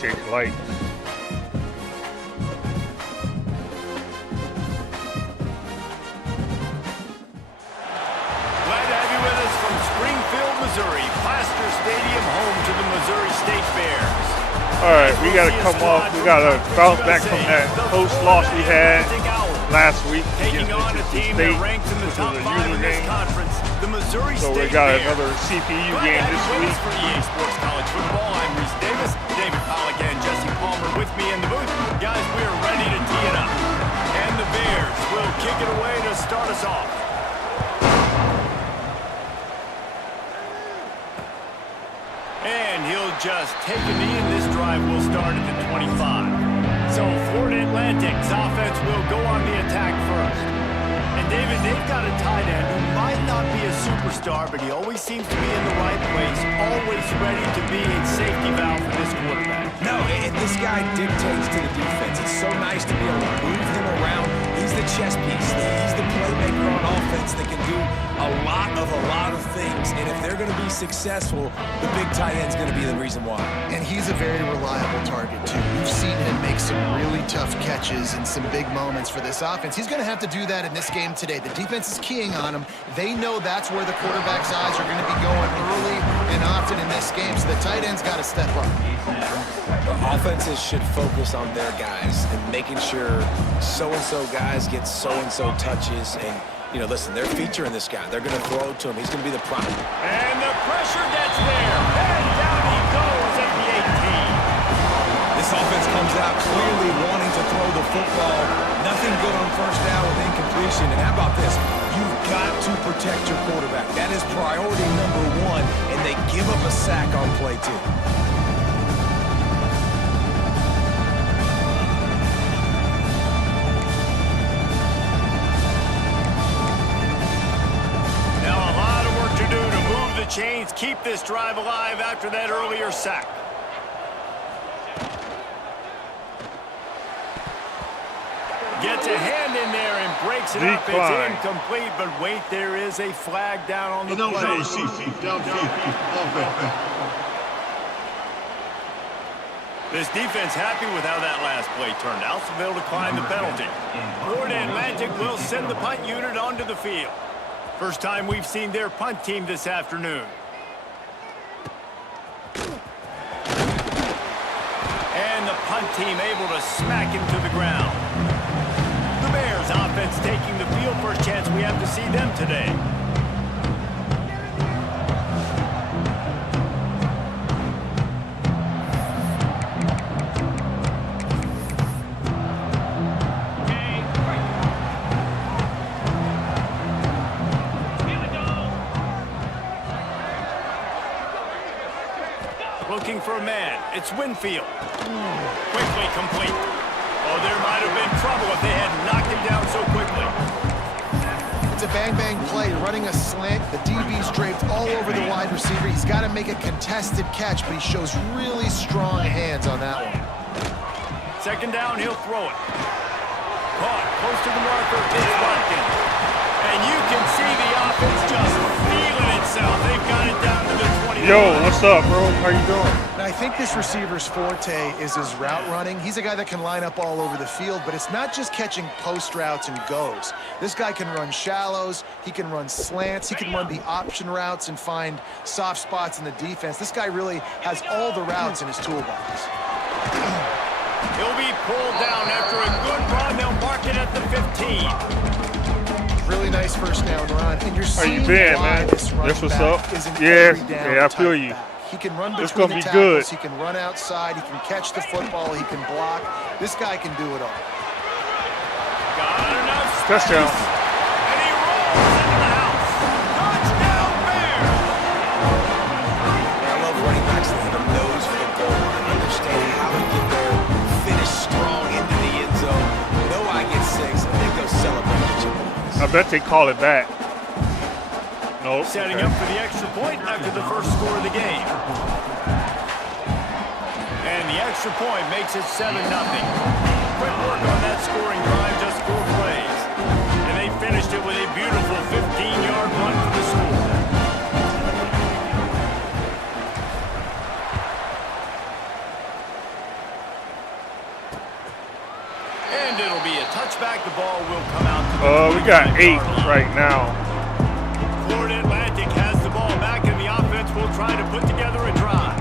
Appreciate the light. Glad to have you with us from Springfield, Missouri. Plaster Stadium, home to the Missouri State Bears. All right, we got to come off. We got to bounce back from that close loss we had last week Taking on a team that ranks in the top 5 in this conference, the Missouri So State we got Bears. another CPU Glad game to have this you with week. us for EA Sports College Football. I'm Reese Davis, David Pollock, and Jesse Palmer with me in the booth. Guys, we are ready to tee it up. And the Bears will kick it away to start us off. And he'll just take a knee, and this drive will start at the 25. So Florida Atlantic's offense will go on the attack first. And David, they've got a tight end who might not be a superstar, but he always seems to be in the right place, always ready to be a safety valve for this quarterback. No, and this guy dictates to the defense. It's so nice to be able to move him around. He's the chess piece. He's the playmaker on offense that can do a lot of things. And if they're going to be successful, the big tight end's going to be the reason why. And he's a very reliable target, too. We've seen him make some really tough catches in some big moments for this offense. He's going to have to do that in this game today. The defense is keying on him. They know that's where the quarterback's eyes are going to be going early and often in this game, so the tight end's got to step up. The offenses should focus on their guys and making sure so-and-so guys get so-and-so touches. And, you know, listen, they're featuring this guy. They're going to throw it to him. He's going to be the prime. And the pressure gets there. And down he goes at the 18. This offense comes out clearly wanting to throw the football. Nothing good on first down with incompletion. And how about this? You've got to protect your quarterback. That is priority number one, and they give up a sack on play two. Now a lot of work to do to move the chains, keep this drive alive after that earlier sack. Gets a hand in there and breaks it up. It's incomplete, but wait, there is a flag down on the play. This defense happy with how that last play turned out, so they'll decline the penalty. Florida Atlantic will send the punt unit onto the field. First time we've seen their punt team this afternoon. And the punt team able to smack him to the ground. The Bears offense taking the field. First chance we have to see them today. Looking for a man. It's Winfield. Quickly complete. Oh, there might have been trouble if they had knocked him down so quickly. It's a bang-bang play, running a slant. The DB's draped all over the wide receiver. He's got to make a contested catch, but he shows really strong hands on that one. Second down, he'll throw it. Caught close to the marker. It's Watkins. And you can see the offense just feeling itself. They've got it down to the 20. Yo, what's up, bro? How you doing? And I think this receiver's forte is his route running. He's a guy that can line up all over the field, but it's not just catching post routes and goes. This guy can run shallows, he can run slants, he can run the option routes and find soft spots in the defense. This guy really has all the routes in his toolbox. He'll be pulled down after a good run. They'll mark it at the 15. Really nice first down run. And you're How you seeing been, why man? this running That's what's back up. is an Yeah, every down yeah, I feel type you. back. He can run It's between gonna the be good. tackles, he can run outside, he can catch the football, he can block. This guy can do it all. Got enough space. Touchdown. And he rolls into the house. Touchdown, Bears! I love running backs that have a nose for the goal line, understand how to get there, finish strong into the end zone, know I get 6, and then go celebrate with your boys. I bet they call it back. Nope. Setting Okay. up for the extra point after the first score of the game. And the extra point makes it 7-0. Quick work on that scoring drive, just 4 plays. And they finished it with a beautiful 15-yard run for the score. We got 8 right now. Florida Atlantic has the ball back, and the offense will try to put together a drive.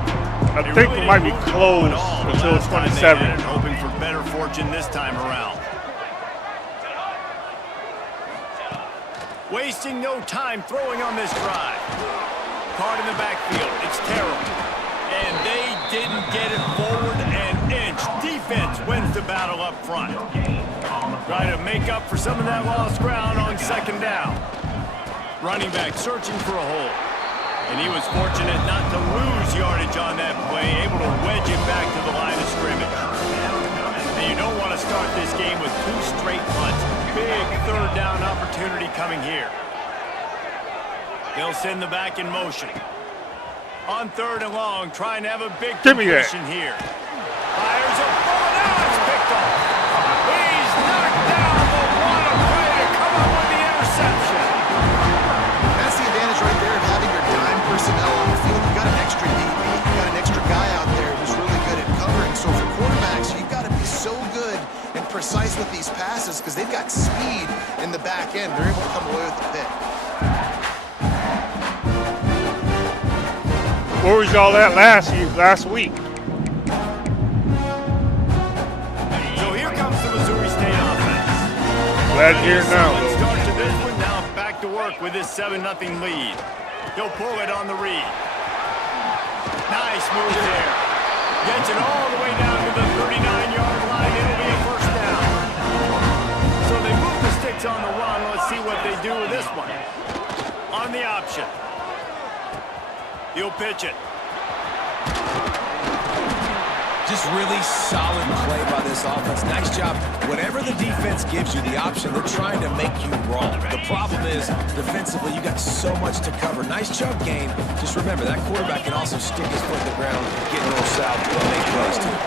I think we might be closed until 27. Hoping for better fortune this time around. Wasting no time throwing on this drive. Card in the backfield. It's Terrell. And they didn't get it forward an inch. Defense wins the battle up front. Try to make up for some of that lost ground on second down. Running back searching for a hole. And he was fortunate not to lose yardage on that play, able to wedge it back to the line of scrimmage. And you don't want to start this game with 2 straight punts. Big third down opportunity coming here. They'll send the back in motion. On 3rd and long, trying to have a big completion here. Fires a ball. Now it's picked off. He's knocked down, but what a play to come up with the interception. That's the advantage right there of having your dime personnel on the field. You've got an extra DB. You've got an extra guy out there who's really good at covering. So for quarterbacks, you've got to be so good and precise with these passes because they've got speed in the back end. They're able to come away with the pick. Where was y'all at last week? So here comes the Missouri State offense. Glad to hear now, Let's though. start to this one. Now back to work with this 7-0 lead. He'll pull it on the read. Nice move there. Gets it all the way down to the 39-yard line. It'll be a first down. So they move the sticks on the run. Let's see what they do with this one. On the option. He'll pitch it. Just really solid play by this offense. Nice job. Whatever the defense gives you the option, they're trying to make you wrong. The problem is, defensively, you got so much to cover. Nice chunk gain. Just remember, that quarterback can also stick his foot in the ground, get north south, and make plays too.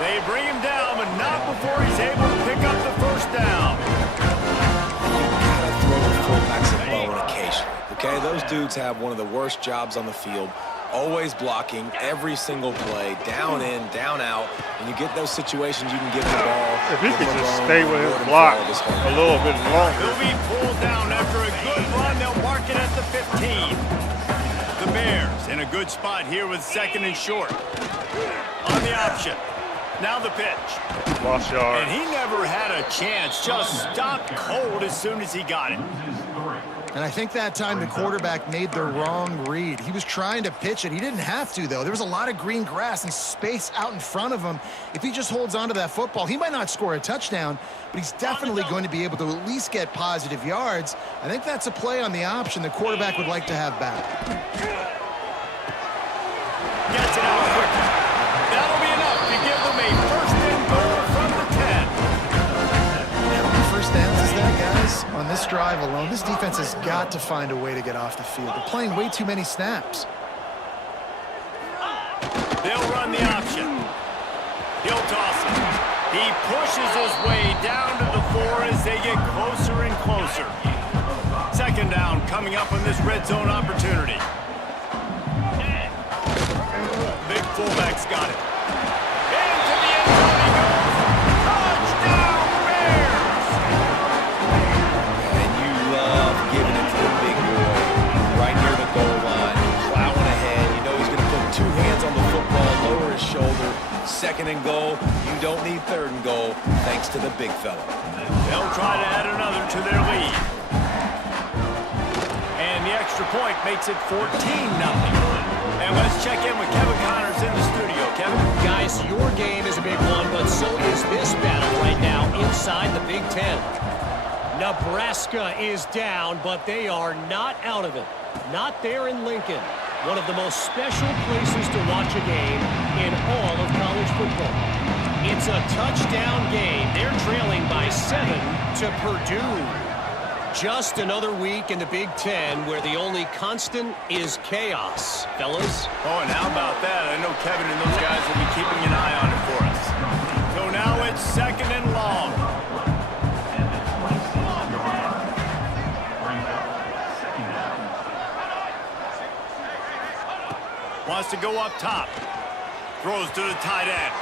They bring him down, but not before he's able to pick up the first down. You gotta throw the fullbacks a bone occasionally. Okay, those dudes have one of the worst jobs on the field. Always blocking every single play, down in, down out. When you get those situations, you can give them the ball. If he could just stay with his block a little bit longer. He'll be pulled down after a good run. They'll mark it at the 15. The Bears in a good spot here with 2nd and short. On the option. Now the pitch. Lost yard. And he never had a chance. Just stopped cold as soon as he got it. And I think that time the quarterback made the wrong read. He was trying to pitch it. He didn't have to, though. There was a lot of green grass and space out in front of him. If he just holds on to that football, he might not score a touchdown, but he's definitely going to be able to at least get positive yards. I think that's a play on the option the quarterback would like to have back. Gets it out quickly. That'll be enough to give them a first and goal from the 10. How many first downs is that, guys? On this drive alone, this defense has got to find a way to get off the field. They're playing way too many snaps. They'll run the option. He'll toss it. He pushes his way down to the 4 as they get closer and closer. 2nd down coming up on this red zone opportunity. Big fullback's got it. Into the end zone he goes. Touchdown, Bears! And you love giving it to the big boy right near the goal line, plowing ahead. You know he's going to put 2 hands on the football, lower his shoulder. 2nd and goal. You don't need 3rd and goal, thanks to the big fella. They'll try to add another to their lead. And the extra point makes it 14-0. And let's check in with Kevin Connors in the studio. Kevin? Guys, your game is a big one, but so is this battle right now inside the Big Ten. Nebraska is down, but they are not out of it. Not there in Lincoln. One of the most special places to watch a game in all of college football. It's a touchdown game. They're trailing by 7 to Purdue. Just another week in the Big Ten where the only constant is chaos, fellas. Oh, and how about that? I know Kevin and those guys will be keeping an eye on it for us. So now it's 2nd and long. Wants to go up top. Throws to the tight end.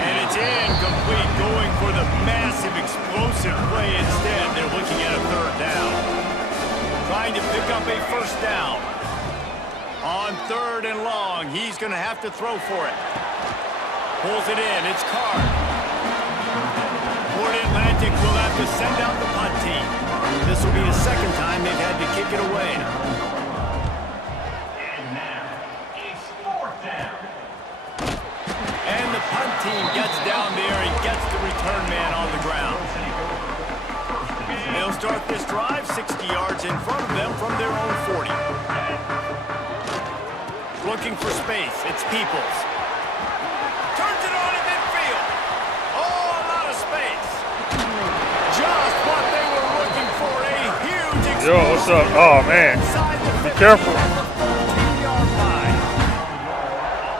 And it's incomplete, going for the massive explosive play instead. They're looking at a third down. Trying to pick up a first down. On 3rd and long, he's going to have to throw for it. Pulls it in, it's Carr. Florida Atlantic will have to send out the punt team. This will be the second time they've had to kick it away. And now, it's 4th down. And the punt team gets down there and gets the return man on the ground. They'll start this drive 60 yards in front of them from their own 40. Looking for space, it's Peoples. Turns it on in midfield. Oh, a lot of space. Just what they were looking for, a huge explosion. Yo, what's up? Oh, man. Be careful.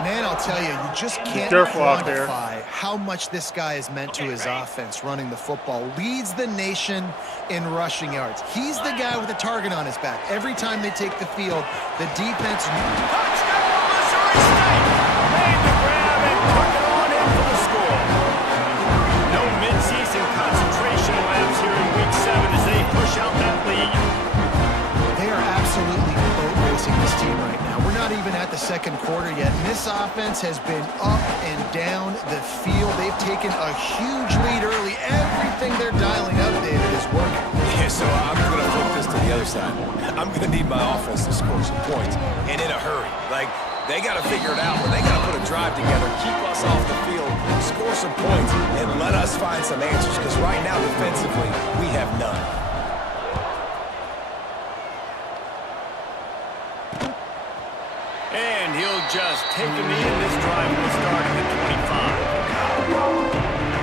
Man, I'll tell you, you just can't careful out there. quantify how much this guy has meant to his offense running the football. Leads the nation in rushing yards. He's the guy with a target on his back. Every time they take the field, the defense... Touchdown, Missouri State! Made the grab and took it on in for the score. No midseason concentration labs here in Week 7 as they push out that lead. They are absolutely boat racing this team right now. We're not even at the second quarter yet. And this offense has been up and down the field. They've taken a huge lead early. Everything they're dialing up, David, is working. Yeah, so I'm going to flip this to the other side. I'm going to need my offense to score some points, and in a hurry. Like, they got to figure it out, but they got to put a drive together, keep us off the field, score some points, and let us find some answers, because right now, defensively, we have none. And he'll just take a knee, and this drive will start at the 25.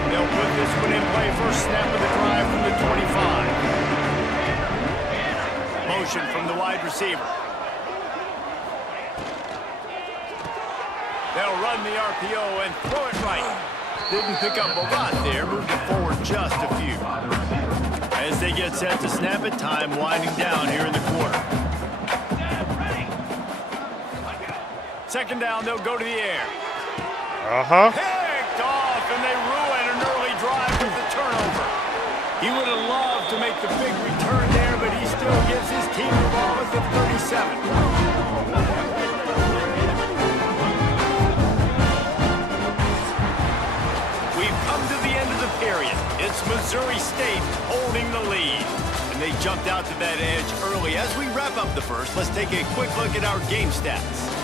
They'll put this one in play. First snap of the drive from the 25. Motion from the wide receiver. They'll run the RPO and throw it right. Didn't pick up a lot there, moved it forward just a few. As they get set to snap it, time winding down here in the quarter. Second down, they'll go to the air. Picked off, and they ruin an early drive with the turnover. He would have loved to make the big return there, but he still gives his team the ball at the 37. We've come to the end of the period. It's Missouri State holding the lead. And they jumped out to that edge early. As we wrap up the first, let's take a quick look at our game stats.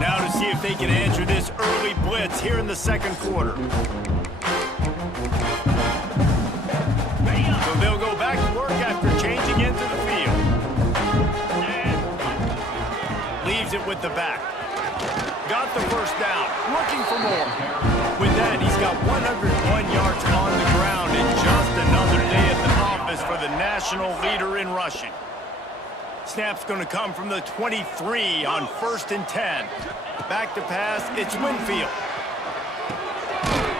Now to see if they can answer this early blitz here in the second quarter. So they'll go back to work after changing into the field. Leaves it with the back. Got the first down. Looking for more. With that, he's got 101 yards on the ground and just another day at the office for the national leader in rushing. Snap's going to come from the 23 on 1st and 10. Back to pass, it's Winfield.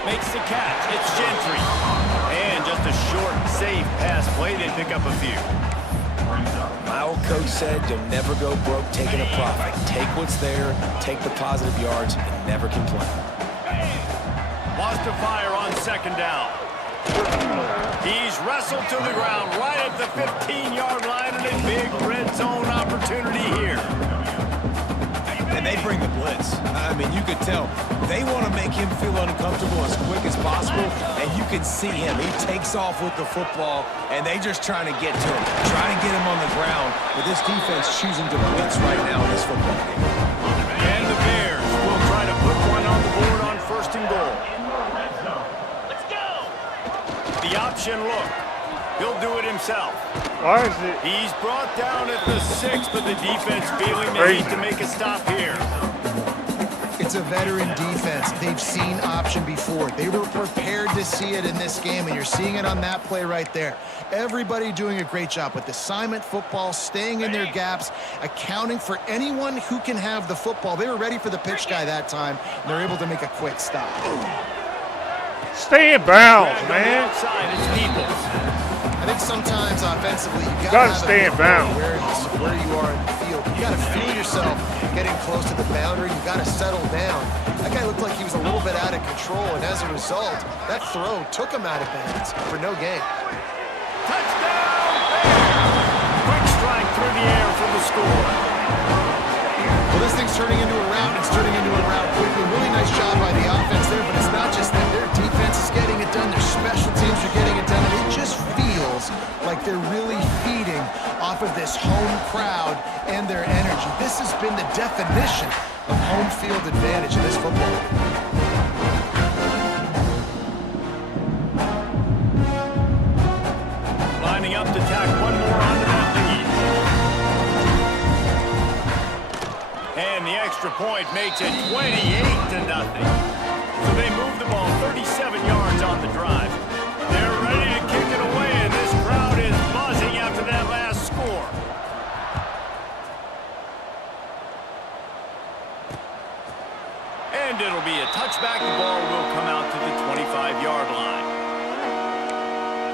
Makes the catch, it's Gentry. And just a short, safe pass play, they pick up a few. My old coach said, you'll never go broke taking a profit. Take what's there, take the positive yards, and never complain. Lost a fire on second down. He's wrestled to the ground right at the 15-yard line, and a big red zone opportunity here. And they bring the blitz. I mean, you could tell they want to make him feel uncomfortable as quick as possible, and you can see him. He takes off with the football, and they just trying to get to him, trying to get him on the ground, but this defense choosing to blitz right now in this football game. And the Bears will try to put one on the board on 1st and goal. The option look. He'll do it himself. Why is it? He's brought down at the 6, but the defense feeling they need to make a stop here. It's a veteran defense. They've seen option before. They were prepared to see it in this game, and you're seeing it on that play right there. Everybody doing a great job with assignment football, staying in their gaps, accounting for anyone who can have the football. They were ready for the pitch guy that time, and they're able to make a quick stop. Stay in bounds, man. Outside, it's Peoples. I think sometimes offensively you Gotta have stay in a bounds. awareness of where you are in the field. You got to feel yourself getting close to the boundary. You got to settle down. That guy looked like he was a little bit out of control, and as a result, that throw took him out of bounds for no gain. Touchdown! Quick strike through the air for the score. Well, this thing's turning into a rout. It's turning into a rout quickly. Really nice job by the offense there, but it's not just that. Their defense is getting it done. Their special teams are getting it done. And it just feels like they're really feeding off of this home crowd and their energy. This has been the definition of home field advantage in this football game. Lining up to tack one more onto that lead. And the extra point makes it 28-0. So they move the ball 37 yards on the drive. They're ready to kick it away, and this crowd is buzzing after that last score. And it'll be a touchback. The ball will come out to the 25-yard line.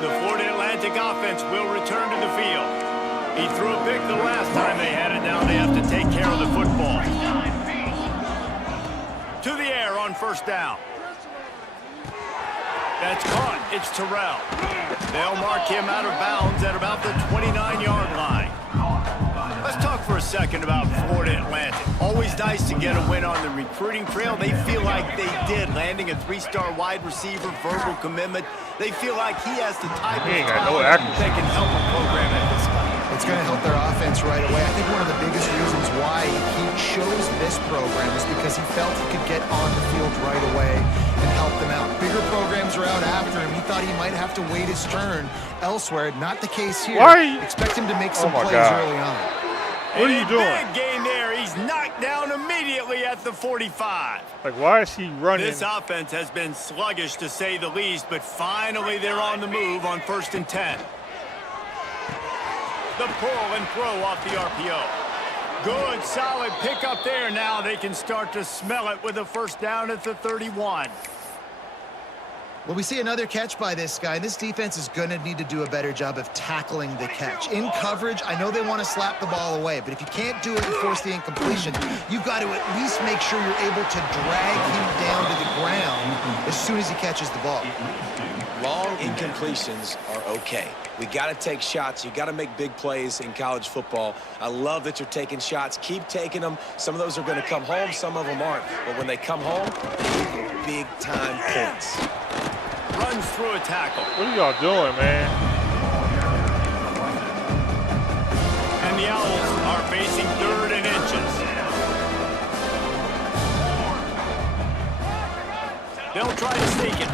The Florida Atlantic offense will return to the field. He threw a pick the last time they had it. Now they have to take care of the football. To the air on first down. That's caught. It's Terrell. They'll mark him out of bounds at about the 29-yard line. Let's talk for a second about Florida Atlantic. Always nice to get a win on the recruiting trail. They feel like they did, landing a 3-star wide receiver, verbal commitment. They feel like he has the type of talent that can help a program at this level. It's going to help their offense right away. I think one of the biggest reasons why he chose this program is because he felt he could get on the field right away and help them out. Bigger programs are out after him. He thought he might have to wait his turn elsewhere. Not the case here. Expect him to make some plays early on. What are you doing? Big gain there. He's knocked down immediately at the 45. Like, why is he running? This offense has been sluggish to say the least, but finally they're on the move on 1st and 10. The pull and throw off the RPO. Good, solid pickup there. Now they can start to smell it with a first down at the 31. Well, we see another catch by this guy. This defense is going to need to do a better job of tackling the catch. In coverage, I know they want to slap the ball away, but if you can't do it and force the incompletion, you've got to at least make sure you're able to drag him down to the ground as soon as he catches the ball. Long incompletions are okay. We got to take shots. You got to make big plays in college football. I love that you're taking shots. Keep taking them. Some of those are going to come home. Some of them aren't. But when they come home, big-time points. Runs through a tackle. What are y'all doing, man? And the Owls are facing 3rd and inches. They'll try to sneak it.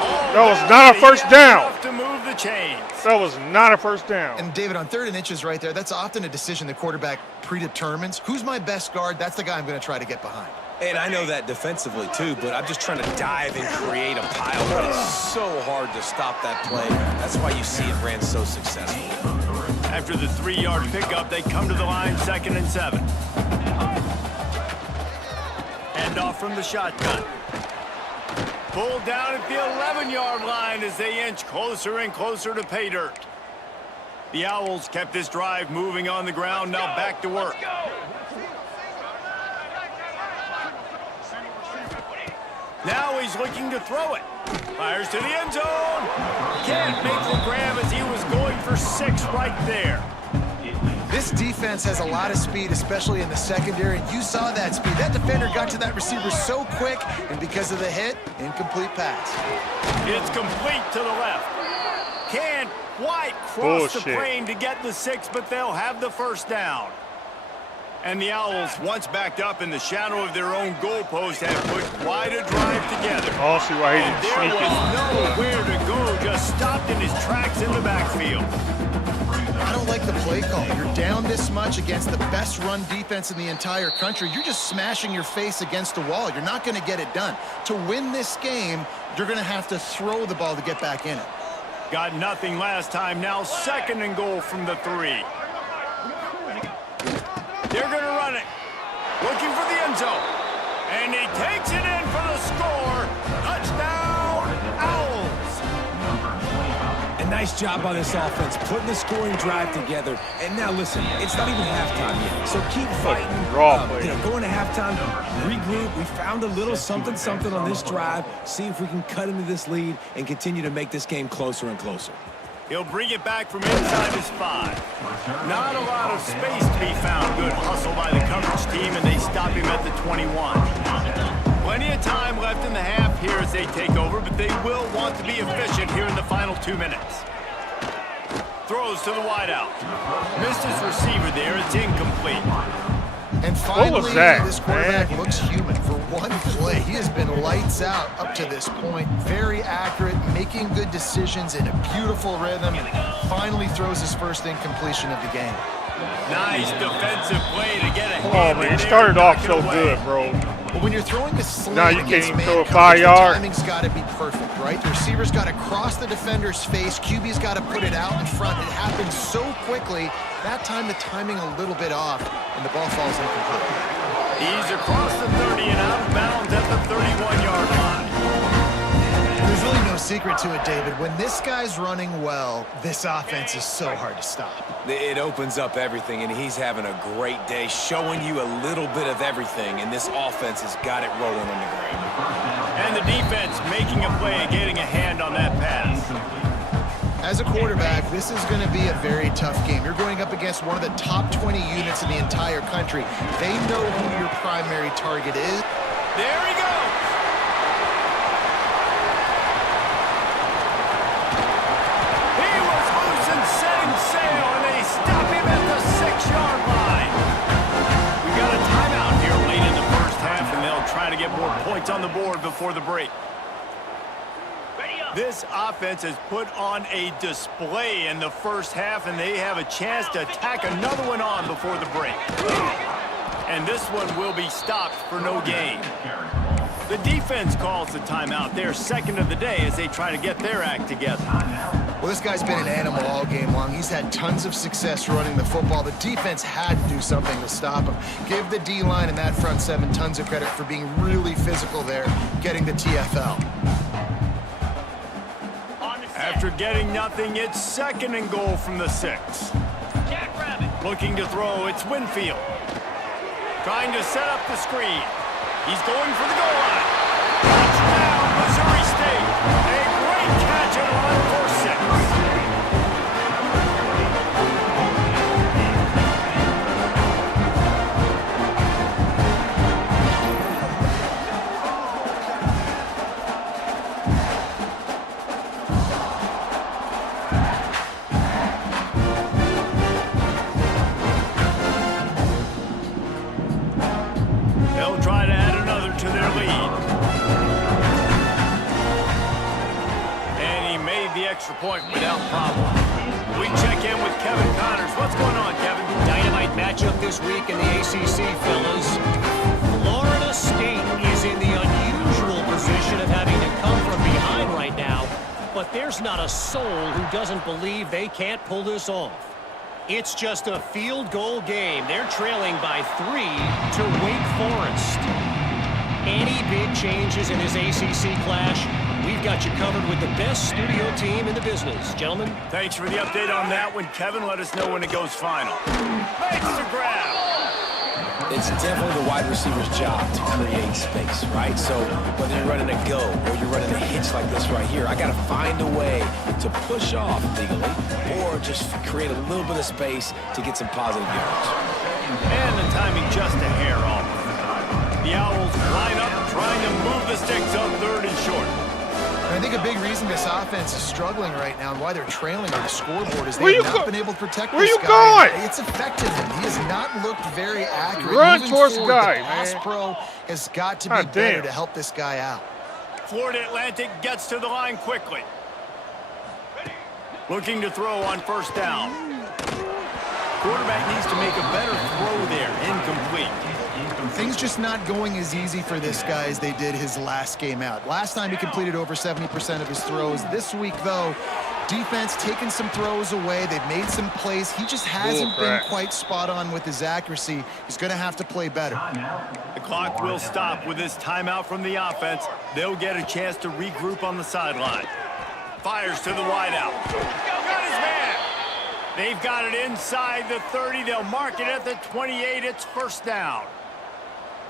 Oh, That was not a first down. To move the chains. That was not a first down. And David, on 3rd and inches right there, that's often a decision the quarterback predetermines. Who's my best guard? That's the guy I'm going to try to get behind. And I know that defensively, too, but I'm just trying to dive and create a pile. But it's so hard to stop that play. That's why you see it ran so successful. After the 3-yard pickup, they come to the line 2nd and 7. Hand off from the shotgun. Pulled down at the 11-yard line as they inch closer and closer to pay dirt. The Owls kept this drive moving on the ground. Now back to work. Now he's looking to throw it. Fires to the end zone. Can't make the grab as he was going for 6 right there. This defense has a lot of speed, especially in the secondary. You saw that speed. That defender got to that receiver so quick, and because of the hit, incomplete pass. It's complete to the left. Can't quite cross the plane to get the 6, but they'll have the first down. And the Owls, once backed up in the shadow of their own goalpost, have put quite a drive together. I don't see why he didn't sneak it. There was nowhere to go, just stopped in his tracks in the backfield. I don't like the play call. You're down this much against the best run defense in the entire country. You're just smashing your face against the wall. You're not going to get it done. To win this game, you're going to have to throw the ball to get back in it. Got nothing last time. Now 2nd and goal from the 3. They're going to run it. Looking for the end zone. And he takes it in for the score. Touchdown, Owls. And Nice job by this offense, putting the scoring drive together. And now listen, it's not even halftime yet, so keep fighting. Going to halftime, regroup. We found a little something on this drive. See if we can cut into this lead and continue to make this game closer and closer. He'll bring it back from inside his 5. Not a lot of space to be found. Good hustle by the coverage team, and they stop him at the 21. Plenty of time left in the half here as they take over, but they will want to be efficient here in the final 2 minutes. Throws to the wideout. Missed his receiver there. It's incomplete. And finally, this quarterback man? looks human for one play. He has been lights out up to this point. Very accurate, making good decisions in a beautiful rhythm. Finally throws his first incompletion of the game. Nice defensive play to get a Come on, man. He started off so good, bro. But when you're throwing a slant, now you can't even throw a 5 coverage, yard. The timing's got to be perfect, right? The receiver's got to cross the defender's face. QB's got to put it out in front. It happens so quickly. That time, the timing a little bit off, and the ball falls incomplete. He's across the 30 and out of bounds at the 31-yard line. There's really no secret to it, David. When this guy's running well, this offense is so hard to stop. It opens up everything, and he's having a great day, showing you a little bit of everything, and this offense has got it rolling on the ground. And the defense making a play and getting a hand on that pass. As a quarterback, this is going to be a very tough game. You're going up against one of the top 20 units in the entire country. They know who your primary target is. There he goes. He was loose and setting sail, and they stop him at the 6-yard line. We got a timeout here late in the first half, and they'll try to get more points on the board before the break. This offense has put on a display in the first half, and they have a chance to tack another one on before the break. And this one will be stopped for no gain. The defense calls the timeout. They're second of the day as they try to get their act together. Well, this guy's been an animal all game long. He's had tons of success running the football. The defense had to do something to stop him. Give the D-line and that front 7 tons of credit for being really physical there, getting the TFL. After getting nothing, it's 2nd and goal from the 6. Looking to throw, it's Winfield. Trying to set up the screen. He's going for the goal line. Touchdown, Missouri State. A great catch and run for 6. They'll try to add another to their lead. And he made the extra point without problem. We check in with Kevin Connors. What's going on, Kevin? Dynamite matchup this week in the ACC, fellas. Florida State is in the unusual position of having to come from behind right now, but there's not a soul who doesn't believe they can't pull this off. It's just a field goal game. They're trailing by 3 to Wake Forest. Any big changes in this ACC clash, we've got you covered with the best studio team in the business. Gentlemen. Thanks for the update on that one, Kevin. Let us know when it goes final. Makes the grab. It's definitely the wide receiver's job to create space, right? So whether you're running a go or you're running a hitch like this right here, I got to find a way to push off legally or just create a little bit of space to get some positive yards. And the timing just a hair off. The Owls line up trying to move the sticks on 3rd and short. And I think a big reason this offense is struggling right now and why they're trailing on the scoreboard is Where they've you not been able to protect Where this you guy. going? It's affected him. He has not looked very accurate. Run Moving towards the forward, guy, the pass man. pro has got to be God better damn. to help this guy out. Florida Atlantic gets to the line quickly. Looking to throw on 1st down. Quarterback needs to make a better throw there. Incomplete. Things just not going as easy for this guy as they did his last game out. Last time he completed over 70% of his throws. This week, though, defense taking some throws away. They've made some plays. He just hasn't been quite spot on with his accuracy. He's going to have to play better. The clock will stop with this timeout from the offense. They'll get a chance to regroup on the sideline. Fires to the wideout. Got his man. They've got it inside the 30. They'll mark it at the 28. It's first down.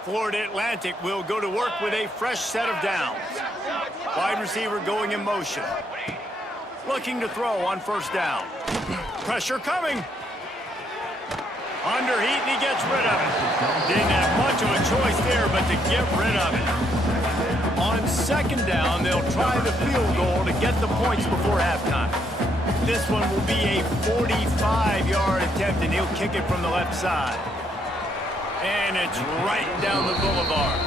Florida Atlantic will go to work with a fresh set of downs. Wide receiver going in motion. Looking to throw on first down. Pressure coming. Under heat, and he gets rid of it. Didn't have much of a choice there, but to get rid of it. On second down, they'll try the field goal to get the points before halftime. This one will be a 45-yard attempt, and he'll kick it from the left side. And it's right down the boulevard.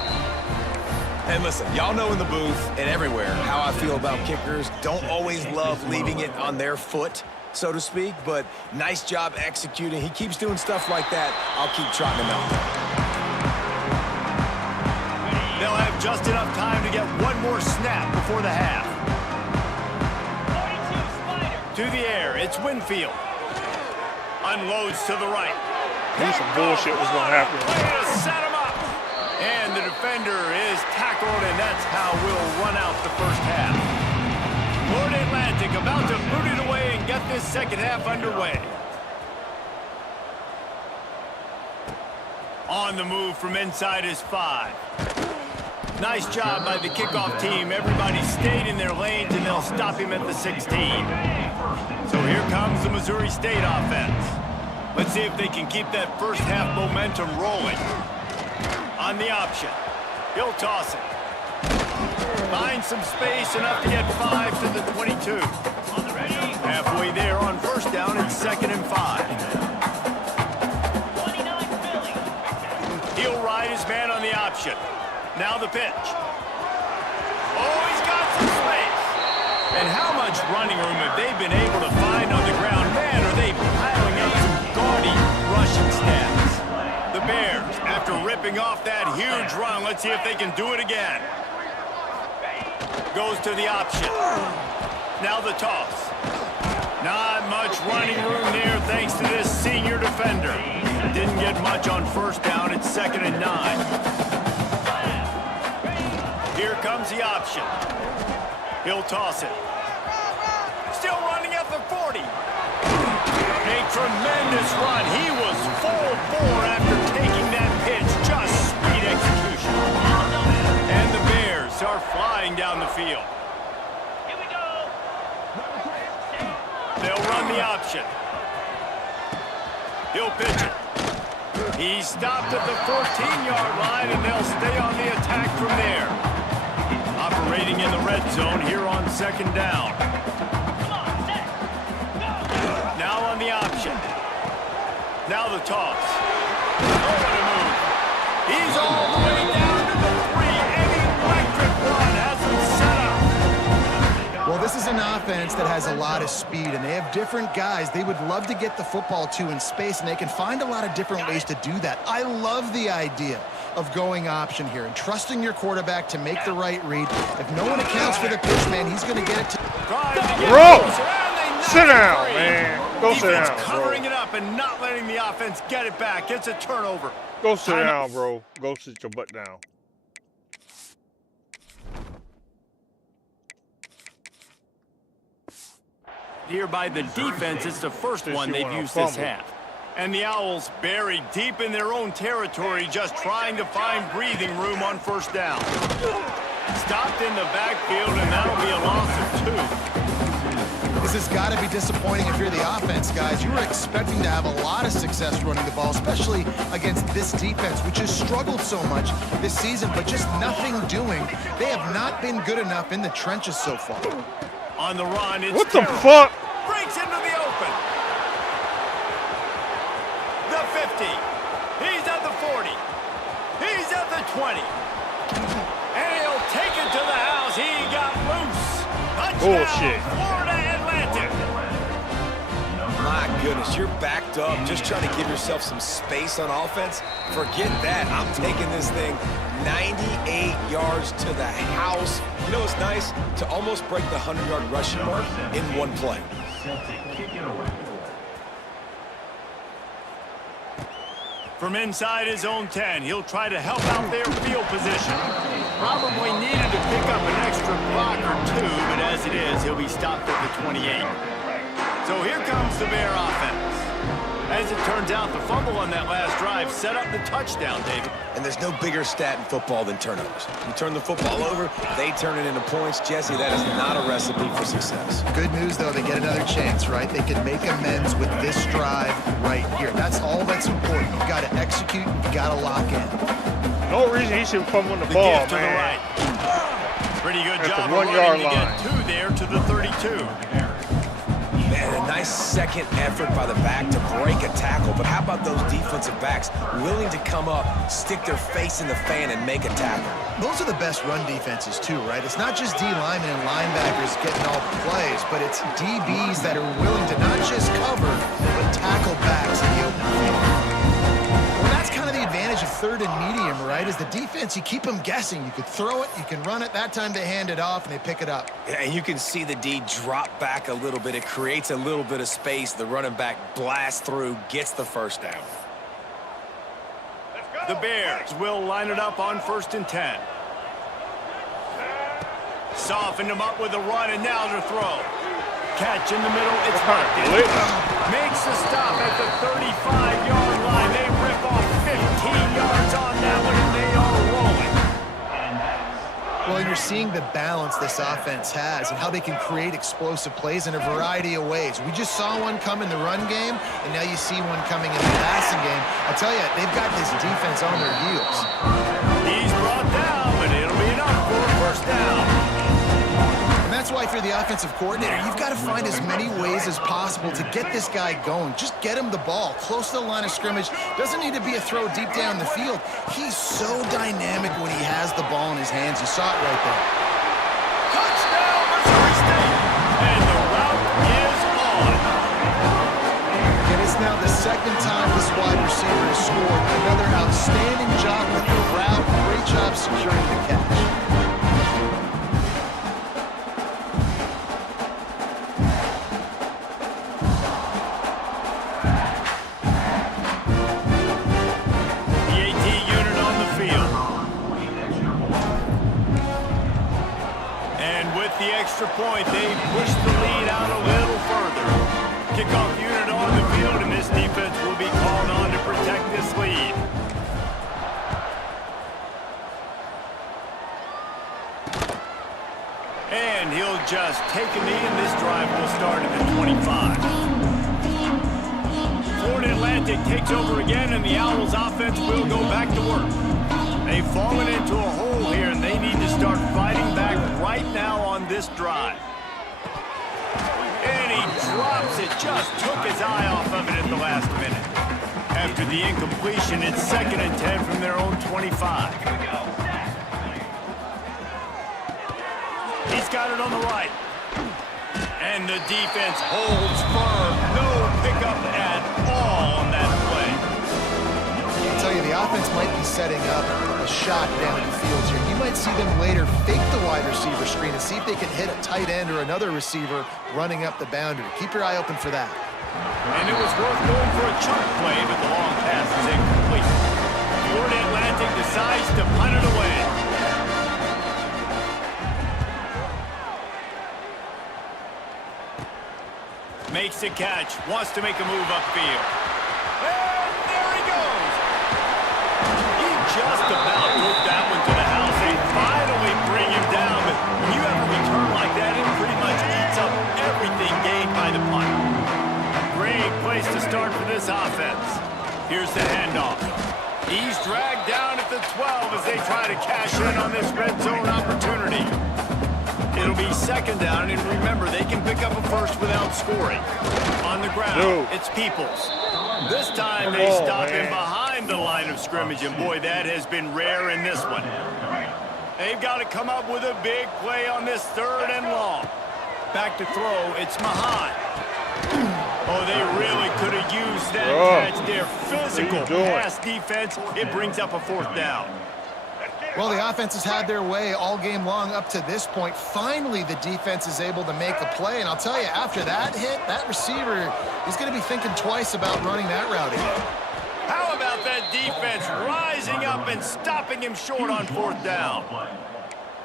And listen, y'all know in the booth and everywhere how I feel about kickers. Don't always love leaving it on their foot, so to speak, but nice job executing. He keeps doing stuff like that. I'll keep trotting him out there. They'll have just enough time to get one more snap before the half. To the air, it's Winfield. Unloads to the right. Knew some bullshit was going to happen. Way to set him up. And the defender is tackled, and that's how we'll run out the first half. Florida Atlantic about to boot it away and get this second half underway. On the move from inside is 5. Nice job by the kickoff team. Everybody stayed in their lanes, and they'll stop him at the 16. So here comes the Missouri State offense. Let's see if they can keep that first half momentum rolling. On the option, he'll toss it. Find some space, enough to get 5 to the 22. Halfway there on first down, it's 2nd and 5. He'll ride his man on the option. Now the pitch. Oh, he's got some space. And how much running room have they been able to find on the ground? Man, are they piling up some gaudy rushing stats. The Bears, after ripping off that huge run, let's see if they can do it again. Goes to the option. Now the toss. Not much running room there thanks to this senior defender. Didn't get much on first down. It's 2nd and 9. Here comes the option. He'll toss it. Still running at the 40. A tremendous run. He was full bore after taking that pitch. Just sweet execution. And the Bears are flying down the field. Here we go. They'll run the option. He'll pitch it. He stopped at the 14-yard line, and they'll stay on the attack from there. Operating in the red zone here on 2nd down. Now on the option. Now the toss. Oh, what a move. He's all the way down to the 3. An electric run has him set up. Well, this is an offense that has a lot of speed, and they have different guys they would love to get the football to in space, and they can find a lot of different ways to do that. I love the idea of going option here and trusting your quarterback to make the right read. If no one accounts for the pitch, man, he's going to get it to... Bro! Sit down, man. Go sit down, covering bro. it up and not letting the offense get it back. It's a turnover. Go sit down, bro. Go sit your butt down. Here by the defense, it's the first one they've used this half. And the Owls buried deep in their own territory, just trying to find breathing room on first down. Stopped in the backfield, and that'll be a loss of 2. This has got to be disappointing if you're the offense, guys. You were expecting to have a lot of success running the ball, especially against this defense, which has struggled so much this season, but just nothing doing. They have not been good enough in the trenches so far. On the run, it's What the fuck? breaks into the open. The 50. He's at the 40. He's at the 20. And he'll take it to the house. He got loose. Touchdown, Bullshit. Florida Atlantic. My goodness, you're backed up, just trying to give yourself some space on offense. Forget that. I'm taking this thing 98 yards to the house. You know what's nice? To almost break the 100-yard rushing mark in one play. From inside his own 10, he'll try to help out their field position. Probably needed to pick up an extra extra block or two, but as it is, he'll be stopped at the 28. So here comes the Bear offense. As it turns out, the fumble on that last drive set up the touchdown, David. And there's no bigger stat in football than turnovers. You turn the football over, they turn it into points. Jesse, that is not a recipe for success. Good news, though, they get another chance, right? They can make amends with this drive right here. That's all that's important. You've got to execute, you've got to lock in. No reason he should fumble the ball, Gift to the right. Pretty good At job the of 1 yard running to line. get two there to the 32. Man, a nice second effort by the back to break a tackle. But how about those defensive backs willing to come up, stick their face in the fan, and make a tackle? Those are the best run defenses, too, right? It's not just D linemen and linebackers getting all the plays, but it's DBs that are willing to not just cover, but tackle backs in the open field. Well, that's kind of the advantage of third and medium, right? Is the defense, you keep them guessing. You could throw it, you can run it. That time they hand it off and they pick it up. Yeah, and you can see the D drop back a little bit. It creates a little bit of space. The running back blasts through, gets the first down. The Bears will line it up on 1st and 10. Softened him up with a run, and now to throw. Catch in the middle, it's locked in. Makes a stop at the 35-yard line. They rip off 15 yards on that one, and they are rolling. Well, and you're seeing the balance this offense has and how they can create explosive plays in a variety of ways. We just saw one come in the run game, and now you see one coming in the passing game. I tell you, they've got this defense on their heels. He's brought down, but it'll be enough for a first down. And that's why if you're the offensive coordinator, you've got to find as many ways as possible to get this guy going. Just get him the ball close to the line of scrimmage. Doesn't need to be a throw deep down the field. He's so dynamic when he has the ball in his hands. You saw it right there. Touchdown, Missouri State! And the route is on. And it's now the second time this wide receiver has scored. Another outstanding job with the route. Great job securing the catch. Point, they push the lead out a little further. Kickoff unit on the field, and this defense will be called on to protect this lead. And he'll just take a knee, and this drive will start at the 25. Florida Atlantic takes over again, and the Owls offense will go back to work. They've fallen into a hole here, and they need to start fighting back right now on this drive. And he drops it, just took his eye off of it at the last minute. After the incompletion, it's 2nd and 10 from their own 25. He's got it on the right. And the defense holds firm. No pickup at all on that play. I'll tell you, the offense might be setting up a shot down the field here. You might see them later fake the wide receiver screen and see if they can hit a tight end or another receiver running up the boundary. Keep your eye open for that. And it was worth going for a chunk play, but the long pass is incomplete. Florida Atlantic decides to punt it away. Makes a catch, wants to make a move upfield. And there he goes! He just about took that one to the house. They finally bring him down, but when you have a return like that, it pretty much eats up everything gained by the punt. Great place to start for this offense. Here's the handoff. He's dragged down at the 12 as they try to cash in on this red zone opportunity. It'll be 2nd down, and remember, they can pick up a first without scoring. On the ground, it's Peoples. This time they stop him behind the line of scrimmage, and boy, that has been rare in this one. They've got to come up with a big play on this 3rd and long. Back to throw, it's Mahan. Oh, they really could have used that catch there. Physical pass defense, it brings up a 4th down. Well, the offense has had their way all game long up to this point. Finally, the defense is able to make a play. And I'll tell you, after that hit, that receiver, he's going to be thinking twice about running that route again. How about that defense rising up and stopping him short on 4th down?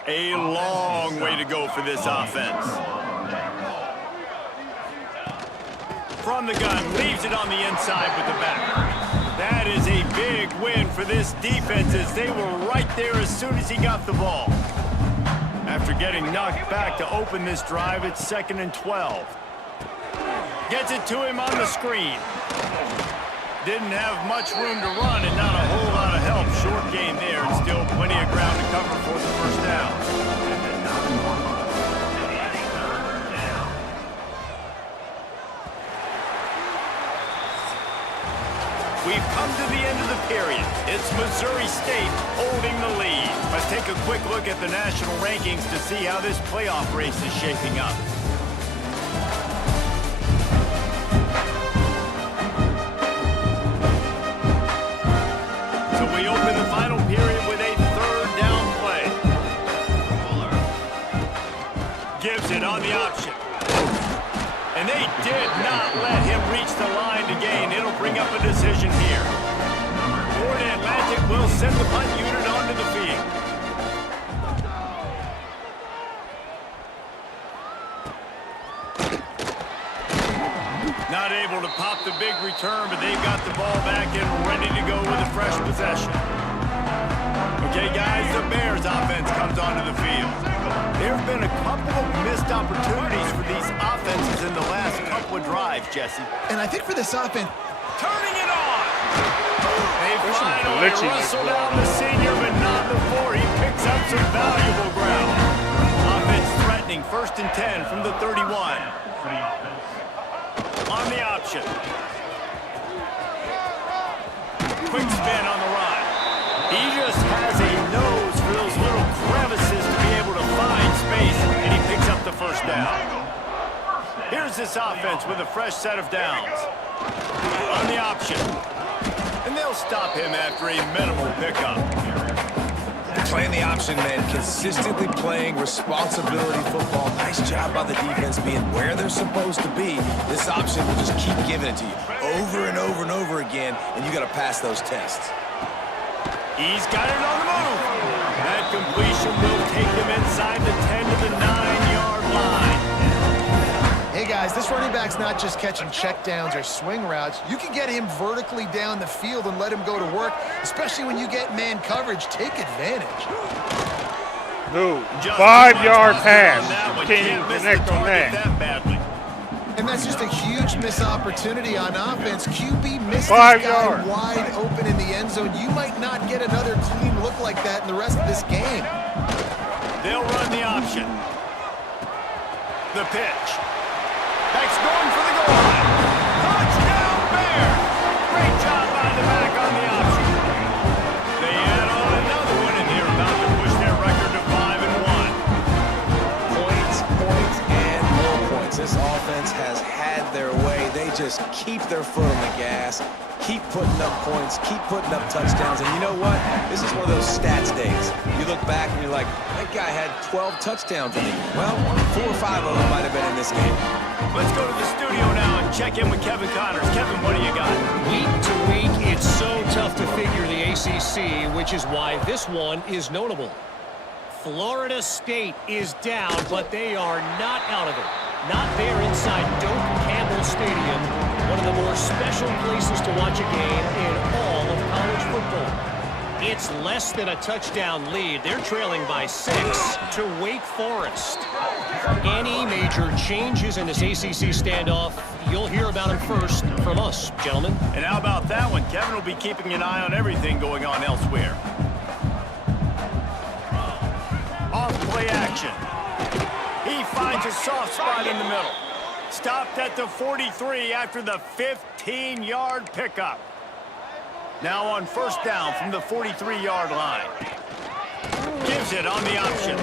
A long way to go for this offense. From the gun, leaves it on the inside with the back. That is a big win for this defense as they were right there as soon as he got the ball. After getting knocked back to open this drive, it's 2nd and 12. Gets it to him on the screen. Didn't have much room to run and not a whole lot of help. Short game there and still plenty of ground to cover for the first down. We've come to the end of the period. It's Missouri State holding the lead. Let's take a quick look at the national rankings to see how this playoff race is shaping up. So we open the final period with a 3rd down play. Gives it on the option. And they did not let him reach the line to gain. It'll bring up a decision here. Florida Atlantic will send the punt unit onto the field. Not able to pop the big return, but they've got the ball back and ready to go with a fresh possession. Okay, guys, the Bears offense comes onto the field. There have been a couple of missed opportunities for these offenses in the last couple of drives, Jesse. And I think for this offense, turning it on. They finally wrestle down the senior, but not before he picks up some valuable ground. Offense threatening 1st and 10 from the 31. On the option. Quick spin on the run. He just has a nose for those little crevices to be able to find space, and he picks up the first down. Here's this offense with a fresh set of downs. On the option. And they'll stop him after a minimal pickup. Playing the option, man, consistently playing responsibility football. Nice job by the defense being where they're supposed to be. This option will just keep giving it to you over and over and over again, and you got to pass those tests. He's got it on the move. That completion will take him inside the 10 to the 9-yard line. hey guys, this running back's not just catching checkdowns or swing routes. You can get him vertically down the field and let him go to work, especially when you get man coverage. Take advantage. Dude, 5-yard pass. Can't even connect on that. And that's just a huge missed opportunity on offense. QB missed 5 this guy yards. wide open in the end zone. You might not get another clean look like that in the rest of this game. They'll run the option. The pitch. That's going for the goal line. Touchdown Bears! Great job by the back on the option. They add on another one, and they're about to push their record to 5-1. Points, and more points. This offense has had their way. They just keep their foot on the gas, keep putting up points, keep putting up touchdowns. And you know what? This is one of those stats days. You look back and you're like, that guy had 12 touchdowns in the game. Well, 4 or 5 of them might have been in this game. Let's go to the studio now and check in with Kevin Connors. Kevin, what do you got? Week to week, it's so tough to figure the ACC, which is why this one is notable. Florida State is down, but they are not out of it. Not there inside Doak Campbell Stadium, one of the more special places to watch a game in all of college football. It's less than a touchdown lead. They're trailing by 6 to Wake Forest. Any major changes in this ACC standoff, you'll hear about them first from us, gentlemen. And how about that one? Kevin will be keeping an eye on everything going on elsewhere. Off play action. He finds a soft spot in the middle. Stopped at the 43 after the 15-yard pickup. Now on first down from the 43-yard line. Gives it on the option.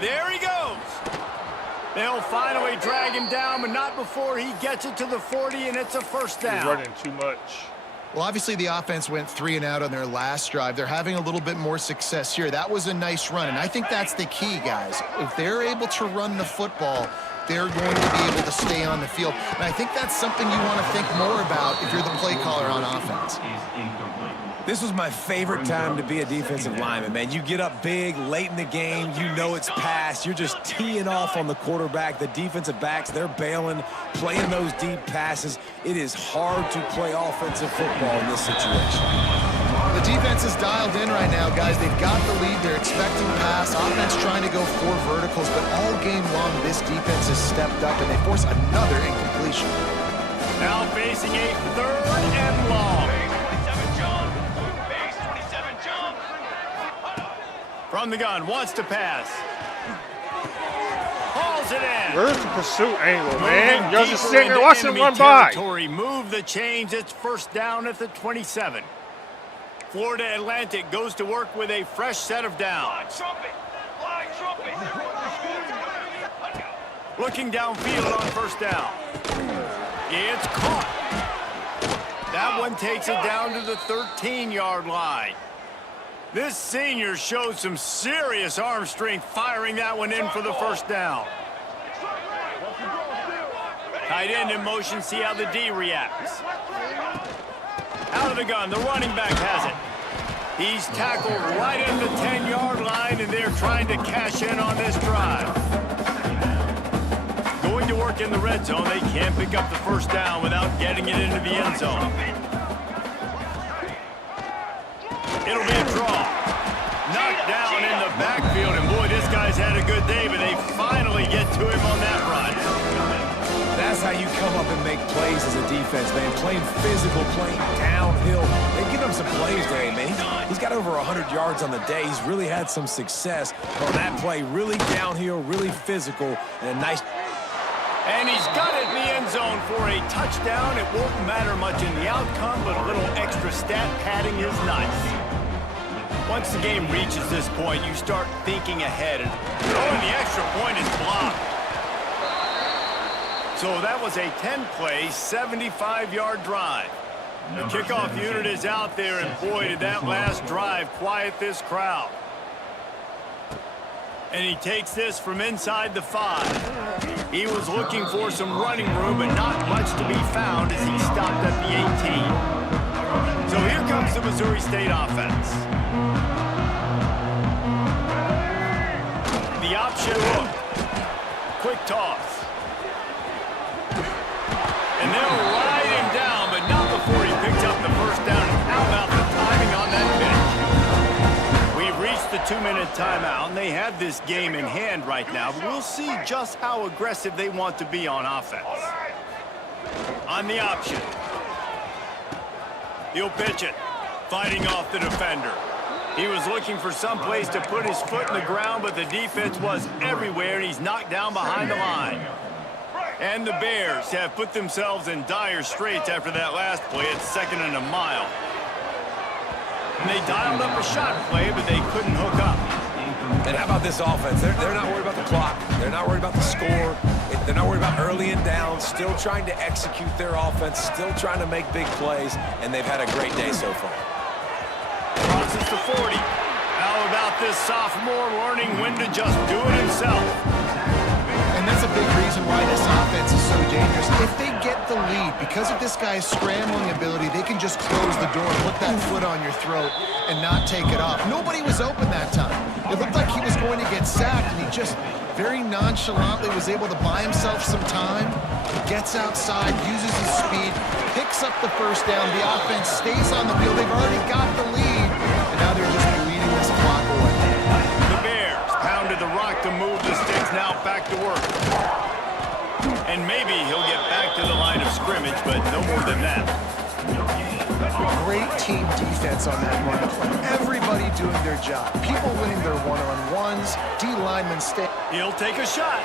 There he goes. They'll finally drag him down, but not before he gets it to the 40, and it's a first down. He's running too much. Well, obviously the offense went 3 and out on their last drive. They're having a little bit more success here. That was a nice run, and I think that's the key, guys. If they're able to run the football, they're going to be able to stay on the field. And I think that's something you want to think more about if you're the play caller on offense. This was my favorite time to be a defensive lineman, man. You get up big, late in the game, you know it's past. You're just teeing off on the quarterback. The defensive backs, they're bailing, playing those deep passes. It is hard to play offensive football in this situation. The defense is dialed in right now, guys. They've got the lead. They're expecting pass. Offense trying to go 4 verticals, but all game long, this defense has stepped up, and they force another incompletion. Now facing a 3rd and long. From the gun, wants to pass. Hauls it in. Where's the pursuit angle, man? You're just sitting there watching them run by. Move the chains. It's 1st down at the 27. Florida Atlantic goes to work with a fresh set of downs. Looking downfield on 1st down. It's caught. That one takes it down to the 13-yard line. This senior showed some serious arm strength firing that one in for the 1st down. Tight end in motion, see how the D reacts. Out of the gun, the running back has it. He's tackled right in the 10-yard line, and they're trying to cash in on this drive. Going to work in the red zone, they can't pick up the 1st down without getting it into the end zone. It'll be a draw. Knocked down in the backfield, and boy, this guy's had a good day, but they finally get to him on that run. That's how you come up and make plays as a defense, man. Playing physical, playing downhill. They give him some plays today, man. He's got over 100 yards on the day. He's really had some success on that play. Really downhill, really physical, and a nice... And he's got it in the end zone for a touchdown. It won't matter much in the outcome, but a little extra stat padding is nice. Once the game reaches this point, you start thinking ahead. And the extra point is blocked. So that was a 10-play, 75-yard drive. The kickoff unit is out there, and boy, did that last drive quiet this crowd. And he takes this from inside the 5. He was looking for some running room, but not much to be found as he stopped at the 18. So here comes the Missouri State offense. The option look. Quick toss. And they'll ride him down, but not before he picks up the 1st down. And how about the timing on that pitch? We've reached the 2-minute timeout, and they have this game in hand right now. But we'll see just how aggressive they want to be on offense. On the option. He'll pitch it. Fighting off the defender. He was looking for some place to put his foot in the ground, but the defense was everywhere, and he's knocked down behind the line. And the Bears have put themselves in dire straits after that last play at 2nd and a mile. And they dialed up a shot play, but they couldn't hook up. And how about this offense? They're not worried about the clock. They're not worried about the score. They're not worried about early and down. Still trying to execute their offense. Still trying to make big plays. And they've had a great day so far. Crosses to 40. How about this sophomore learning when to just do it himself? And that's a big reason why this offense is so dangerous. If they get the lead, because of this guy's scrambling ability, they can just close the door, put that foot on your throat, and not take it off. Nobody was open that time. It looked like he was going to get sacked, and he just very nonchalantly was able to buy himself some time. He gets outside, uses his speed, picks up the 1st down. The offense stays on the field. They've already got the lead, and now they're just bleeding this clock away. The Bears pounded the rock to move the sticks, now back to work. And maybe he'll get back to the line of scrimmage, but no more than that. Great team defense on that run play. Everybody doing their job. People winning their one-on-ones. D-linemen stay. He'll take a shot.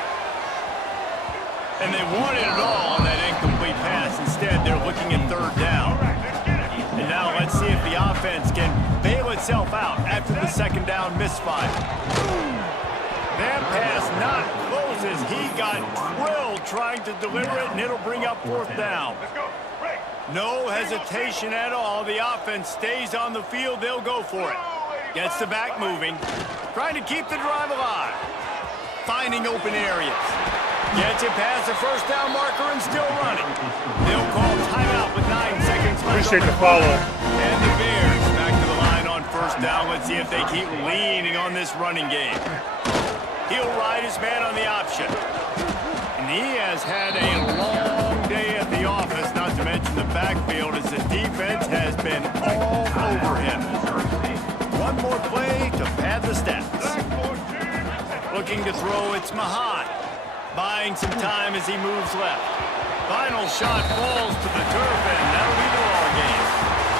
And they wanted it all on that incomplete pass. Instead, they're looking at 3rd down. And now let's see if the offense can bail itself out after the 2nd down misfire. That pass not close as he got drilled trying to deliver it, and it'll bring up 4th down. No hesitation at all. The offense stays on the field. They'll go for it. Gets the back moving. Trying to keep the drive alive. Finding open areas. Gets it past the first down marker and still running. They'll call timeout with 9 seconds left. Appreciate the follow. And the Bears back to the line on first down. Let's see if they keep leaning on this running game. He'll ride his man on the option. And he has had a long day at the office, not to mention the backfield, as the defense has been all over him. One more play to pad the stats. Looking to throw, it's Mahan. Buying some time as he moves left. Final shot falls to the turf, and that'll be the ball game.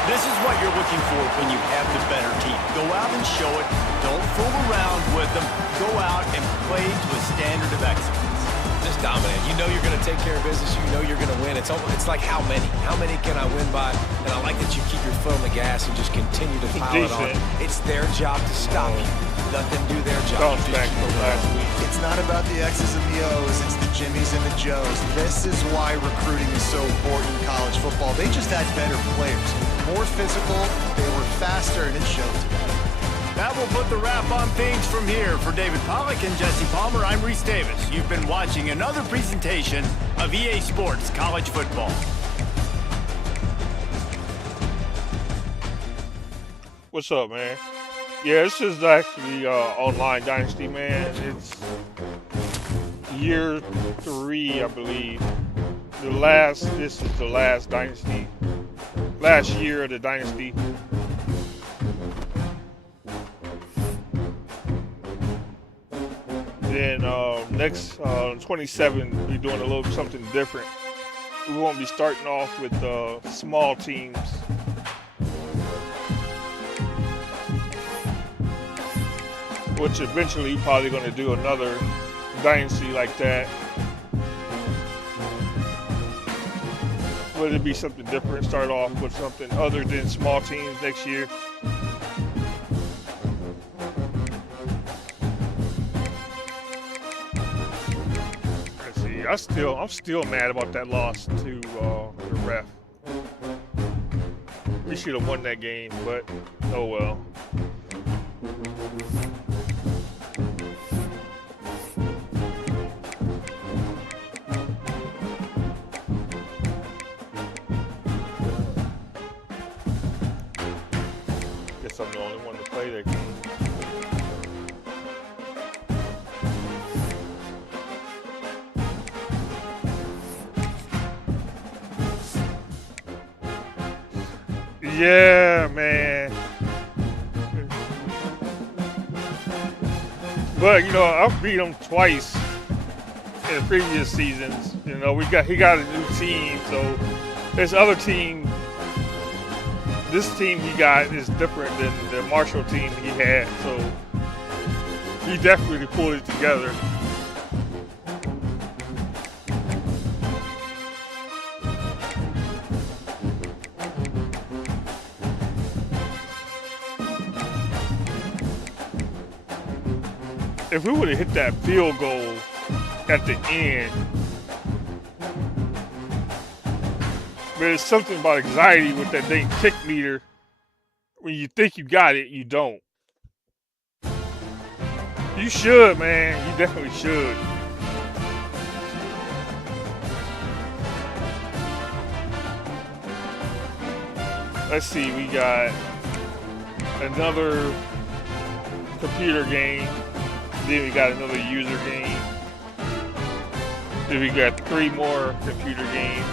This is what you're looking for when you have the better team. Go out and show it. Don't fool around with them. Go out and play to a standard of excellence. Just dominate. You know you're going to take care of business. You know you're going to win. It's like how many? How many can I win by? And I like that you keep your foot on the gas and just continue to pile it on. It's their job to stop you. Let them do their job. It's not about the X's and the O's. It's the Jimmies and the Joes. This is why recruiting is so important in college football. They just had better players. More physical. They were faster, and it showed today. That will put the wrap on things from here. For David Pollack and Jesse Palmer, I'm Reese Davis. You've been watching another presentation of EA Sports College Football. What's up, man? Yeah, this is actually online Dynasty, man. It's year 3, I believe. This is the last Dynasty. Last year of the Dynasty. Then next 27, we're doing a little something different. We won't be starting off with small teams. Which eventually probably going to do another Dynasty like that. But it'd be something different. Start off with something other than small teams next year. I'm still mad about that loss to the ref. We should have won that game, but oh well. Guess I'm the only one to play that game. Yeah, man. But, you know, I've beat him twice in the previous seasons. You know, he got a new team, so this other team, this team he got is different than the Marshall team he had, so he definitely pulled it together. If we would have hit that field goal at the end, there's something about anxiety with that dang kick meter. When you think you got it, you don't. You should, man. You definitely should. Let's see, we got another computer game. Then we got another user game. Then we got 3 more computer games.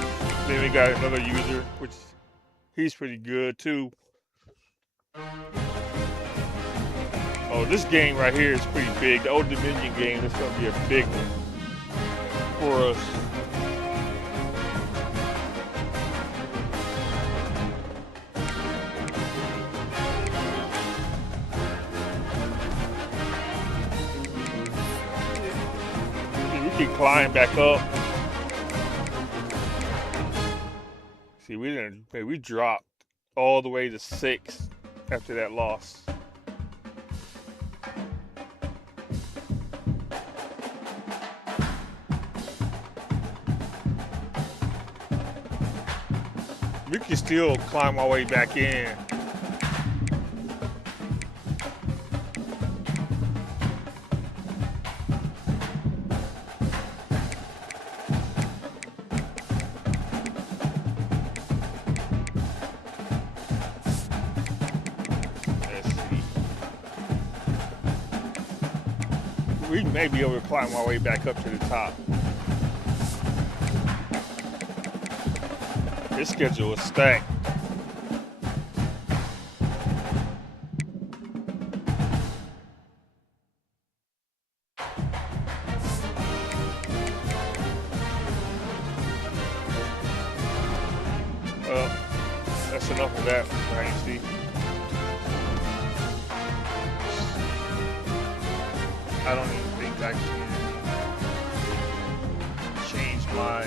Then we got another user, which he's pretty good too. Oh, this game right here is pretty big. The Old Dominion game is going to be a big one for us. Climb back up. See, we dropped all the way to 6 after that loss. We can still climb our way back in. we may be able to climb our way back up to the top. This schedule is stacked. Well, that's enough of that, Dynasty. I don't even think I can change my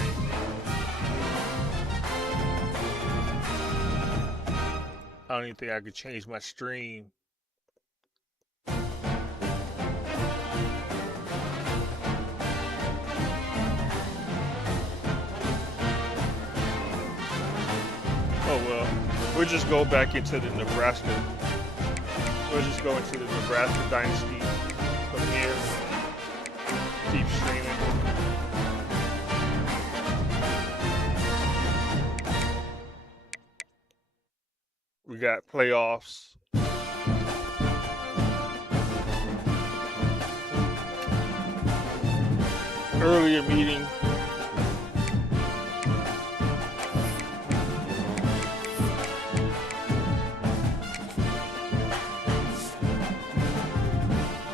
I don't even think I could change my stream. Oh well, we'll just go back into the Nebraska. We'll just go into the Nebraska Dynasty from here. Keep streaming. We got playoffs. Earlier meeting.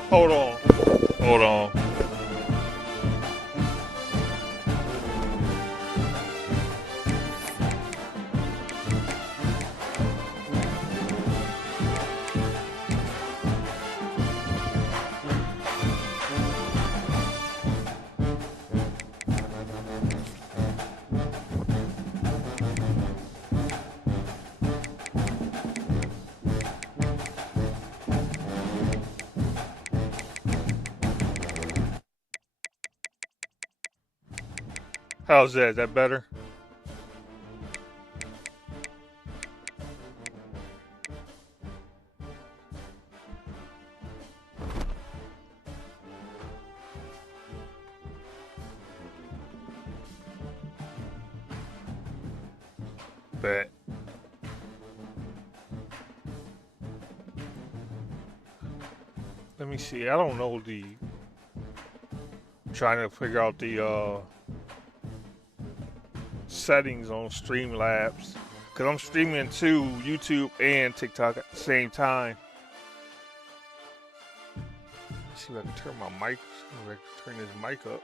Hold on. Hold on. How's that? Is that better? Bet. Let me see. I don't know the. I'm trying to figure out the settings on Streamlabs because I'm streaming to YouTube and TikTok at the same time. Let's see if I can turn my mic. See if I can turn this mic up.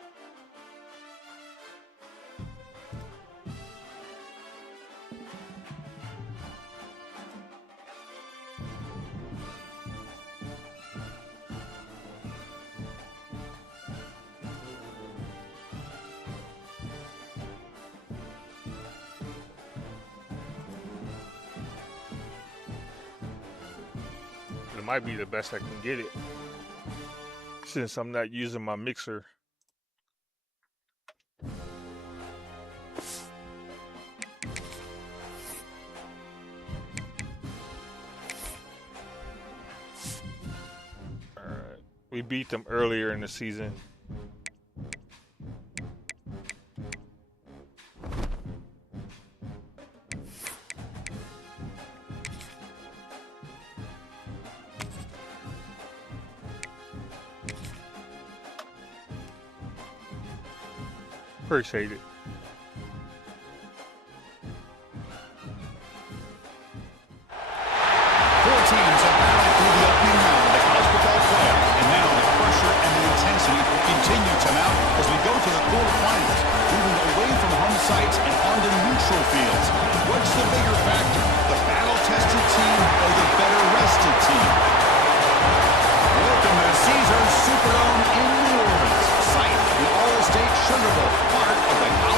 Might be the best I can get it since I'm not using my mixer. All right, we beat them earlier in the season. Appreciate it. Four teams have battled through the opening round of the college football playoff, and now the pressure and the intensity will continue to mount as we go to the quarterfinals, moving away from home sites and onto neutral fields. What's the bigger factor, the battle-tested team or the better-rested team? Welcome to the Caesars Superdome in New Orleans, site of the All-State Sugar Bowl, part of the college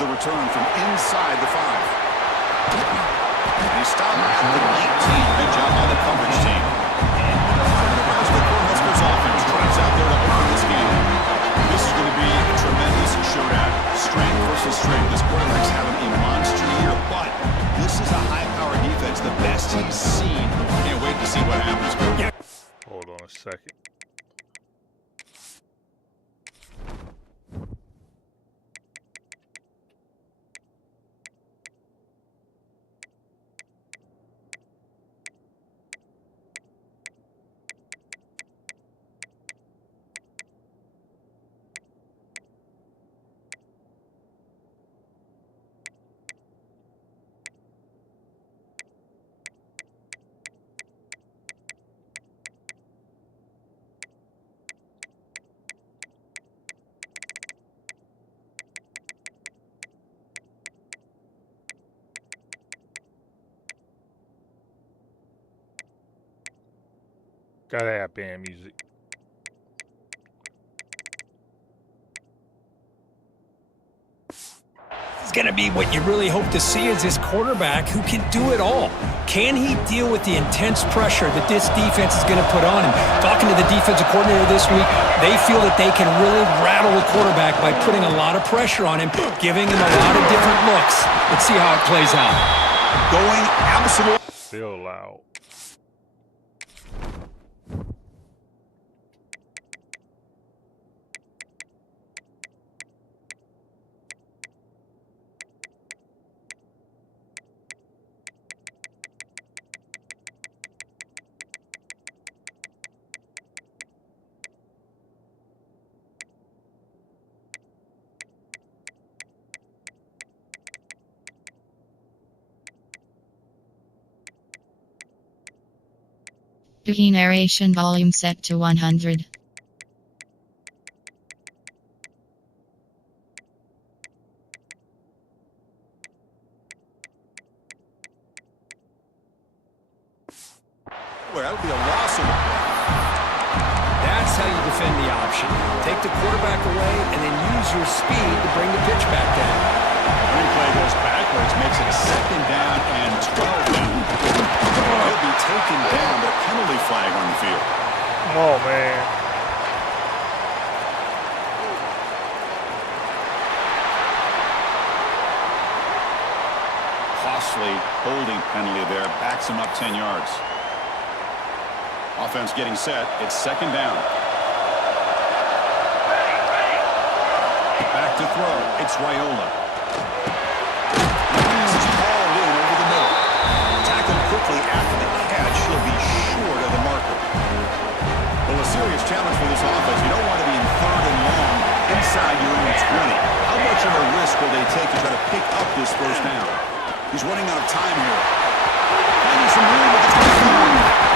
the return from inside the 5. They stop at the 19. Good job by the coverage team. The Nebraska Cornhuskers offense drives out there to open this game. This is going to be a tremendous showdown. Strength versus strength. This quarterback's having a monster year, but this is a high-powered defense, the best he's seen. Can't wait to see what happens. Hold on a second. Gotta have band music. It's going to be what you really hope to see is this quarterback who can do it all. Can he deal with the intense pressure that this defense is going to put on him? Talking to the defensive coordinator this week, they feel that they can really rattle the quarterback by putting a lot of pressure on him, giving him a lot of different looks. Let's see how it plays out. Going absolutely. Still loud. Key narration volume set to 100. Well, that would be a loss of a play. That's how you defend the option. Take the quarterback away and then use your speed to bring the pitch back down. Replay goes backwards, makes it a 2nd down and 12 now. He'll be taken down, but a penalty flag on the field. Come on, man. Costly holding penalty there, backs him up 10 yards. Offense getting set. It's 2nd down. Back to throw. It's Raiola. Pass is hauled in over the middle. Tackled quickly after the catch. He'll be short of the marker. Well, a serious challenge for this offense. You don't want to be in 3rd and long inside your own 20. How much of a risk will they take to try to pick up this 1st down? He's running out of time here. Finding some room with the 25.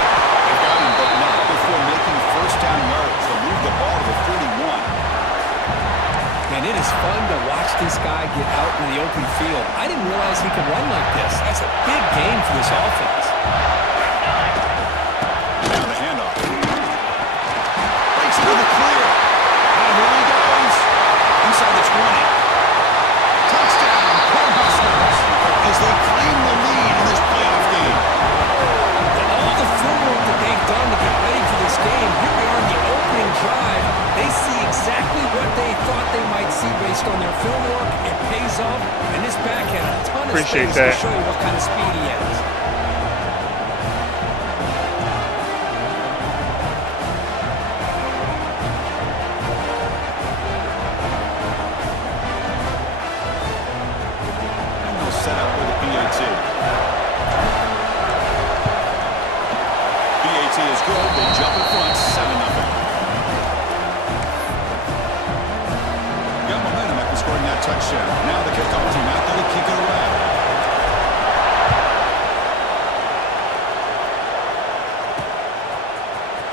But not before making 1st down yards. They'll move the ball to the 41. And it is fun to watch this guy get out in the open field. I didn't realize he could run like this. That's a big game for this offense. Now the handoff. Breaks into the clear. And here he goes. Inside the 20. Touchdown, Cornhuskers, as they claim the lead in this playoff game. All the footwork that they've done to get ready for this game, here we are in the opening drive. They see exactly what they thought they might see based on their film work. It pays off, and this back had a ton of Appreciate space that. to show you what kind of speed he has. And they'll set up with a PAT. PAT is good. They jump in front, 7-0. Got momentum after scoring that touchdown. Now the kickoff team out there to kick it away.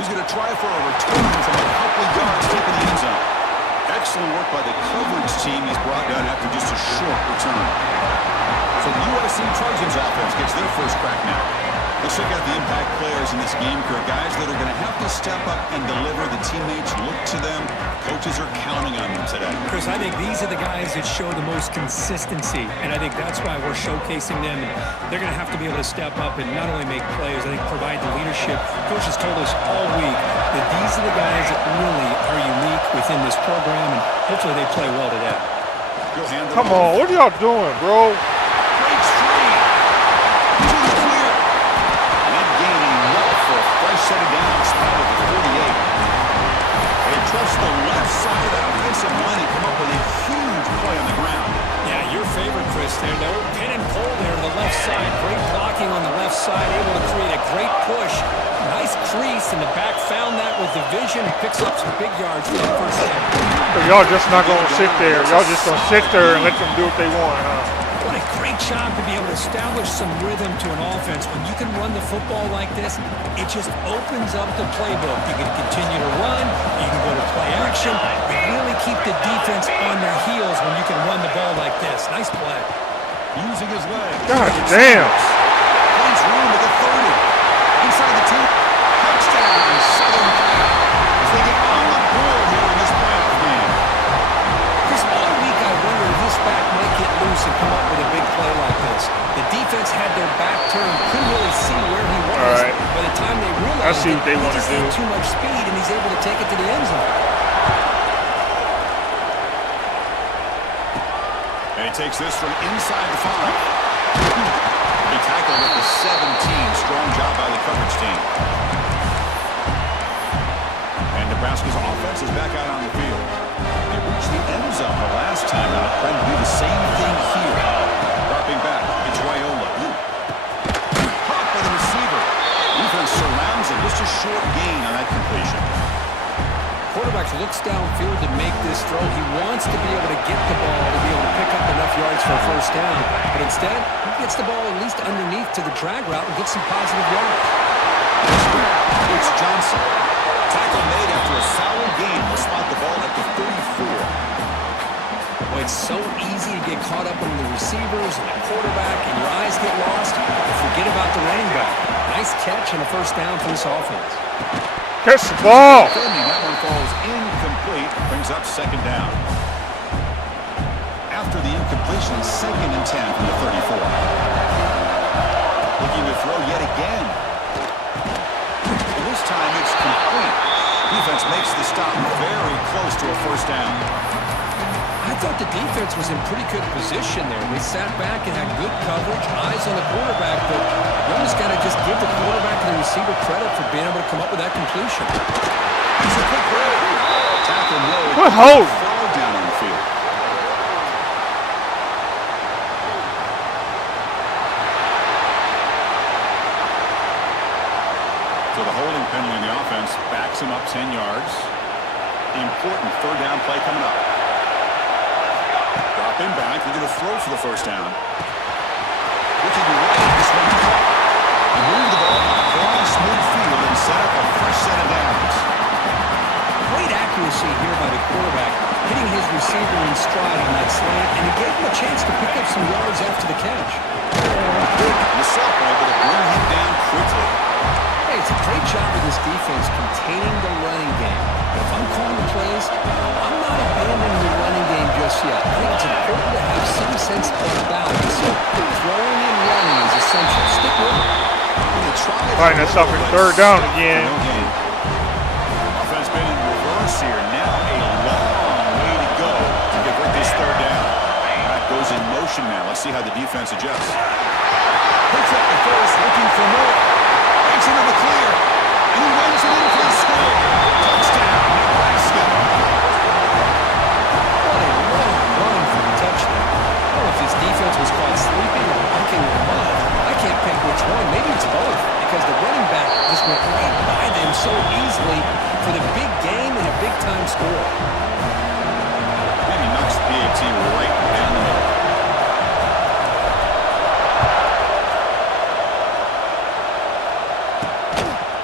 He's going to try for a return from a couple yards deep in the end zone. Excellent work by the coverage team. He's brought down after just a short return. So the USC Trojans offense gets their first crack now. Let's look at the impact players in this game, Kirk. Guys that are going to have to step up and deliver. The teammates look to them. Coaches are counting on them today. Chris, I think these are the guys that show the most consistency, and I think that's why we're showcasing them. And they're going to have to be able to step up and not only make plays, I think provide the leadership. Coach has told us all week that these are the guys that really are unique within this program, and hopefully they play well today. Come on, what are y'all doing, bro? Breaks free. To the clear. And gaining well for a fresh set of downs. Spot at the 48. They trust the left side of that offensive line and come up with a huge play on the ground. Yeah, your favorite, Chris, there. They were pin and pull there to the left side. Great blocking on the left side, able to create a great push. Nice crease, and the back found that with the vision. Picks up some big yards for that first down. Y'all just not going to sit there. Y'all just going to sit there and let them do what they want, huh? What a great job to be able to establish some rhythm to an offense. When you can run the football like this, it just opens up the playbook. You can continue to run. You can go to play action. You really keep the defense on their heels when you can run the ball like this. Nice play. Using his legs. God damn. Finds room to the 30. Inside the 2. Touchdown, Southern Cal. As they get on the board here in this playoff game. Chris, all week I wonder if this back might get loose and come up with a big play like this. The defense had their back turned, couldn't really see where he was. All right. By the time they realized I see what they want to do. Too much speed, and he's able to take it to the end zone. And he takes this from inside the 5. He tackled at the 17. Strong job by the coverage team. And Nebraska's offense is back out on the field. They reached the end zone the last time, and they're trying to do the same thing here. Dropping back, it's Raiola. Caught by the receiver. Defense surrounds him. Just a short gain on that completion. Quarterback looks downfield to make this throw. He wants to be able to get the ball to be able to pick up enough yards for a first down. But instead, he gets the ball at least underneath to the drag route and gets some positive yards. It's Johnson. Tackle made after a solid gain. Will spot the ball at the 34. Boy, it's so easy to get caught up in the receivers and the quarterback, and your eyes get lost. And forget about the running back. Nice catch and a first down for this offense. Catch the ball. That one falls incomplete. Brings up second down. After the incompletion, 2nd and 10 from the 34. Looking to throw yet again. And this time it's complete. Defense makes the stop very close to a first down. I thought the defense was in pretty good position there. They sat back and had good coverage, eyes on the quarterback, but you almost got to just give the quarterback and the receiver credit for being able to come up with that completion. It's a quick break. Tackle made. What hold? Fall down on the field. So the holding penalty in the offense backs him up 10 yards. Important third down play coming up. Drop in back. They're going to throw for the first down. Looking right. This one caught. He moved the ball across midfield and set up a fresh set of downs. Great accuracy here by the quarterback, hitting his receiver in stride on that slant, and it gave him a chance to pick up some yards after the catch. The sophomore able to bring him down quickly. Hey, it's a great job of this defense containing the running game. If I'm calling the plays, I'm not abandoning the running game just yet. I think it's important to have some sense of balance. So throwing and running is essential. Stick with it. Find us up in third down again. Offense been in reverse here. Now a long way to go to convert this third down. That goes in motion now. Let's see how the defense adjusts. Picks up the first, looking for more. Breaks into the clear. And he runs it in for the score. Touchdown, Nebraska. What a run for the touchdown. Well, if this defense was caught sleeping or walking in the mud, I can't pick which one. Maybe it's both, because the running back just went right by them so easily for the big game and a big-time score. And he knocks the PAT right down the middle.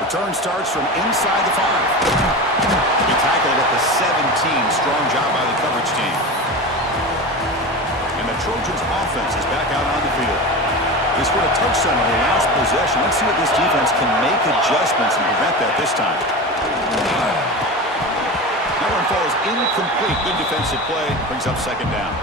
Return starts from inside the 5. He tackled at the 17. Strong job by the coverage team. And the Trojans' offense is back out on the field. They scored a touchdown on the last possession. Let's see if this defense can make adjustments and prevent that this time. That one falls incomplete. Good defensive play. Brings up second down.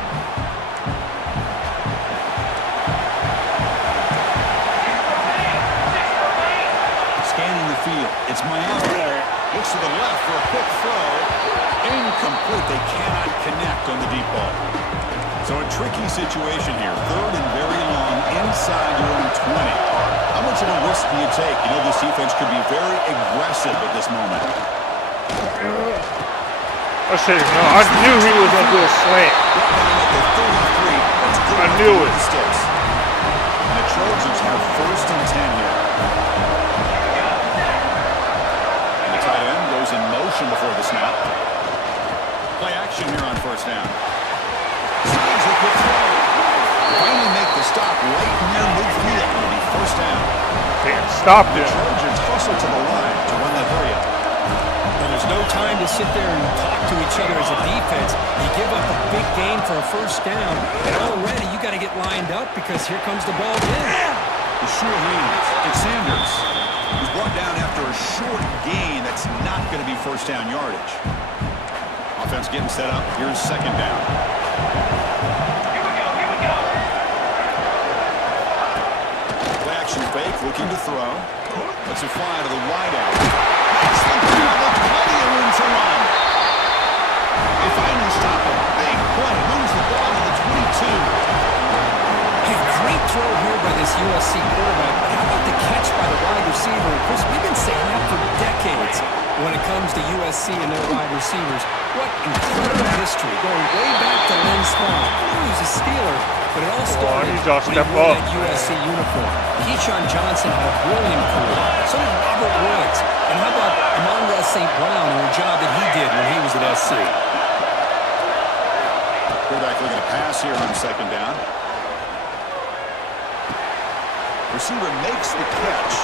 Scanning the field. It's Miami. Looks to the left for a quick throw. Incomplete. They cannot connect on the deep ball. So a tricky situation here. Third and very long inside your own 20. How much of a risk do you take? You know this defense could be very aggressive at this moment. I said, no, I knew he was going to do a slant. I knew it. And the Trojans have first and 10 here. And the tight end goes in motion before the snap. Play action here on first down. Saves a quick throw. Finally make the stop right near midfield. It'll be first down. Can't stop The him. Trojans hustle to the line to run that hurry up. Well, there's no time to sit there and talk to each other as a defense. You give up a big gain for a first down, and already you got to get lined up because here comes the ball again. The sure hands. It's Sanders. He's brought down after a short gain. That's not going to be first down yardage. Offense getting set up. Here's second down. Play action fake, looking to throw. Lets it fly to the wideout. Makes the grab with plenty of room to run. They finally stop him. Big play. Moves the ball to the 22. Hey, great throw here by this USC quarterback, but how about the catch by the wide receiver? And Chris, we've been saying that for decades when it comes to USC and their wide receivers. What incredible history, going way back to Lynn Swan. He was a Steeler, but it all started he's all when he step wore up. that USC uniform. Keyshawn Johnson had a brilliant career. So did Robert Woods. And how about Amon-Ra St. Brown and the job that he did when he was at SC? Quarterback looking to pass here on second down. Receiver makes the catch.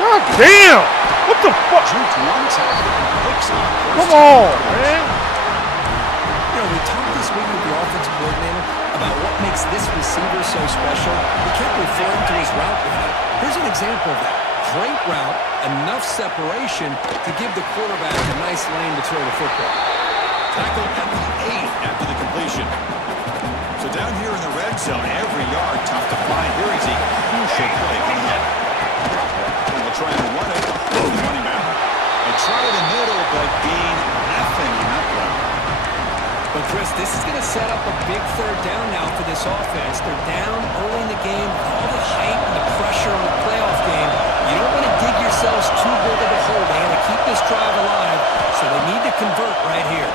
God damn! What the fuck? Juked one tackle and picks up. Come on, man. You know, we talked this week with the offensive coordinator about what makes this receiver so special. He kept referring to his route running. Here's an example of that. Great route, enough separation to give the quarterback a nice lane to throw the football. Tackled at the 8 after the completion. So down here in the red zone, every yard tough to find. Here is a crucial play coming up. They'll try and run it. The running back. They try the middle, but gain nothing on that play. But Chris, this is going to set up a big third down now for this offense. They're down early in the game with all the hype and the pressure in the playoff game. You don't want to dig yourselves too big of a hole. They got to keep this drive alive, so they need to convert right here.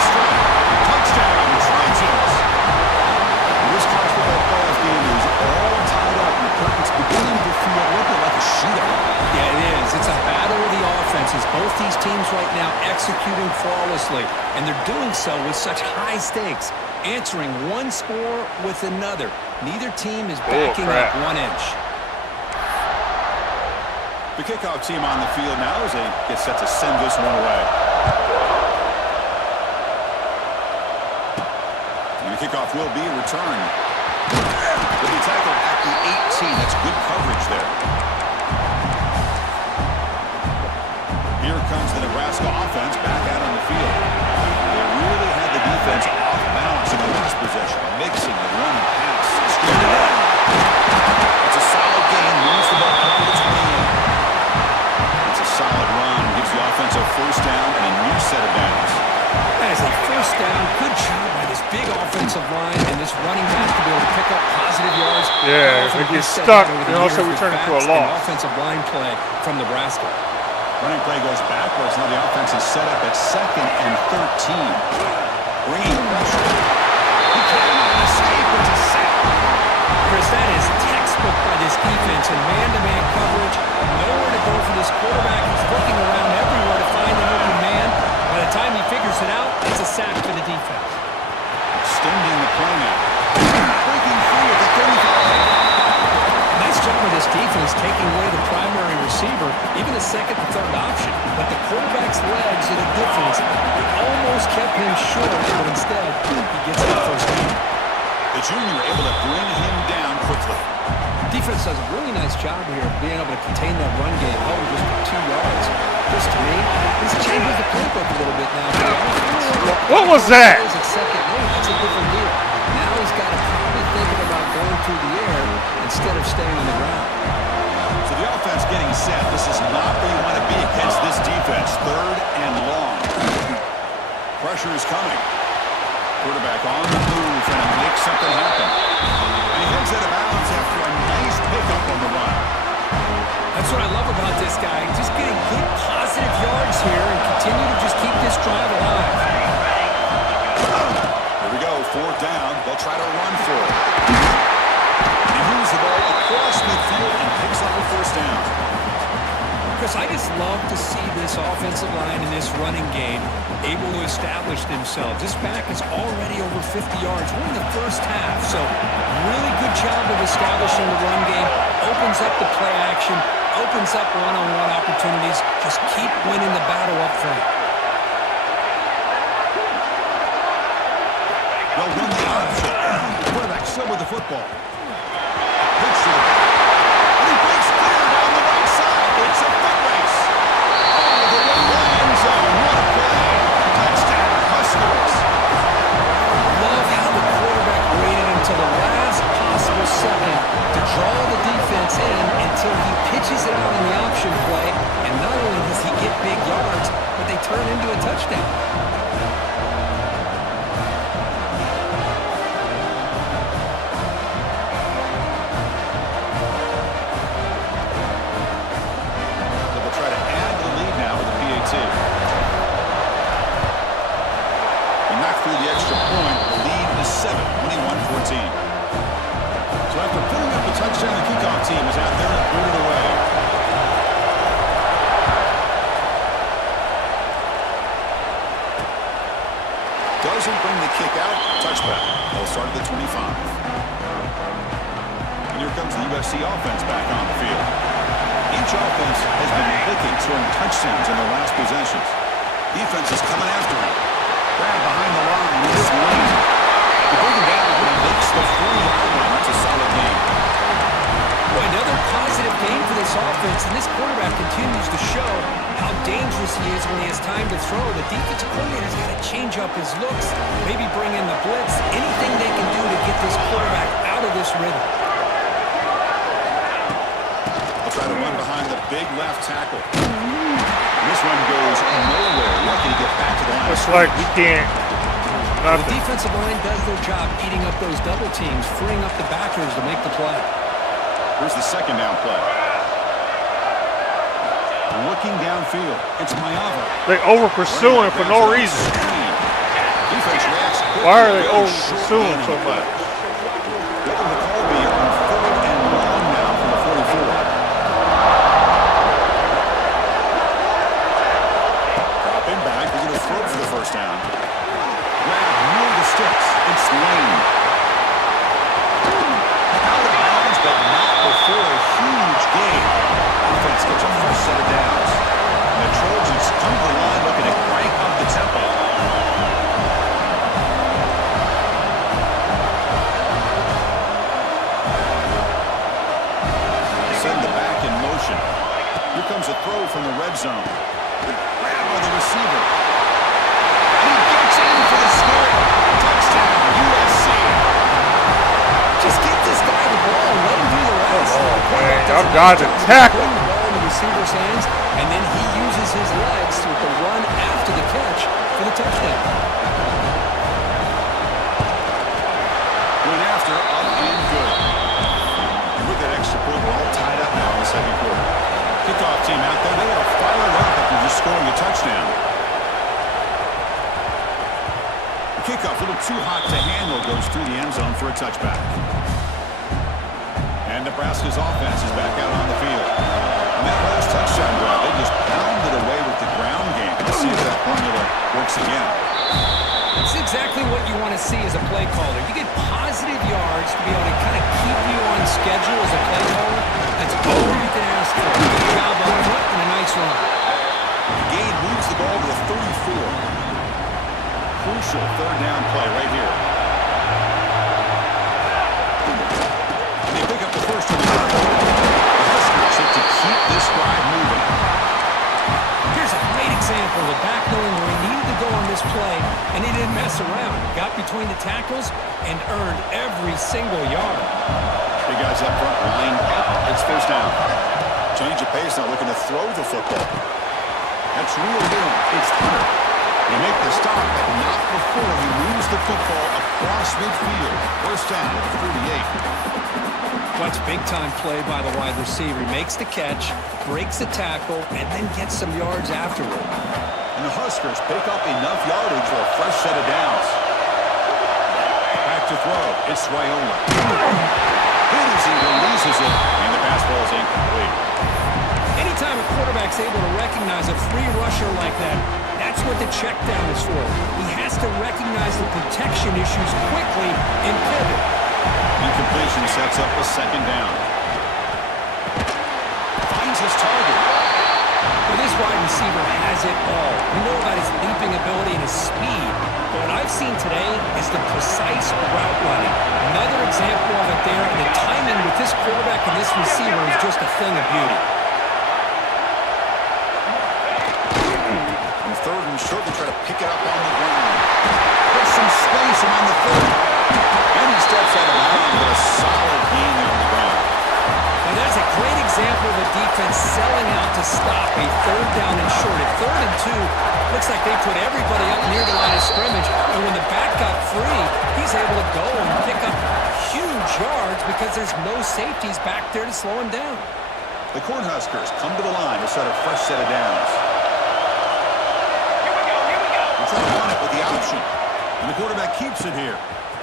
Touchdown, Trojans. This college football playoff game is all tied up, and the curtain's beginning to feel a little bit like a shootout. Yeah, it is. It's a battle of the offenses. Both these teams right now executing flawlessly, and they're doing so with such high stakes, answering one score with another. Neither team is backing up 1 inch. The kickoff team on the field now as they get set to send this one away. And the kickoff will be returned. Will be tackled at the 18. That's good coverage there. Here comes the Nebraska offense back out on the field. They really had the defense off balance in the last possession, mixing the run and pass. Screwed it up. It's a solid game. Moves the ball up to the 28. It's a solid run. Gives the offense a first down and a new set of downs. That is a first down. Good job by this big offensive line and this running back to be able to pick up positive yards. Yeah, if they get stuck, and also we turn into a loss. Offensive line play from Nebraska. Running play goes backwards. Now the offense is set up at 2nd and 13. Bringing pressure. He cannot escape. It's a sack. Chris, that is textbook by this defense in man-to-man coverage. Nowhere to go for this quarterback. He's looking around everywhere to find an open man. By the time he figures it out, it's a sack for the defense. Extending the play now. Breaking free at the 35. Nice job of this defense taking away the primary receiver, even the second and third option. But the quarterback's legs are the difference. It almost kept him short, but instead, he gets that first down. The junior able to bring him down quickly. Defense does a really nice job here of being able to contain that run game, held just for 2 yards. Just to me, this changes the playbook a little bit now for the offense. What was that? At second lane, that's a different deal. Now he's got to probably thinking about going through the air instead of staying on the ground. So the offense getting set. This is not where you want to be against this defense. 3rd and long. Pressure is coming. Quarterback on the move and makes something happen. And he heads out of bounds after a nice pickup on the run. That's what I love about this guy. Just getting good positive yards here and continue to just keep this drive alive. Here we go, 4th down. They'll try to run for it. He moves the ball across midfield and picks up a 1st down. Chris, I just love to see this offensive line in this running game able to establish themselves. This back is already over 50 yards. We're in the first half, so really good job of establishing the run game. Opens up the play action, opens up one-on-one opportunities. Just keep winning the battle up front. They'll run the option. Quarterback still with the football. Pitch to the back. And he breaks clear down the right side. It's a foot race. Oh, the way to the end zone. What a play. Touchdown, Huskers. Love how the quarterback waited until the last possible second to draw the defense in until he pitches it out in the option play. And not only does he get big yards, but they turn into a touchdown. Touchdown, the kickoff team is out there and put it away. Doesn't bring the kick out. Touchback. They'll start at the 25. And here comes the USC offense back on the field. Each offense has been clicking, scoring touchdowns in their last possessions. Defense is coming after him. Grab behind the line. This lane. The bring him down when he makes the 40-yard line. It's a solid game. Boy, another positive game for this offense, and this quarterback continues to show how dangerous he is when he has time to throw. The defensive coordinator's got to change up his looks, maybe bring in the blitz, anything they can do to get this quarterback out of this rhythm. They'll try to run behind the big left tackle. And this one goes nowhere. Lucky to get back to the line. It's like we can't. The defensive line does their job eating up those double teams, freeing up the backers to make the play. Here's the 2nd down play. Looking downfield. It's Mayava. They over-pursuing for no reason. Defense reacts quickly. Why are they over-pursuing so much? Getting the call be on 3rd and long now from the 44. Dropping back. They're going to throw for the 1st down. Grab near the sticks. It's Lane. Out of bounds, but not before a huge gain. Offense gets a fresh set of downs. And the Trojans come to the line looking to crank up the tempo. Send the back in motion. Here comes a throw from the red zone. The grab by the receiver. And he gets in for the score. Touchdown, USC. Just get this guy the ball and let him do the rest. Man, I've got to tackle. Putting the ball in the receiver's hands, and then he uses his legs with the run after the catch for the touchdown. Going after, up and good. And with that extra point, we're all tied up now in the 2nd quarter. Kickoff team out there, they are fired up after just scoring a touchdown. The kickoff, a little too hot to handle, goes through the end zone for a touchback. And Nebraska's offense is back out on the field. And that last touchdown drive, they just pounded away with the ground game. Let's see if that formula works again. It's exactly what you want to see as a play caller. You get positive yards to be able to kind of keep you on schedule as a play caller. That's all you can ask for. Good job up front and a nice run. The gain moves the ball to the 34. crucial third down play right here. They pick up the first on the ground. The Huskers look to keep this drive moving. Here's a great example of back knowing where he needed to go on this play, and he didn't mess around. Got between the tackles and earned every single yard. Big guys up front, lined up. It's first down. Change of pace, now looking to throw the football. That's real doing. It's Hunter. They make the stop, but not before he moves the football across midfield. First down at the 38. Watch big-time play by the wide receiver. He makes the catch, breaks the tackle, and then gets some yards afterward. And the Huskers pick up enough yardage for a fresh set of downs. Back to throw. It's Raiola. Hit as he releases it, and the pass ball is incomplete. Anytime a quarterback's able to recognize a free rusher like that, that's what the check down is for. He has to recognize the protection issues quickly and pivot. Incompletion sets up a second down. Finds his target. Well, this wide receiver has it all. We know about his leaping ability and his speed. But what I've seen today is the precise route running. Another example of it there, and the timing with this quarterback and this receiver is just a thing of beauty. And third and short, they try to pick it up on the ground. There's some space around the 30. And he steps out of bounds with a solid gain there on the ground. Now that's a great example of a defense selling out to stop a third down and short. At 3rd and 2, looks like they put everybody up near the line of scrimmage. And when the back got free, he's able to go and pick up huge yards because there's no safeties back there to slow him down. The Cornhuskers come to the line to set a fresh set of downs. We're trying to run it with the option. And the quarterback keeps it here.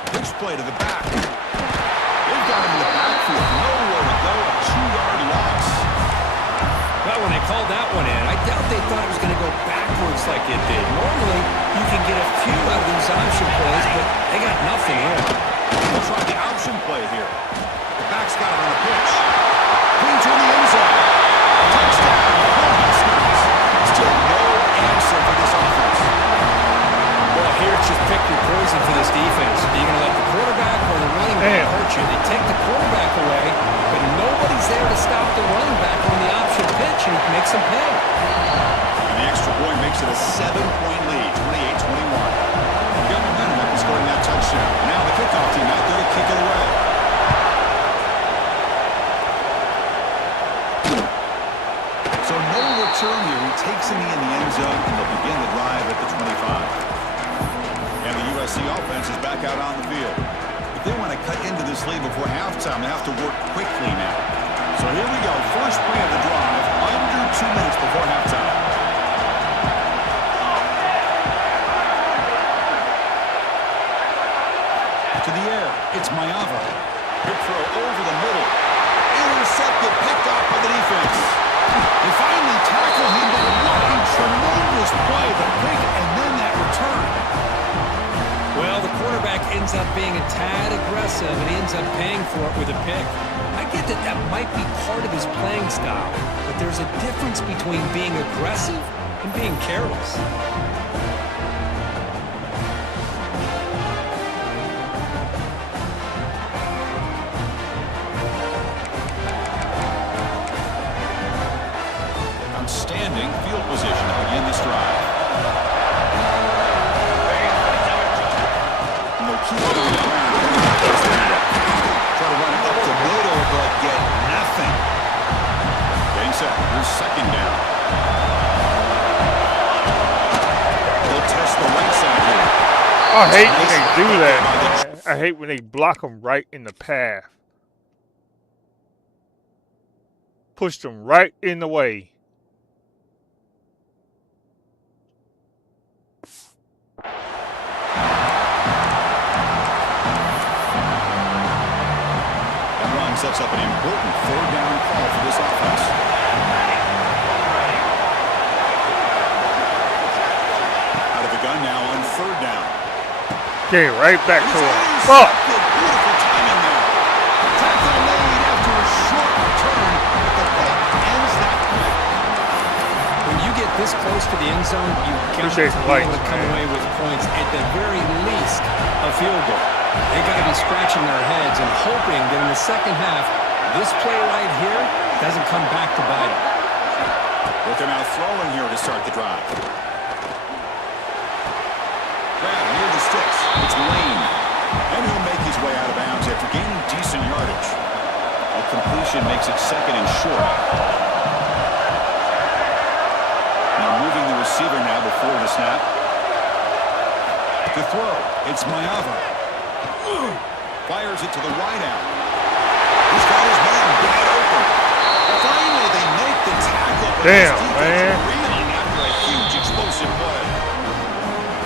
Pitch play to the back. They've got him in the backfield. Nowhere to go. A 2-yard loss. Well, when they called that one in, I doubt they thought it was going to go backwards like it did. Normally, you can get a few out of these option plays, but they got nothing here. They'll try the option play here. The back's got it on the pitch. Clean to the end zone. Touchdown. Cornhuskers. Still no answer for this offense. Well, here it's just pick your poison for this defense. Are you going to let the quarterback or the running back hurt you? They take the quarterback away, but nobody's there to stop the running back on the option pitch, and he makes them pay. And the extra point makes it a 7-point lead, 28-21. We got momentum after scoring that touchdown. Now the kickoff team out there to kick it away. So no return here. He takes him in the end zone, and they'll begin the drive at the 25. And the USC offense is back out on the field. If they want to cut into this lead before halftime, they have to work quickly now. So here we go. First play of the drive, under 2 minutes before halftime. To the air, it's Mayava. Big throw over the middle. Intercepted, picked off by the defense. They finally tackle him, but what a tremendous play. The pick and then that return. Well, the quarterback ends up being a tad aggressive, and he ends up paying for it with a pick. I get that that might be part of his playing style, but there's a difference between being aggressive and being careless. Outstanding field position to begin this drive. Keep it on the ground. Try to run it up the middle, but get nothing. Getting set. Here's second down. They'll test the right side here. I hate when they do that. I hate when they block them right in the path. Push them right in the way. Sets up an important third down call for this offense. Out of the gun now on third down. Okay, right back to him. Fuck! Beautiful timing there. Tackle made after a short return, but the pick ends that play. When you get this close to the end zone, you've got to be able to come away with points, at the very least, a field goal. They got to be scratching their heads and hoping that in the second half, this play right here doesn't come back to bite them. But they're now throwing here to start the drive. Grab near the sticks. It's Lane. And he'll make his way out of bounds after gaining decent yardage. A completion makes it second and short. Now moving the receiver now before the snap. To throw, it's Mayava. Fires it to the wideout. He's got his man wide open. Finally, they make the tackle. Damn, man. Reeling after a huge explosive play.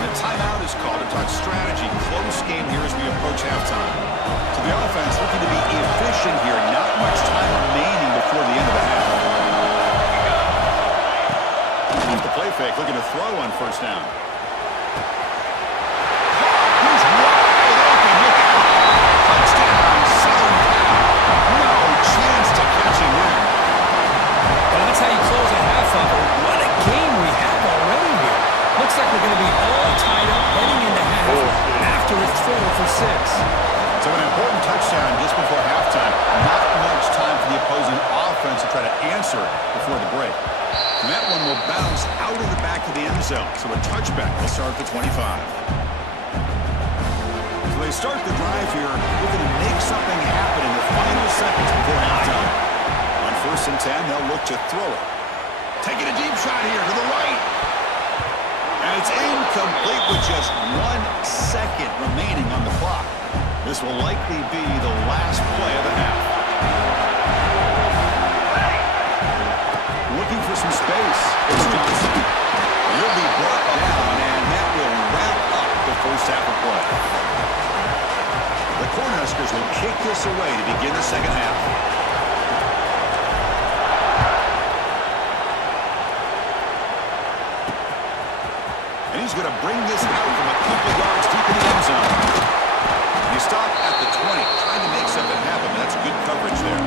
The timeout is called to talk strategy. Close game here as we approach halftime. So the offense looking to be efficient here. Not much time remaining before the end of the half. Off the play fake, looking to throw on first down. He's wide open. Look out. Touchdown, Southern Cal. No chance to catch him there. Well, that's how you close a half of it. What a game we have already here. Looks like we're going to be all tied up heading into half after this throw for 6. So an important touchdown just before halftime. Not much time for the opposing offense to try to answer before the break. And that one will bounce out of the back of the end zone. So a touchback will start at the 25. So they start the drive here looking to make something happen in the final seconds before halftime. On 1st and 10, they'll look to throw it. Taking a deep shot here to the right. And it's incomplete with just 1 second remaining on the clock. This will likely be the last play of the half. Looking for some space. It's Johnson. He'll be brought down, and that will wrap up the first half of play. The Cornhuskers will kick this away to begin the second half. And he's going to bring this out from a couple yards deep in the end zone. And he stopped at the 20, trying to make something happen. That's good coverage there.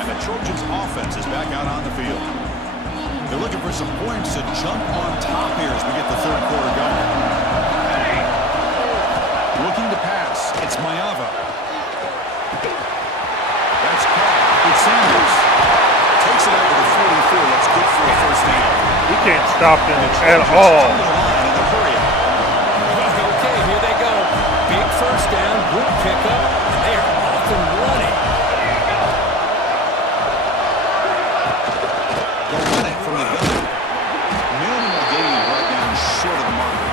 And the Trojans' offense is back out on the field. They're looking for some points to jump on top here as we get the third quarter going. Looking to pass. It's Mayava. That's caught. It's Sanders. Takes it out to the 44. That's good for a first down. We can't stop them at all. Okay, here they go. Big first down, good pickup. They're off and running. They'll run it from the gun. Minimal gain right down short of the marker.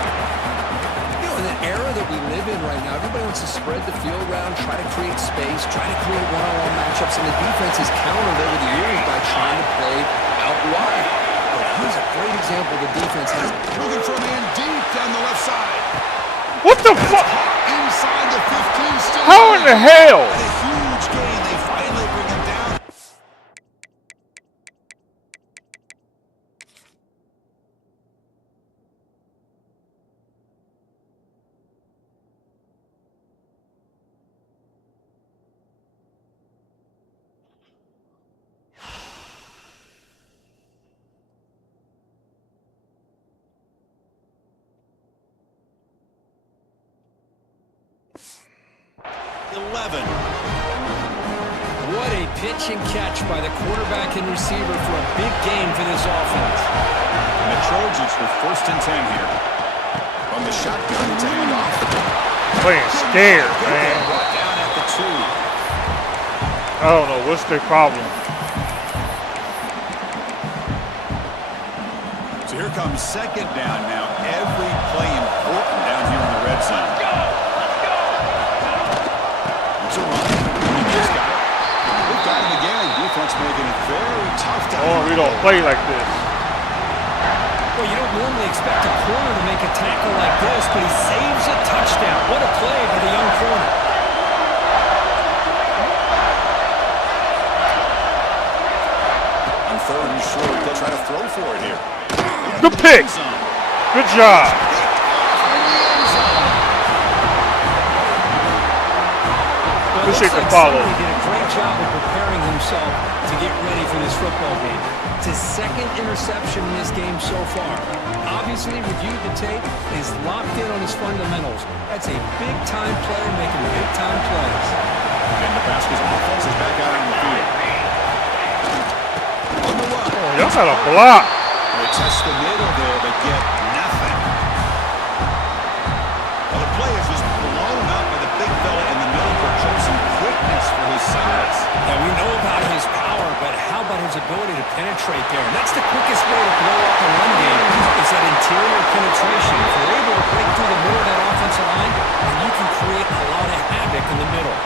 You know, in the era that we live in right now, everybody wants to spread the field around, try to create space, try to create one-on-one matchups, and the defense has countered over the years by trying to play out wide. But here's a great example the defense has. Looking for a man deep down the left side. What the fuck? Inside the 15. Still How in the hell? a huge gain. They finally bring him down. What a pitch and catch by the quarterback and receiver for a big gain for this offense. And the Trojans with 1st and 10 here. From the shotgun, it's a handoff. Playing scared, man. Brought down at the 2. I don't know. What's their problem? So here comes second down now. Every play important down here in the red zone. It's a run. He just got it. They've got him again. Defense making it very tough down here. We don't play like this. Well, you don't normally expect a corner to make a tackle like this, but he saves a touchdown. What a play by the young corner. On 3rd and short, they'll try to throw for it here. Good pick. Good job. Well, Appreciate the like follow. He did a great job of preparing himself to get ready for this football game. It's his second interception in this game so far. Obviously reviewed the tape, is locked in on his fundamentals. That's a big-time player making big-time plays. And Nebraska's offense is back out on the field. On the run. Oh, y'all got a block. They test the middle there, but get nothing. Well, the play is just blown up by the big fella in the middle for some quickness for his size. Yeah, we know about his power, but how about his ability to penetrate there? And that's the quickest way to blow up a run game, is that interior penetration. If you're able to break through the middle of that offensive line, then you can create a lot of havoc in the middle.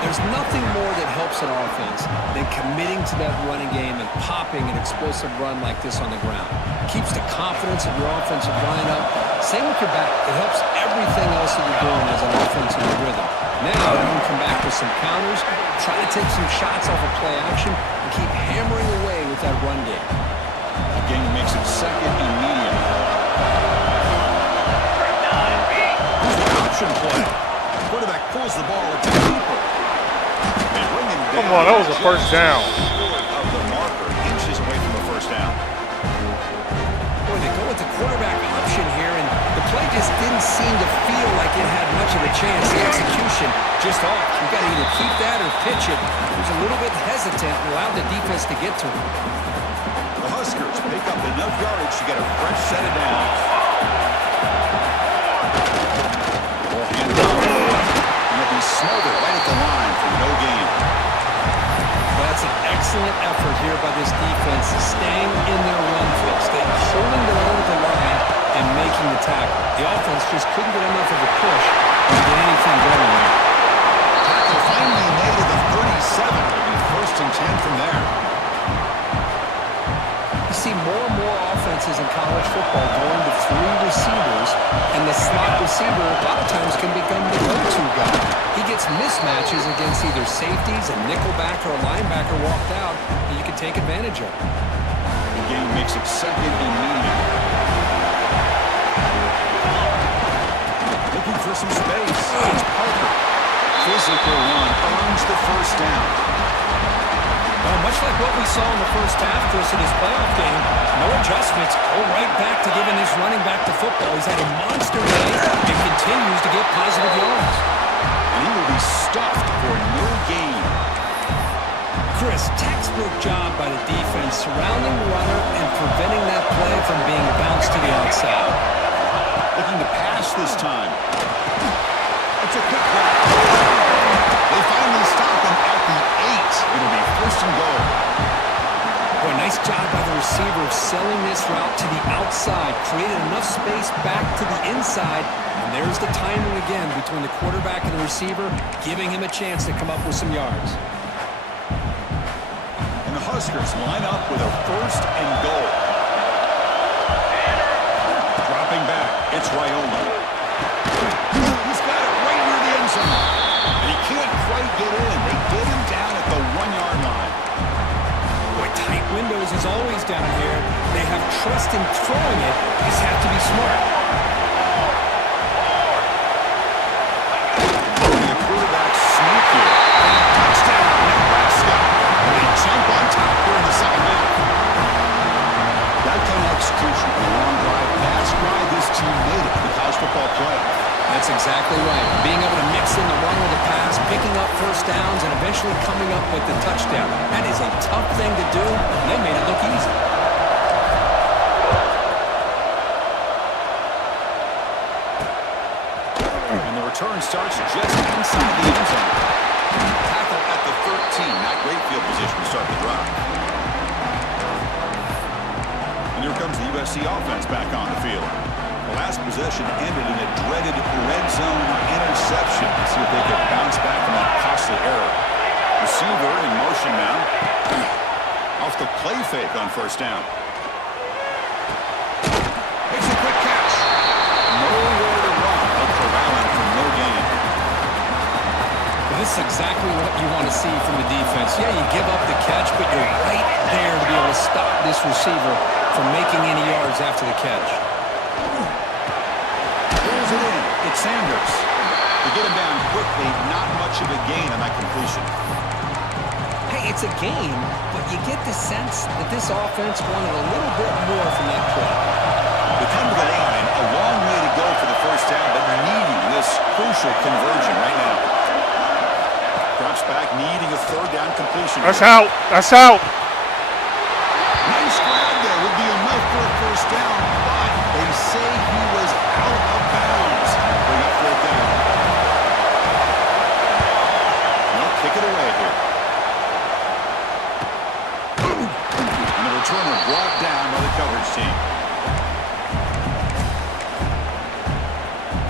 There's nothing more that helps an offense than committing to that running game and popping an explosive run like this on the ground. Keeps the confidence of your offensive line up. Same with your back. It helps everything else that you're doing as an offensive rhythm. Now you can come back with some counters, try to take some shots off of play action, and keep hammering away with that run game. The game makes it second and medium. Here's the option play. Quarterback pulls the ball into deeper. Come on, that was a first down. Short of the marker, inches away from the first down. Boy, they go with the quarterback option here, and the play just didn't seem to feel like it had much of a chance. The execution just off. You've got to either keep that or pitch it. He was a little bit hesitant and allowed the defense to get to him. The Huskers pick up enough yardage to get a fresh set of downs. Ball handed off. And it'll be smothered right at the line for no gain. That's an excellent effort here by this defense, staying in their run field, staying holding their own with the line and making the tackle. The offense just couldn't get enough of a push to get anything going there. Tackle finally made at the 37. It'll be first and 10 from there. You see more and more offenses in college football going to three receivers, and the slot receiver a lot of times can become the go-to guy. He gets mismatches against either safeties, a nickelback, or a linebacker walked out, and you can take advantage of it. The game makes it second and medium. Looking for some space. It's Parker. Physical run earns the first down. Well, much like what we saw in the first half, Chris, in his playoff game, no adjustments, go right back to giving his running back to football. He's had a monster day and continues to get positive yards. And he will be stuffed for no gain. Chris, textbook job by the defense surrounding the runner and preventing that play from being bounced to the outside. Looking to pass this time. It's a quick block. They finally stop him at the 8. It'll be first and goal. Boy, nice job by the receiver of selling this route to the outside. Created enough space back to the inside. And there's the timing again between the quarterback and the receiver, giving him a chance to come up with some yards. And the Huskers line up with a first and goal. Dropping back, it's Raiola. He's got it right near the end zone. And he can't quite get in. They get him down at the 1-yard line. Boy, tight windows is always down here. They have trust in throwing it. Just have to be smart. The quarterback sneak here. Touchdown, Nebraska. And they jump on top here in the second half. That kind of execution on a long drive. That's why this team made it to the college football playoff. That's exactly right. Being able to mix in the run with the pass, picking up first downs, and eventually coming up with the touchdown. That is a tough thing to do, and they made it look easy. And the return starts just inside the end zone. Tackle at the 13. Not great field position to start the drive. And here comes the USC offense back on the field. The last possession ended in a dreaded red zone interception. Let's see if they can bounce back from that costly error. Receiver in motion now. Off the play fake on first down. Makes a quick catch. Nowhere to run. They'll corral him for no gain. Well, this is exactly what you want to see from the defense. Yeah, you give up the catch, but you're right there to be able to stop this receiver from making any yards after the catch. Pulls it in. It's Sanders. They get him down quickly. Not much of a gain on that completion. Hey, it's a game, but you get the sense that this offense wanted a little bit more from that play. We come to the line, a long way to go for the first down, but needing this crucial conversion right now. Drops back, needing a third down completion. That's out. That's out. Nice grab there. Would be enough for a first down, but they say he was out of bounds. Bring up fourth down. No, kick it away here. And the returner brought down by the coverage team.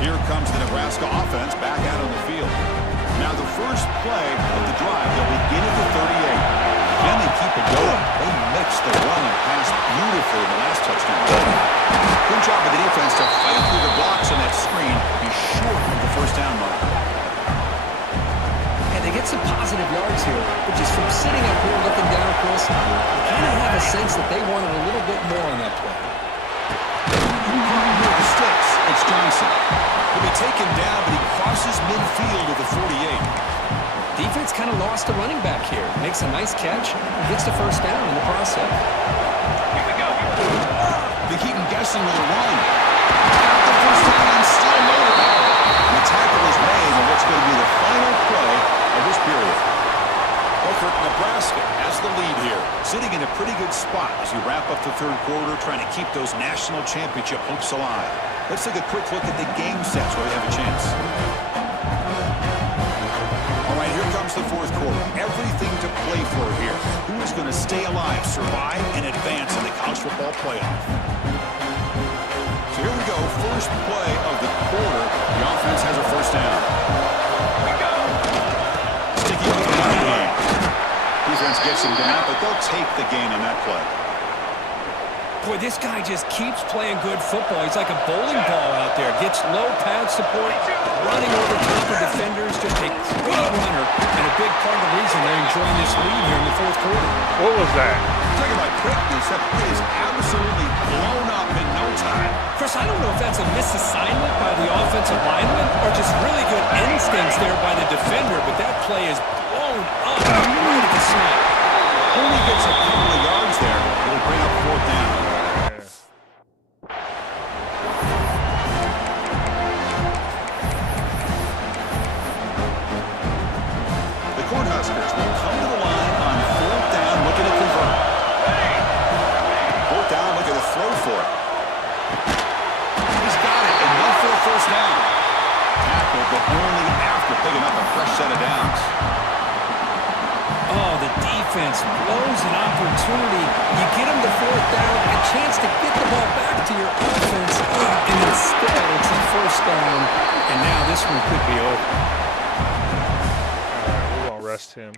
Here comes the Nebraska offense back out on the field. Now the first play of the drive, they'll begin at the 38. Can they keep it going? They mixed the run and pass beautifully in the last touchdown. Good job of the defense to fight through the blocks on that screen, be short of the first down mark. And they get some positive yards here, but just from sitting up here looking down, Chris, you kind of have a sense that they wanted a little bit more on that play. Near the sticks, it's Johnson. He'll be taken down, but he crosses midfield at the 48. Defense kind of lost a running back here. Makes a nice catch, gets the first down in the process. Here we go. They keep him guessing with a run. Got the first down and still moving. The tackle is made on what's going to be the final play of this period. Booker, Nebraska has the lead here, sitting in a pretty good spot as you wrap up the third quarter, trying to keep those national championship hopes alive. Let's take a quick look at the game sets where we have a chance. All right, here comes the fourth quarter. Everything to play for here. Who is going to stay alive, survive, and advance in the college football playoff? So here we go. First play of the quarter. The offense has a first down. Sticky with the running game. Defense gets him down, but they'll take the gain on that play. Boy, this guy just keeps playing good football. He's like a bowling ball out there. Gets low pad support, running over top of defenders, just a great runner, and a big part of the reason they're enjoying this lead here in the fourth quarter. What was that? Talking about quickness, that play is absolutely blown up in no time. Chris, I don't know if that's a misassignment by the offensive lineman or just really good instincts there by the defender, but that play is blown up right at the snap. Only gets a couple of yards there. It'll bring up fourth down. The Cornhuskers will come to the line on fourth down, looking to convert. Fourth down, looking to throw for it. He's got it, enough for a first down. Tackle, but only after picking up a fresh set of downs. Oh, the defense blows an opportunity. You get them to fourth down, a chance to get the ball back to your offense, and instead it's a first down, and now this one could be over. All right, we're going to rest him.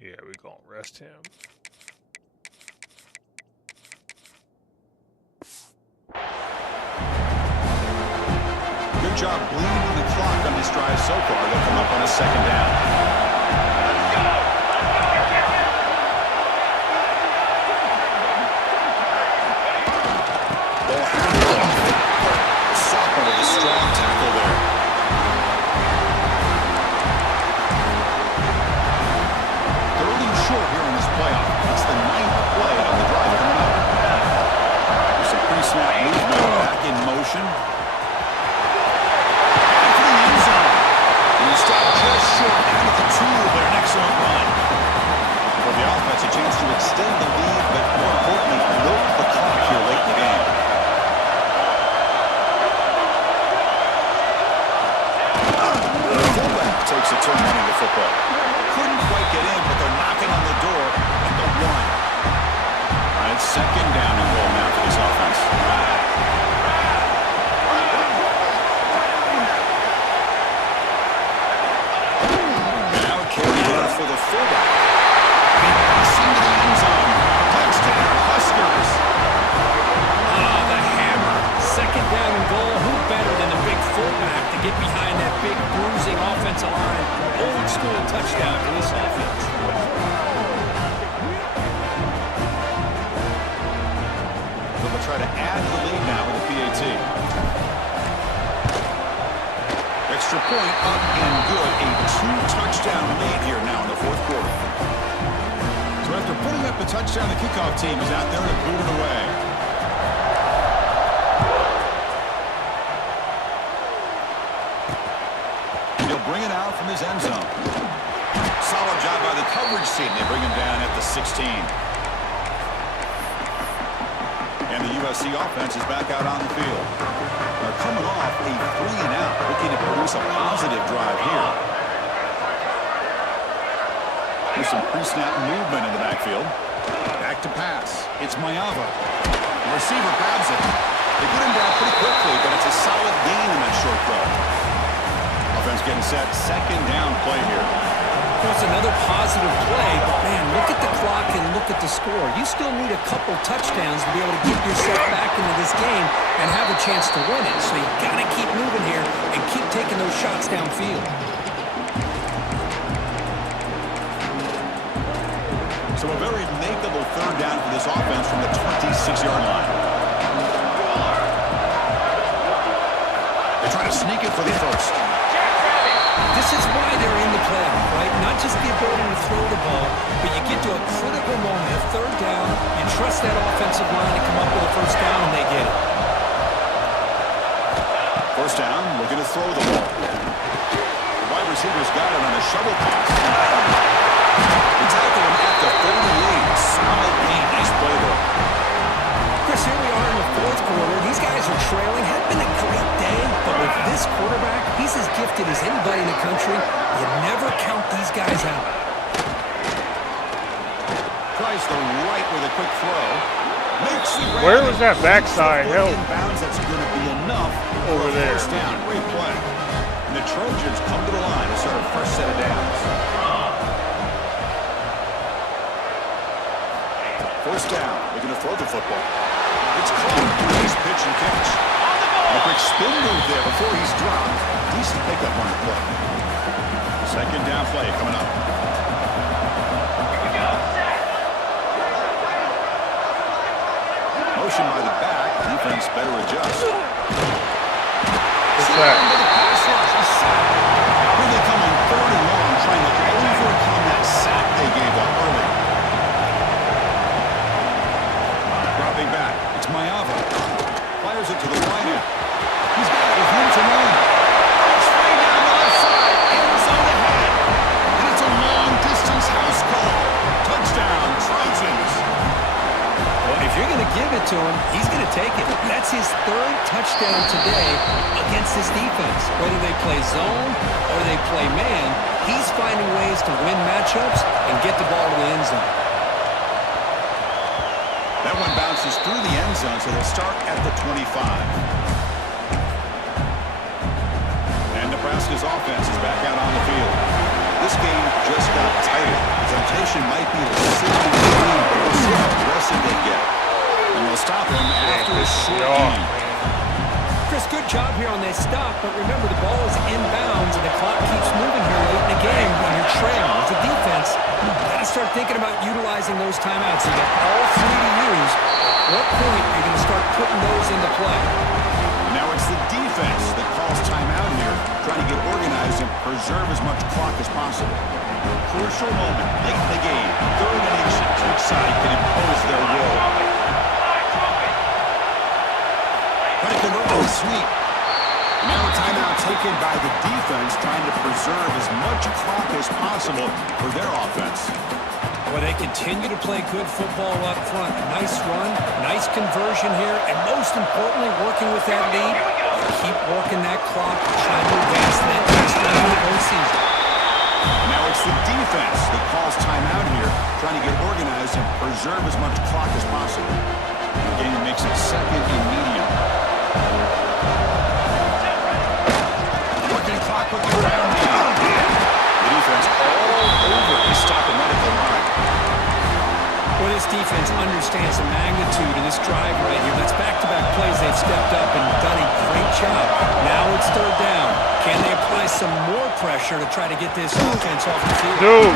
Yeah, we're going to rest him. Good job bleeding the clock on this drive so far. They'll come up on a second down. Ball handled off. Sophomore with a strong tackle there. Third and short here in this playoff. It's the 9th play of the drive coming up. There's some pre-snap movement back in motion. Stopped just short down at the 2, but an excellent run. For the offense, a chance to extend the lead, but more importantly, milk the clock here late in the game. The fullback takes a turn running the football. Couldn't quite get in, but they're knocking on the door at the 1. All right, second down and goal now for this offense. For the fullback. Passing to the end zone. Touchdown, Huskers. Oh, the hammer. Second down and goal. Who better than the big fullback to get behind that big bruising offensive line? Old school touchdown for this offense. They'll try to add to the lead now with the PAT. extra point up and good. A 2-touchdown lead here now in the fourth quarter. So after putting up the touchdown, the kickoff team is out there to boot it away. He'll bring it out from his end zone. Solid job by the coverage team. They bring him down at the 16. And the USC offense is back out on the field. They're coming off a 3-and-out, looking to produce a positive drive here. There's some pre-snap movement in the backfield. Back to pass. It's Mayava. The receiver grabs it. They get him down pretty quickly, but it's a solid gain in that short throw. Offense getting set. Second down play here. It's another positive play, but man, look at the clock and look at the score. You still need a couple touchdowns to be able to get yourself back into this game and have a chance to win it. So you got to keep moving here and keep taking those shots downfield. So a very makeable third down for this offense from the 26-yard line. They try to sneak it for the first. This is why they're in the playoff, right? Not just the ability to throw the ball, but you get to a critical moment, a third down, you trust that offensive line to come up with a first down, and they get it. First down, looking to throw the ball. The wide receiver's got it on a shovel pass. They tackle him at the 38. Solid gain. Nice play there. Chris, here we are in the fourth quarter. These guys are trailing. Had been a great day, but with this quarterback, he's as gifted as anybody in the country. You never count these guys out. Tries the right with a quick throw. Makes the grab. Where was that backside help? Inbounds, that's going to be enough Over for a there. first down. Great play. And the Trojans come to the line to start a first set of downs. First down. Looking to throw the football. It's caught. Nice pitch and catch. And a quick spin move there before he's dropped. Decent pickup on the play. Second down play coming up. Motion by the back. Defense better adjust. What's that? Here they come on 3rd and long, trying to overcome that sack they gave up early. Dropping back. It's Mayava. Fires it to the right end. He's got it with room to run. It's way down the left side. End zone ahead. And it's a long-distance house call. Touchdown, Trojans. Well, if you're going to give it to him, he's going to take it. That's his 3rd touchdown today against this defense. Whether they play zone or they play man, he's finding ways to win matchups and get the ball to the end zone. That one bounces through the end zone, so they'll start at the 25. And Nebraska's offense is back out on the field. This game just got tighter. The temptation might be to sit in the game, but we'll see how aggressive they get. And they'll stop him after a short game. Chris, good job here on that stop, but remember the ball is inbounds and the clock keeps moving here late in the game when you're trailing. As a defense, you've got to start thinking about utilizing those timeouts. You got all 3 to use. At what point are you going to start putting those into play? Now it's the defense that calls timeout here, trying to get organized and preserve as much clock as possible. Crucial moment late in the game. 3rd and inches. Each side can impose their will. Trying to convert the sweep. Now a timeout taken by the defense, trying to preserve as much clock as possible for their offense. Well, they continue to play good football up front. Nice run, nice conversion here, and most importantly, working with that lead, keep working that clock, trying to advance that next round of the postseason. Now it's the defense that calls timeout here, trying to get organized and preserve as much clock as possible. The game makes it 2nd and medium. Working clock with the ground game. The defense all over to stop him right at the line. Well, this defense understands the magnitude of this drive right here. That's back-to-back plays. They've stepped up and done a great job. Now it's 3rd down. Can they apply some more pressure to try to get this offense off the field? Dude.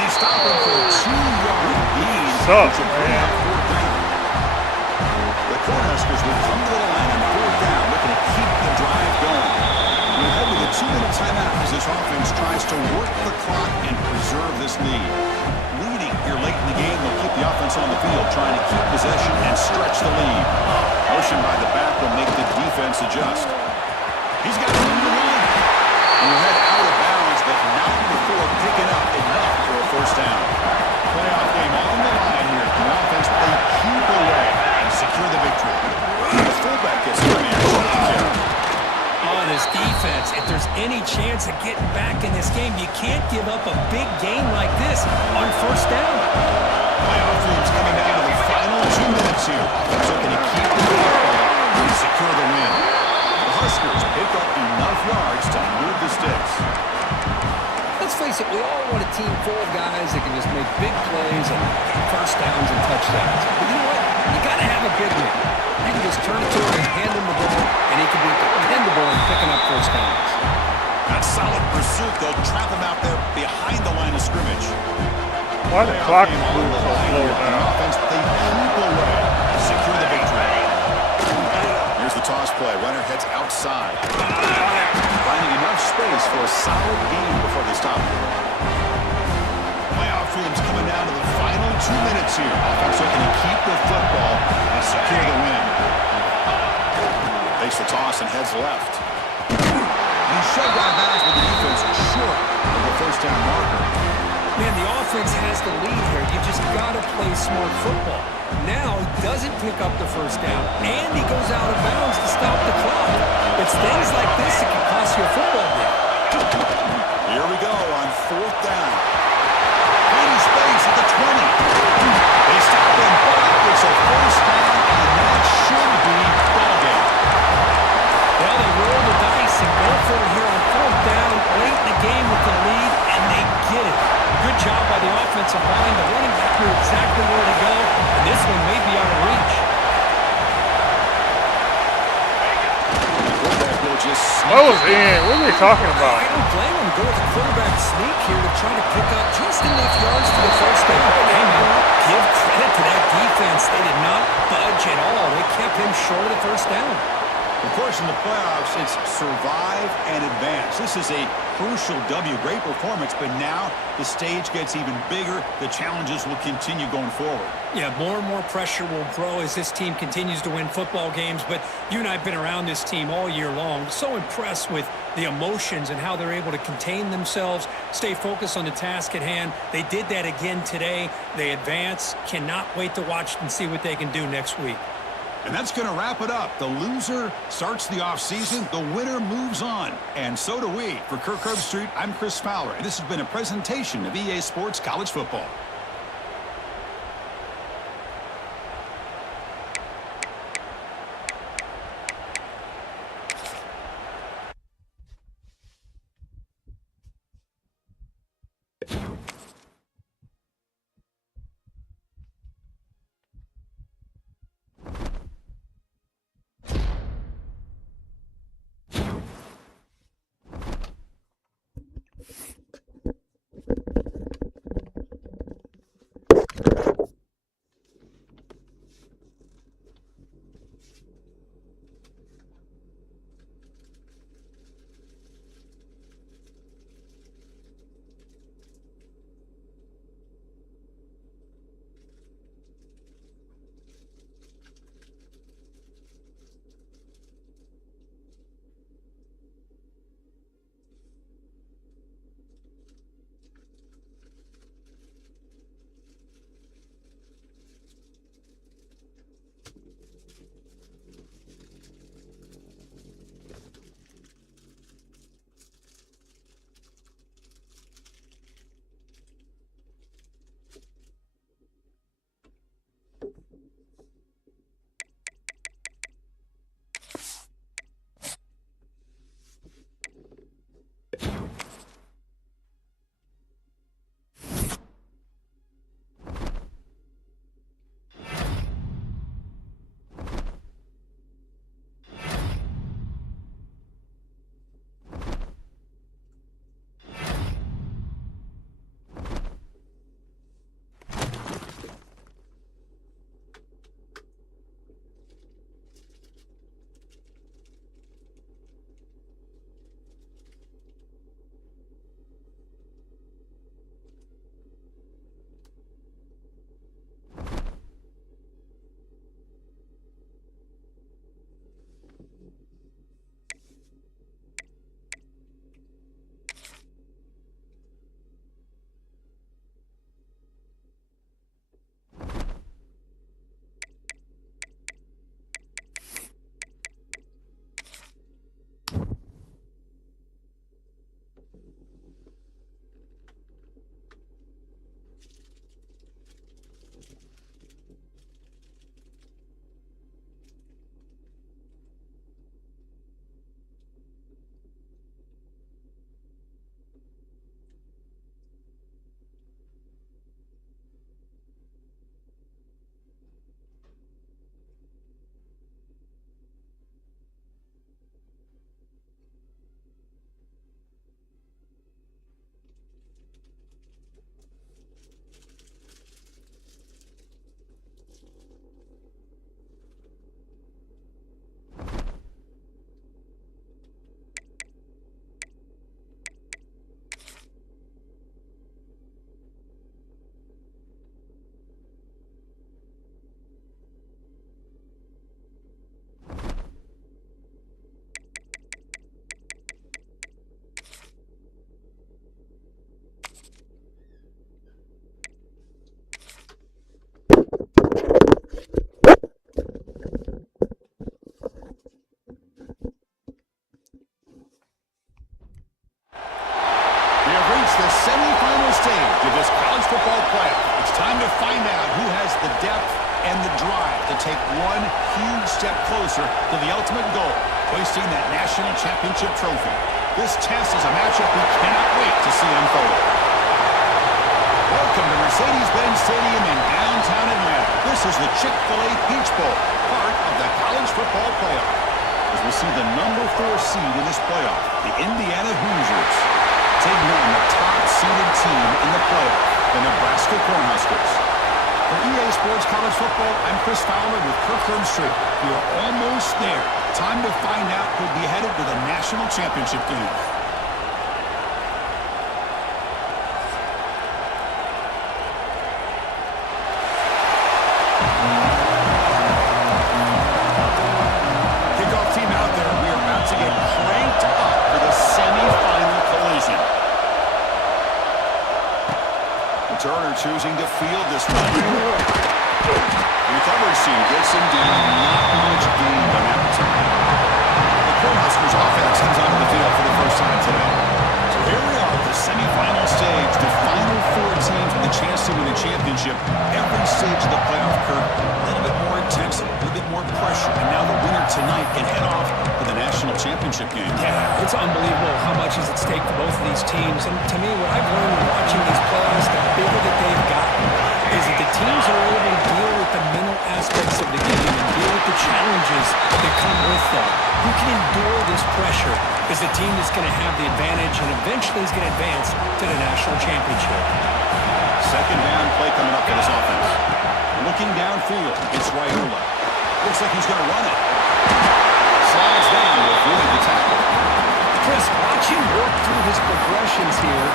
They stop him for a 2-yard gain. Sucks, man. The Cornhuskers will come to the line on 4th down, looking to keep the drive going. We're head with a 2-minute this offense tries to work the clock and preserve this lead. Leading here late in the game, they'll keep the offense on the field, trying to keep possession and stretch the lead. Motion by the back will make the defense adjust. He's got room to run. And we'll head out of bounds, but not before picking up enough for a first down. Playoff game on the line here. The offense they keep away and secure the victory. The fullback gets the man. Oh, this defense, if there's any chance of getting back in this game, you can't give up a big game like this on first down. Playoff game's coming down to the final 2 minutes here. Offense looking to keep the football and secure the win. The Huskers pick up enough yards to move the sticks. Let's face it, we all want a team full of guys that can just make big plays and get first downs and touchdowns. But you know what? You got to have a big man. You can just turn it to him and hand him the ball, and he can be dependable in picking up first downs. That solid pursuit, they'll trap him out there behind the line of scrimmage. Why the clock moves so slow now? Offense, they keep away, secure the victory. Here's the toss play. Runner heads outside. Finding enough space for a solid gain before they stop it. Playoff game's coming down to the final 2 minutes here. Offense looking to keep the football and secure the win. Takes the toss and heads left. And he's shoved out of bounds with the defense short of the first down marker. Man, the offense has the lead here. You just got to play smart football. Now he doesn't pick up the first down, and he goes out of bounds to stop the clock. It's things like this that can cost you a football game. Here we go on fourth down. Finding space at the 20. They stop him, but it's a first down, and that should be ball game. Well, they roll the dice and go for it here on fourth down, late in the game with the lead, and they get it. Good job by the offensive line. The running back knew exactly where to go, and this one may be out of reach. What was in? What are they talking about? I don't blame him. Go with the quarterback sneak here to try to pick up just enough yards for the first down. Hey, man, give credit to that defense. They did not budge at all. They kept him short of the first down. Of course, in the playoffs, it's survive and advance. This is a crucial W. Great performance, but now the stage gets even bigger. The challenges will continue going forward. Yeah, more and more pressure will grow as this team continues to win football games, but you and I have been around this team all year long. So impressed with the emotions and how they're able to contain themselves, stay focused on the task at hand. They did that again today. They advance. Cannot wait to watch and see what they can do next week. And that's going to wrap it up. The loser starts the offseason. The winner moves on. And so do we. For Kirk Herbstreit, I'm Chris Fowler, and this has been a presentation of EA Sports College Football. take one huge step closer to the ultimate goal, hoisting that national championship trophy. This test is a matchup we cannot wait to see unfold. Welcome to Mercedes-Benz Stadium in downtown Atlanta. This is the Chick-fil-A Peach Bowl, part of the college football playoff. As we see the number 4 seed in this playoff, the Indiana Hoosiers, taking on the top-seeded team in the playoff, the Nebraska Cornhuskers. For EA Sports College Football, I'm Chris Fowler with Kirk Herbstreit. We are almost there. Time to find out who'll be headed to the national championship game. Kickoff team out there. We are about to get cranked up for the semifinal collision. Turner choosing to field this one. Recovery team gets him down. Not much gain on that return. The Cornhuskers offense comes onto the field for the first time today. So here we are at the semifinal stage. The final 4 teams with a chance to win a championship. Every stage of the playoff curve, a little bit more intensity, a little bit more pressure. And now the winner tonight can head off to the national championship game. Yeah, it's unbelievable how much is at stake for both of these teams. And to me, what I've learned when watching these playoffs, the bigger that they've gotten, is that the teams are able to deal with the mental aspects of the game and deal with the challenges that come with them. Who can endure this pressure is the team that's going to have the advantage and eventually is going to advance to the national championship. Second down play coming up for this offense. Looking downfield, it's Raiola. Looks like he's going to run it. Slides down to avoid the tackle. Chris, watch him work through his progressions here.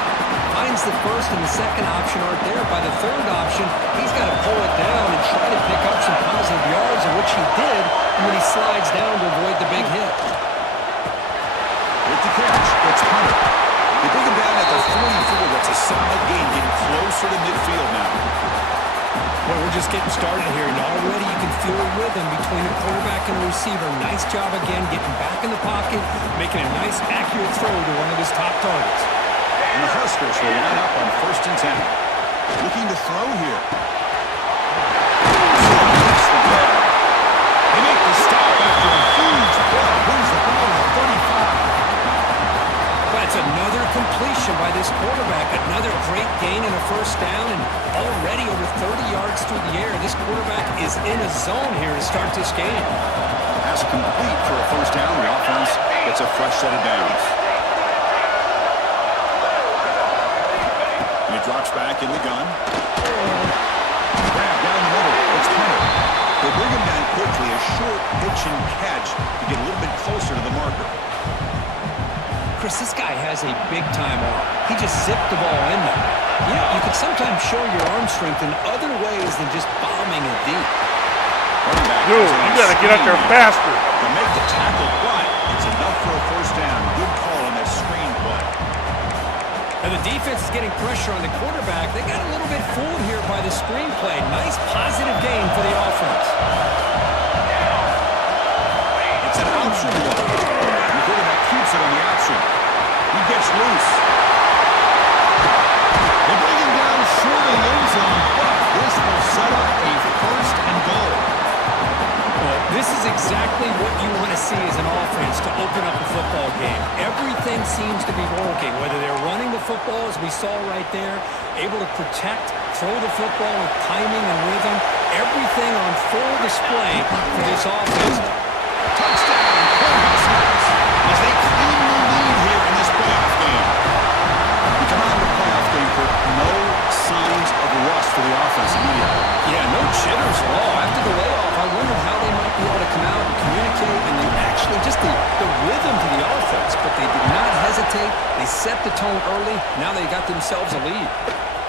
Finds the first and the second option aren't there. By the third option, he's got to pull it down and try to pick up some positive yards, of which he did when he slides down to avoid the big hit. With the catch, it's Hunter. They bring him down at the 44. That's a solid gain, getting closer to midfield now. Well, we're just getting started here, and already you can feel a rhythm between the quarterback and the receiver. Nice job again, getting back in the pocket, making a nice, accurate throw to one of his top targets. And the Huskers will line up on 1st and 10. Looking to throw here. They make the stop after a huge play. Brings the ball to 35. But it's another completion by this quarterback. Another great gain and a first down, and already over 30 yards through the air. This quarterback is in a zone here to start this game. Pass complete for a first down. The offense gets a fresh set of downs. And he drops back in the gun. Grab down the middle. It's Hunter. They bring him down quickly. A short pitch and catch to get a little bit closer to the marker. Chris, this guy has a big-time arm. He just zipped the ball in there. You know, you can sometimes show your arm strength in other ways than just bombing it deep. Dude, you got to get up there faster. To make the tackle, but it's enough for a first down. Good call on that screen play. And the defense is getting pressure on the quarterback. They got a little bit fooled here by the screen play. Nice positive gain for the offense. It's an option one. The quarterback keeps it on the option. He gets loose. They bring him down short of the end zone, but this will set up a first and goal. Well, this is exactly what you want to see as an offense to open up a football game. Everything seems to be working, whether they're running the football, as we saw right there, able to protect, throw the football with timing and rhythm, everything on full display for this offense. Touchdown, Cornhuskers, as they claim the lead here in this playoff game. We come out of the playoff game for no signs of rust for the offense immediately. Yeah, no jitters at all. After the layoff, I wondered how they might be able to come out and communicate, and then actually just the rhythm to the offense, but they did not hesitate. They set the tone early. Now they got themselves a lead.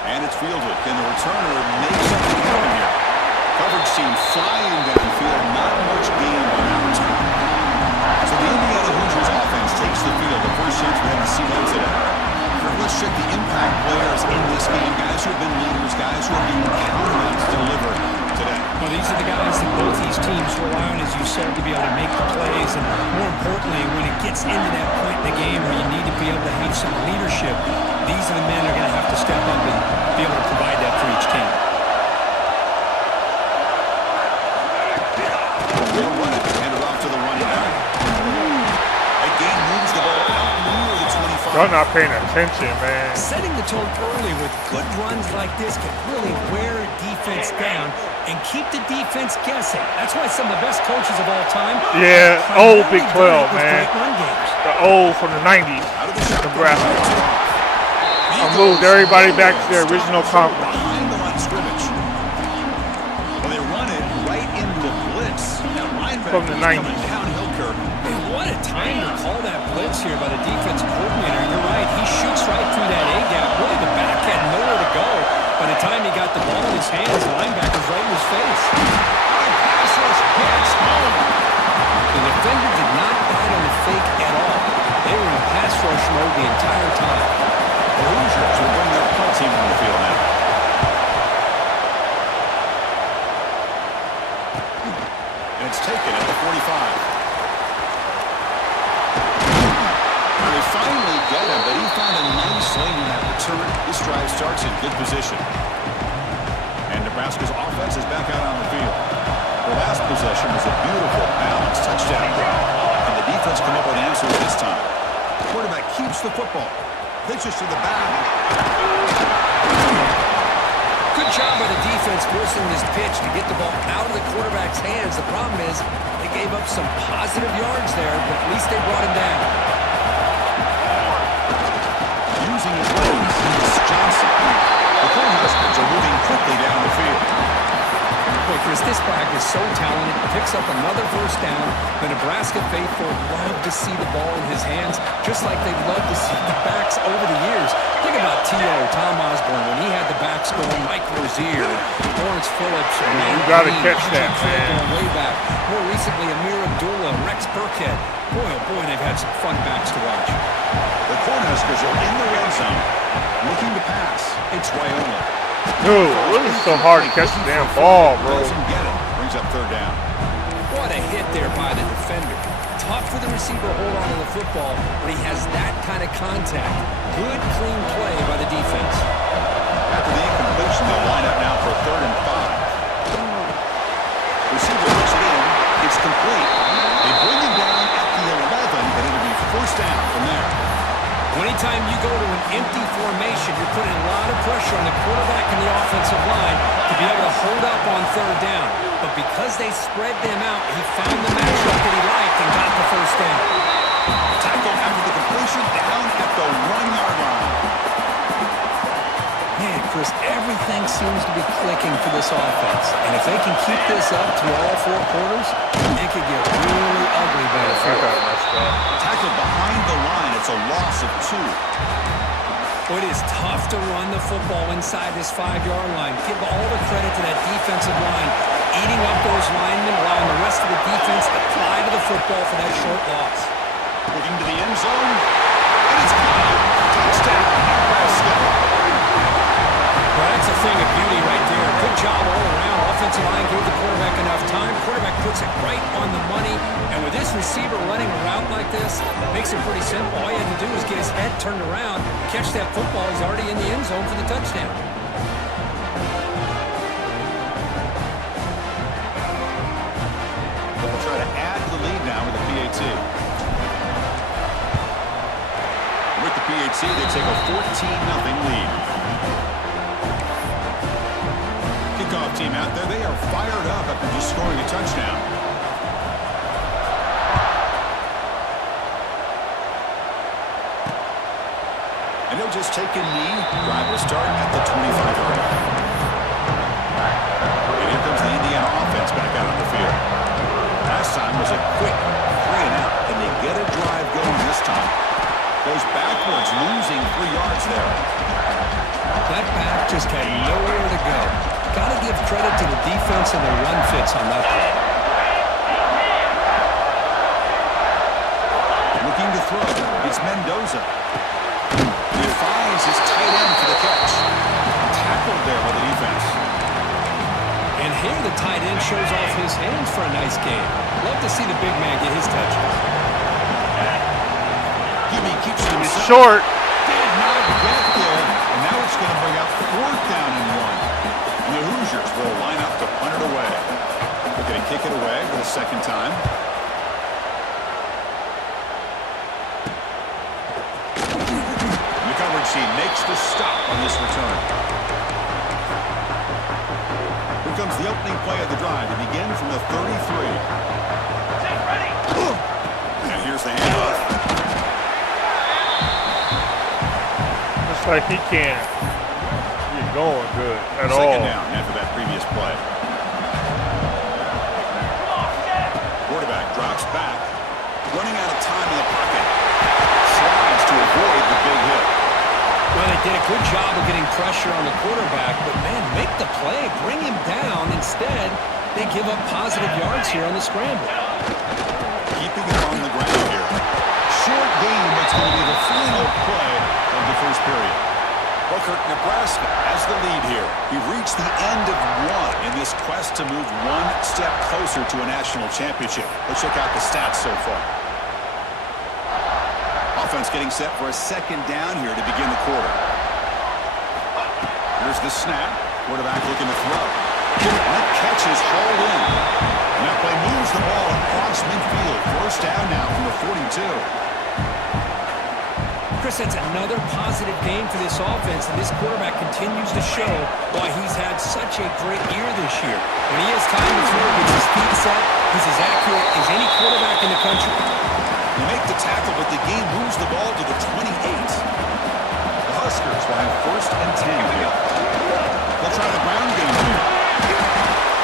And it's fielded. Can the returner make something happen here? Coverage team flying downfield. Not much gain on that return. So the Indiana Hoosiers offense takes the field. The first chance we have to see them today. Let's check the impact players in this game. Guys who have been leaders. Guys who are being counted on to deliver today. Well, these are the guys that both these teams rely on, as you said, to be able to make the plays. And more importantly, when it gets into that point in the game where you need to be able to have some leadership, these are the men who are going to have to step up and be able to provide that for each team. Y'all not paying attention, man. Setting the tone early with good runs like this can really wear a defense down and keep the defense guessing. That's why some of the best coaches of all time. Yeah, old Big 12, man. The old from the 90s, Nebraska. I moved everybody back to their original conference. Behind the line of scrimmage. Well, they run it right into the blitz. That linebacker From the 90s. coming downhill, Kirk. Man, what a time to call that blitz here by the defensive coordinator. You're right, he shoots right through that A-gap. Really, the back had nowhere to go. By the time he got the ball in his hands, the linebacker's right in his face. Pass rush gets home. The defender did not bite on the fake at all. They were in pass rush mode the entire time. The Hoosiers will bring their punt team on the field now. And it's taken at the 45. And they finally get him, but he found a nice lane in that return. This drive starts in good position. And Nebraska's offense is back out on the field. The last possession was a beautiful, balanced touchdown drive. And the defense come up with answers this time. The quarterback keeps the football. Pitches to the back. Good job by the defense forcing this pitch to get the ball out of the quarterback's hands. The problem is they gave up some positive yards there, but at least they brought him down. Using his legs, it's Johnson. The Cornhuskers are moving quickly down the field. Boy, Chris, this back is so talented. Picks up another first down. The Nebraska faithful love to see the ball in his hands, just like they love to see the backs over the years. Think about T.O., Tom Osborne, when he had the backs going, Mike Rozier, Lawrence Phillips, You got to catch that, man. Going way back. More recently, Amir Abdullah, Rex Burkhead. Boy, oh boy, they've had some fun backs to watch. The Cornhuskers are in the red zone, looking to pass. It's Wyoming. Dude, it was so hard to catch the damn ball, bro. Doesn't get it. Brings up third down. What a hit there by the defender. Tough for the receiver to hold on to the football, but he has that kind of contact. Good, clean play by the defense. After the incompletion, they'll line up now for 3rd and 5. Receiver looks it in. It's complete. They bring him down at the 11, but it'll be first down from there. Anytime you go to an empty formation, you're putting a lot of pressure on the quarterback and the offensive line to be able to hold up on 3rd down. But because they spread them out, he found the matchup that he liked and got the first down. Tackle after the completion down at the 1-yard line. Man, Chris, everything seems to be clicking for this offense. And if they can keep this up through all 4 quarters, it could get really ugly by the fourth. Tackled behind the line. It's a loss of 2. Well, it is tough to run the football inside this 5-yard line. Give all the credit to that defensive line, eating up those linemen, allowing the rest of the defense to fly to the football for that short loss. Looking to the end zone. And it's caught. Touchdown, Nebraska. Well, that's a thing of beauty right there. Good job all around. Offensive line gave the quarterback enough time. Quarterback puts it right on the money. And with this receiver running a route like this, it makes it pretty simple. All you had to do was get his head turned around, catch that football. He's already in the end zone for the touchdown. They'll try to add to the lead now with the PAT. With the PAT, they take a 14-0 lead. Kickoff team out there, they are fired up after just scoring a touchdown. And he'll just take a knee. Drive will start at the 25-yard line. And here comes the Indiana offense back out on the field. Last time was a quick 3-and-out, and they get a drive going this time. Goes backwards, losing 3 yards there. That back just had nowhere to go. Got to give credit to the defense and the run fits on that play. Looking to throw. It's Mendoza. He finds his tight end for the catch. Tackled there by the defense. And here the tight end shows off his hands for a nice game. Love to see the big man get his touches. Gimme keeps it It's short. Did not get there. And now it's going to bring up 4th down and 1. The Hoosiers will line up to punt it away. They're going to kick it away for the second time. Dynasty makes the stop on this return. Here comes the opening play of the drive to begin from the 33. And here's the handoff. Looks like he can't get going good at all. Second down after that previous play. Quarterback drops back, running out of time in the pocket. Slides to avoid the big hit. Well, they did a good job of getting pressure on the quarterback, but man, make the play, bring him down. Instead, they give up positive yards here on the scramble. Keeping it on the ground here. Short game, but it's going to be the final play of the first period. Booker, Nebraska has the lead here. We've reached the end of one in this quest to move one step closer to a national championship. Let's check out the stats so far. Offense getting set for a second down here to begin the quarter. Here's the snap. Quarterback looking to throw. That catch is hauled in. And that play moves the ball across midfield. First down now from the 42. Chris, that's another positive game for this offense, and this quarterback continues to show why he's had such a great year this year. When he has time to throw, gets his feet set, he's as accurate as any quarterback in the country. They make the tackle, but the game moves the ball to the 28. The Huskers will have first and 10 here. They'll try the ground game here.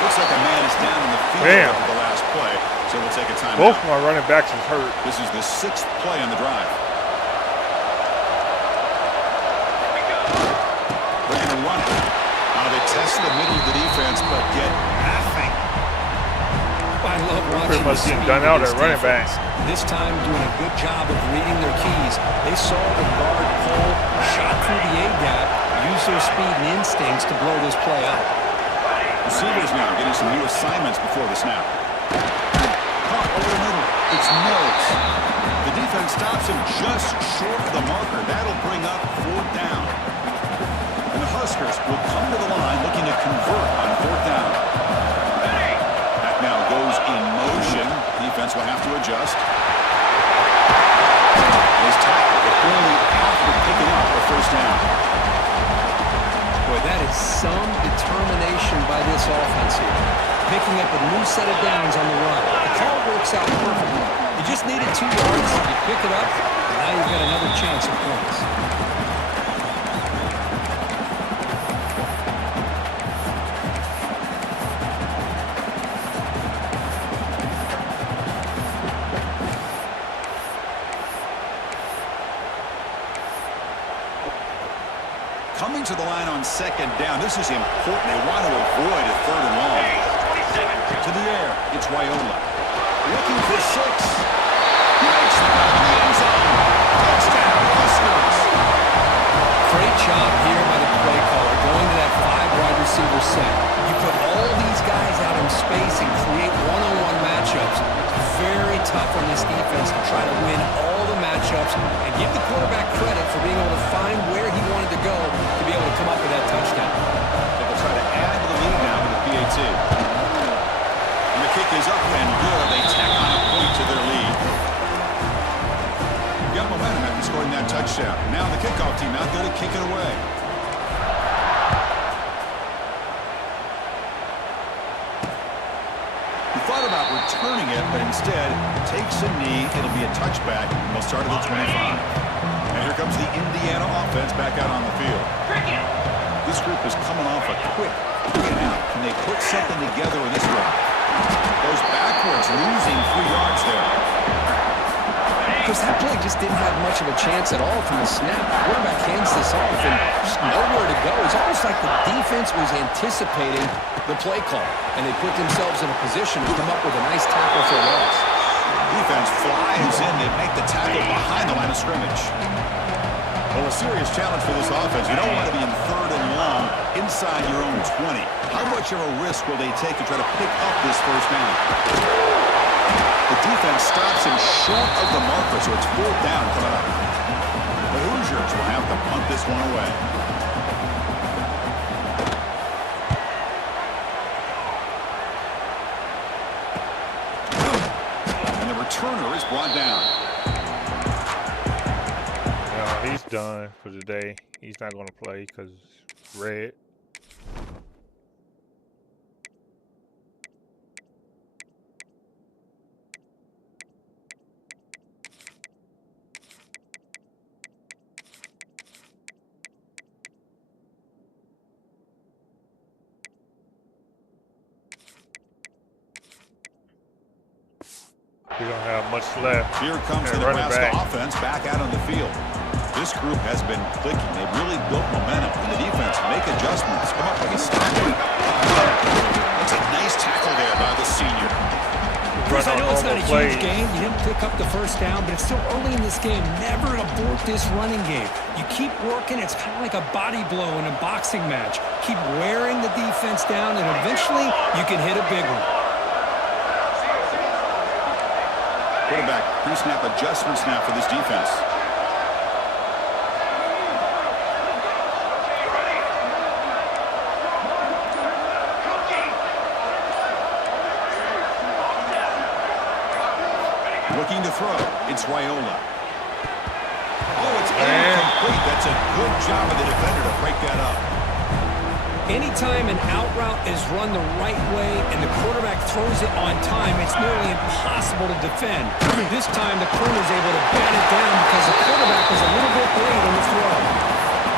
Looks like a man is down in the field after the last play, so we'll take a timeout. Both of my running backs is hurt. This is the 6th play on the drive. Looking to run it. Now they test the middle of the defense, but get nothing. I love watching pretty much getting done out at running back. This time doing a good job of reading their keys. They saw the guard pull, shot through the A-gap, used their speed and instincts to blow this play out. Receivers now getting some new assignments before the snap. Caught over the middle. It's Mills. The defense stops him just short of the marker. That'll bring up 4th down. And the Huskers will come to the line looking to convert on 4th down. That now goes in motion. Defense will have to adjust. His tackle, but only after picking up a first down. Boy, that is some determination by this offense here. Picking up a new set of downs on the run. The call works out perfectly. You just needed 2 yards, you pick it up, and now you've got another chance at points. Coming to the line on 2nd down. This is important. They want to avoid a 3rd and long. To the air. It's Wyola. Looking for 6. He makes the run in the end zone. Touchdown, Huskers. Great job here by the play caller, going to that 5 wide receiver set. You put all these guys out in space and create one-on-one matchups. Very tough on this defense to try to win all the matchups and give the quarterback credit for being able to find where he wanted to go to be able to come up with that touchdown. So they'll try to add to the lead now with the PAT. And the kick is up and good. They tack on a point to their lead. Got momentum after scoring that touchdown. Now the kickoff team out there to kick it away. He thought about returning it, but instead takes a knee. It'll be a touchback. They'll start at the 25. And here comes the Indiana offense back out on the field. This group is coming off a quick 3 and out. Can they put something together in this drive? Goes backwards, losing 3 yards there. Because that play just didn't have much of a chance at all from the snap. The quarterback hands this off and just nowhere to go. It's almost like the defense was anticipating the play call, and they put themselves in a position to come up with a nice tackle for a loss. Defense flies in. They make the tackle behind the line of scrimmage. Well, a serious challenge for this offense. You don't want to be in 3rd and long inside your own 20. How much of a risk will they take to try to pick up this first down? The defense stops him short of the marker, so it's 4th down coming up. The Hoosiers will have to punt this one away. And the returner is brought down. He's done for the day. He's not going to play because red. We don't have much left. Here comes the Nebraska offense back out on the field. This group has been clicking. They've really built momentum. And the defense make adjustments. Come up like a stop. That's a nice tackle there by the senior. Chris, I know it's not a huge game. You didn't pick up the first down, but it's still early in this game. Never abort this running game. You keep working. It's kind of like a body blow in a boxing match. Keep wearing the defense down, and eventually you can hit a big one. Quarterback, pre-snap adjustments now for this defense. Looking to throw. It's Raiola. Oh, it's incomplete. That's a good job of the defender to break that up. Anytime an out route is run the right way and the quarterback throws it on time, it's nearly impossible to defend. This time the corner is able to bat it down because the quarterback was a little bit late on the throw.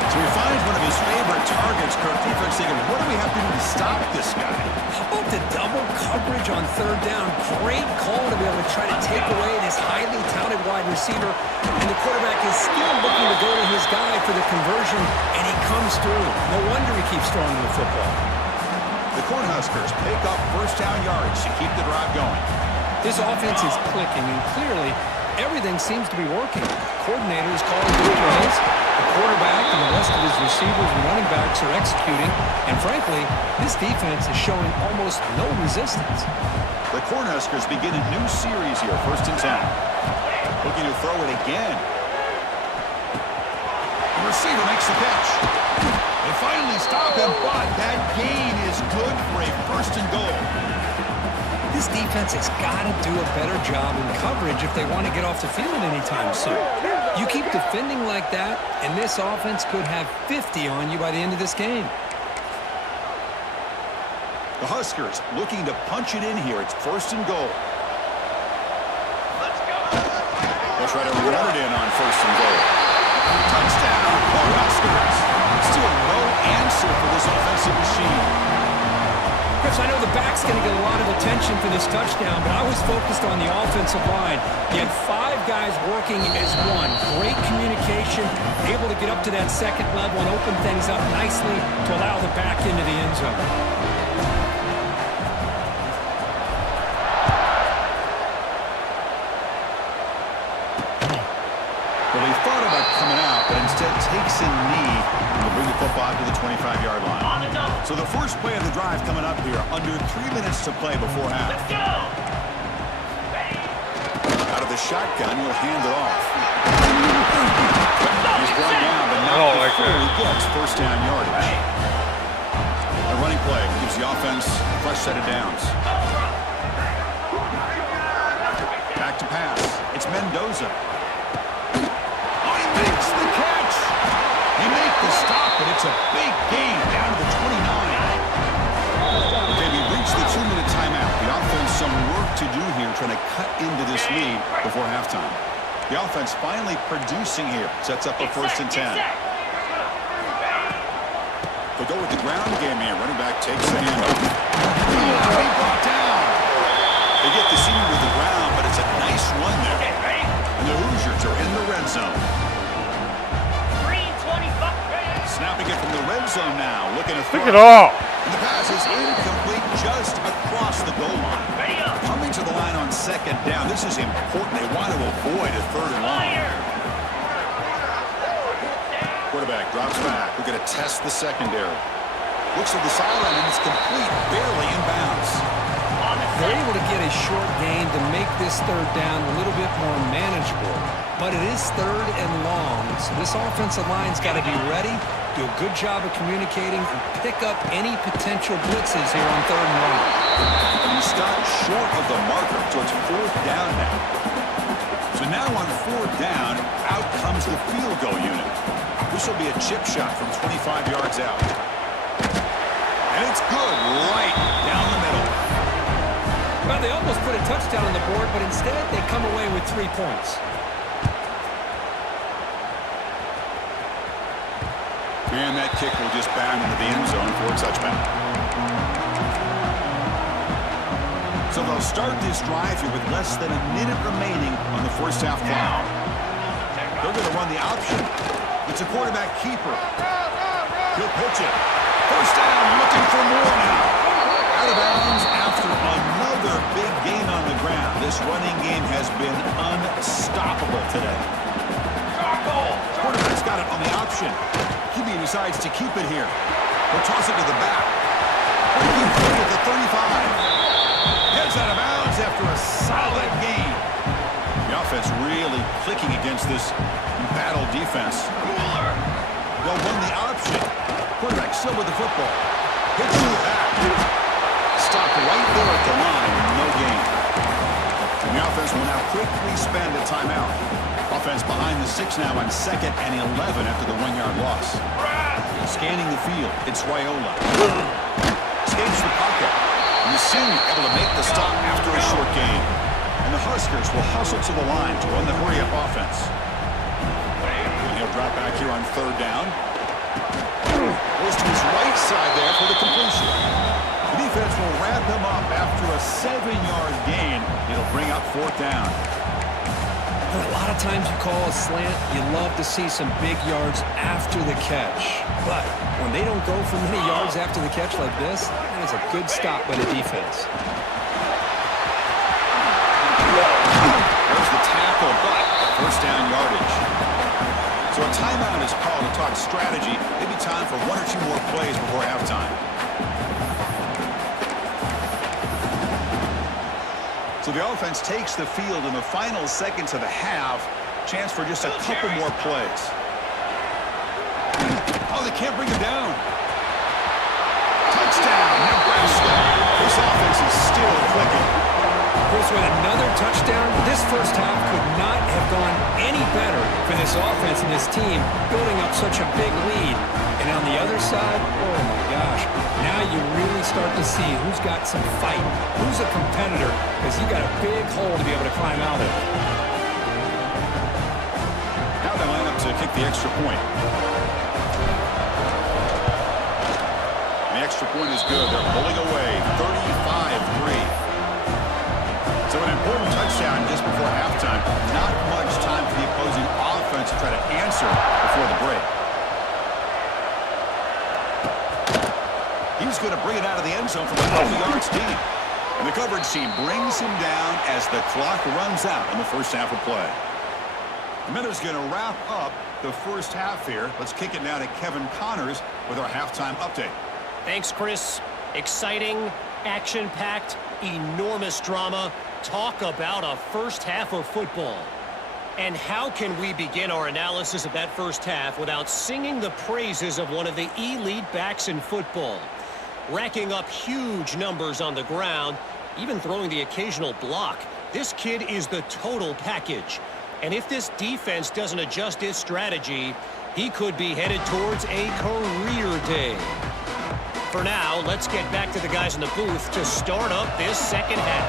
So he finds one of his favorite targets. Kirk defense thinking, what do we have to do to stop this guy? How about the double coverage on third down? Great call to be able to try to take away this highly touted wide receiver. And the quarterback is still looking to go to his guy for the conversion, and he comes through. No wonder he keeps throwing the football. The Cornhuskers pick up first down yardage to keep the drive going. This offense is clicking, and clearly everything seems to be working. The coordinator is calling good plays. The quarterback and the rest of his receivers and running backs are executing. And frankly, this defense is showing almost no resistance. The Cornhuskers begin a new series here, 1st and 10. Looking to throw it again. The receiver makes the catch. They finally stop him, but that gain is good for a 1st and goal. This defense has got to do a better job in coverage if they want to get off the field anytime soon. You keep defending like that, and this offense could have 50 on you by the end of this game. The Huskers looking to punch it in here. It's 1st and goal. Let's go. They'll try to run it in on 1st and goal. Touchdown, Cornhuskers. Still no answer for this offensive machine. Chris, I know the back's going to get a lot of attention for this touchdown, but I was focused on the offensive line. You had 5 guys working as one. Great communication, able to get up to that second level and open things up nicely to allow the back into the end zone. Well, he thought about coming out, but instead takes a knee and will bring the football to the 25-yard line. So the first play of the drive coming up here, under 3 minutes to play before half. Let's go. Out of the shotgun, he'll hand it off. He's brought down, but not before he gets first down yardage. A running play gives the offense a fresh set of downs. Back to pass. It's Mendoza. Oh, he makes the catch. He made the stop, but it's a big gain down to the 29. Okay, we reached the 2-minute timeout. The offense some work to do here trying to cut into this lead before halftime. The offense finally producing here. Sets up a 1st and 10. They'll go with the ground game here. Running back takes the handoff. He brought down. They get the senior with the ground, but it's a nice run there. And the Hoosiers are in the red zone. Snapping it from the red zone now. Looking to throw. Pick it off. And the pass is incomplete just across the goal line. Coming to the line on 2nd down. This is important. They want to avoid a 3rd and long. Quarterback drops back. We're going to test the secondary. Looks at the sideline, and it's complete, barely in bounds. They're able to get a short gain to make this 3rd down a little bit more manageable. But it is 3rd and long, so this offensive line's got to be ready, do a good job of communicating, and pick up any potential blitzes here on 3rd and long. And he stopped short of the marker, so it's 4th down now. So And now on 4th down, out comes the field goal unit. This will be a chip shot from 25 yards out. And it's good right down the middle. Well, they almost put a touchdown on the board, but instead they come away with 3 points. And that kick will just bound into the end zone for a touchback. So they'll start this drive here with less than a minute remaining on the first half clock. They're going to run the option. It's a quarterback keeper. He'll pitch it. First down, looking for more now. Out of bounds after another big gain on the ground. This running game has been unstoppable today. Quarterback's got it on the option. QB decides to keep it here. He'll toss it to the back. Breaking through at the 35. Gets out of bounds after a solid gain. The offense really clicking against this battle defense. They'll run the option. Quarterback still with the football. Pitching it back. Stop right there at the line. No gain. And the offense will now quickly spend a timeout. Offense behind the 6 now on 2nd and 11 after the 1-yard loss. Scanning the field, it's Raiola. Escapes the pocket. And the senior able to make the stop after a short gain. And the Huskers will hustle to the line to run the hurry-up offense. And he'll drop back here on 3rd down. Goes to his right side there for the completion. The defense will wrap him up after a 7-yard gain. It'll bring up 4th down. A lot of times you call a slant, you love to see some big yards after the catch. But when they don't go for many yards after the catch like this, that is a good stop by the defense. There's the tackle, but first down yardage. So a timeout is called to talk strategy. Maybe time for 1 or 2 more plays before halftime. So the offense takes the field in the final seconds of the half. Chance for just a couple more plays. Oh, they can't bring him down. Touchdown, Nebraska. This offense is still clicking. Chris, with another touchdown, this first half could not have gone any better for this offense and this team, building up such a big lead. And on the other side, oh my gosh, now you really start to see who's got some fight, who's a competitor, because you got a big hole to be able to climb out of. Now they line up to kick the extra point. The extra point is good. They're pulling away, 35-3. So an important touchdown just before halftime. Not much time for the opposing offense to try to answer before the break. He's going to bring it out of the end zone from a couple yards deep. And the coverage team brings him down as the clock runs out in the first half of play. The Minnows going to wrap up the first half here. Let's kick it now to Kevin Connors with our halftime update. Thanks, Chris. Exciting, action-packed, enormous drama. Talk about a first half of football. And how can we begin our analysis of that first half without singing the praises of one of the elite backs in football? Racking up huge numbers on the ground, even throwing the occasional block. This kid is the total package. And if this defense doesn't adjust its strategy, he could be headed towards a career day. For now, let's get back to the guys in the booth to start up this second half.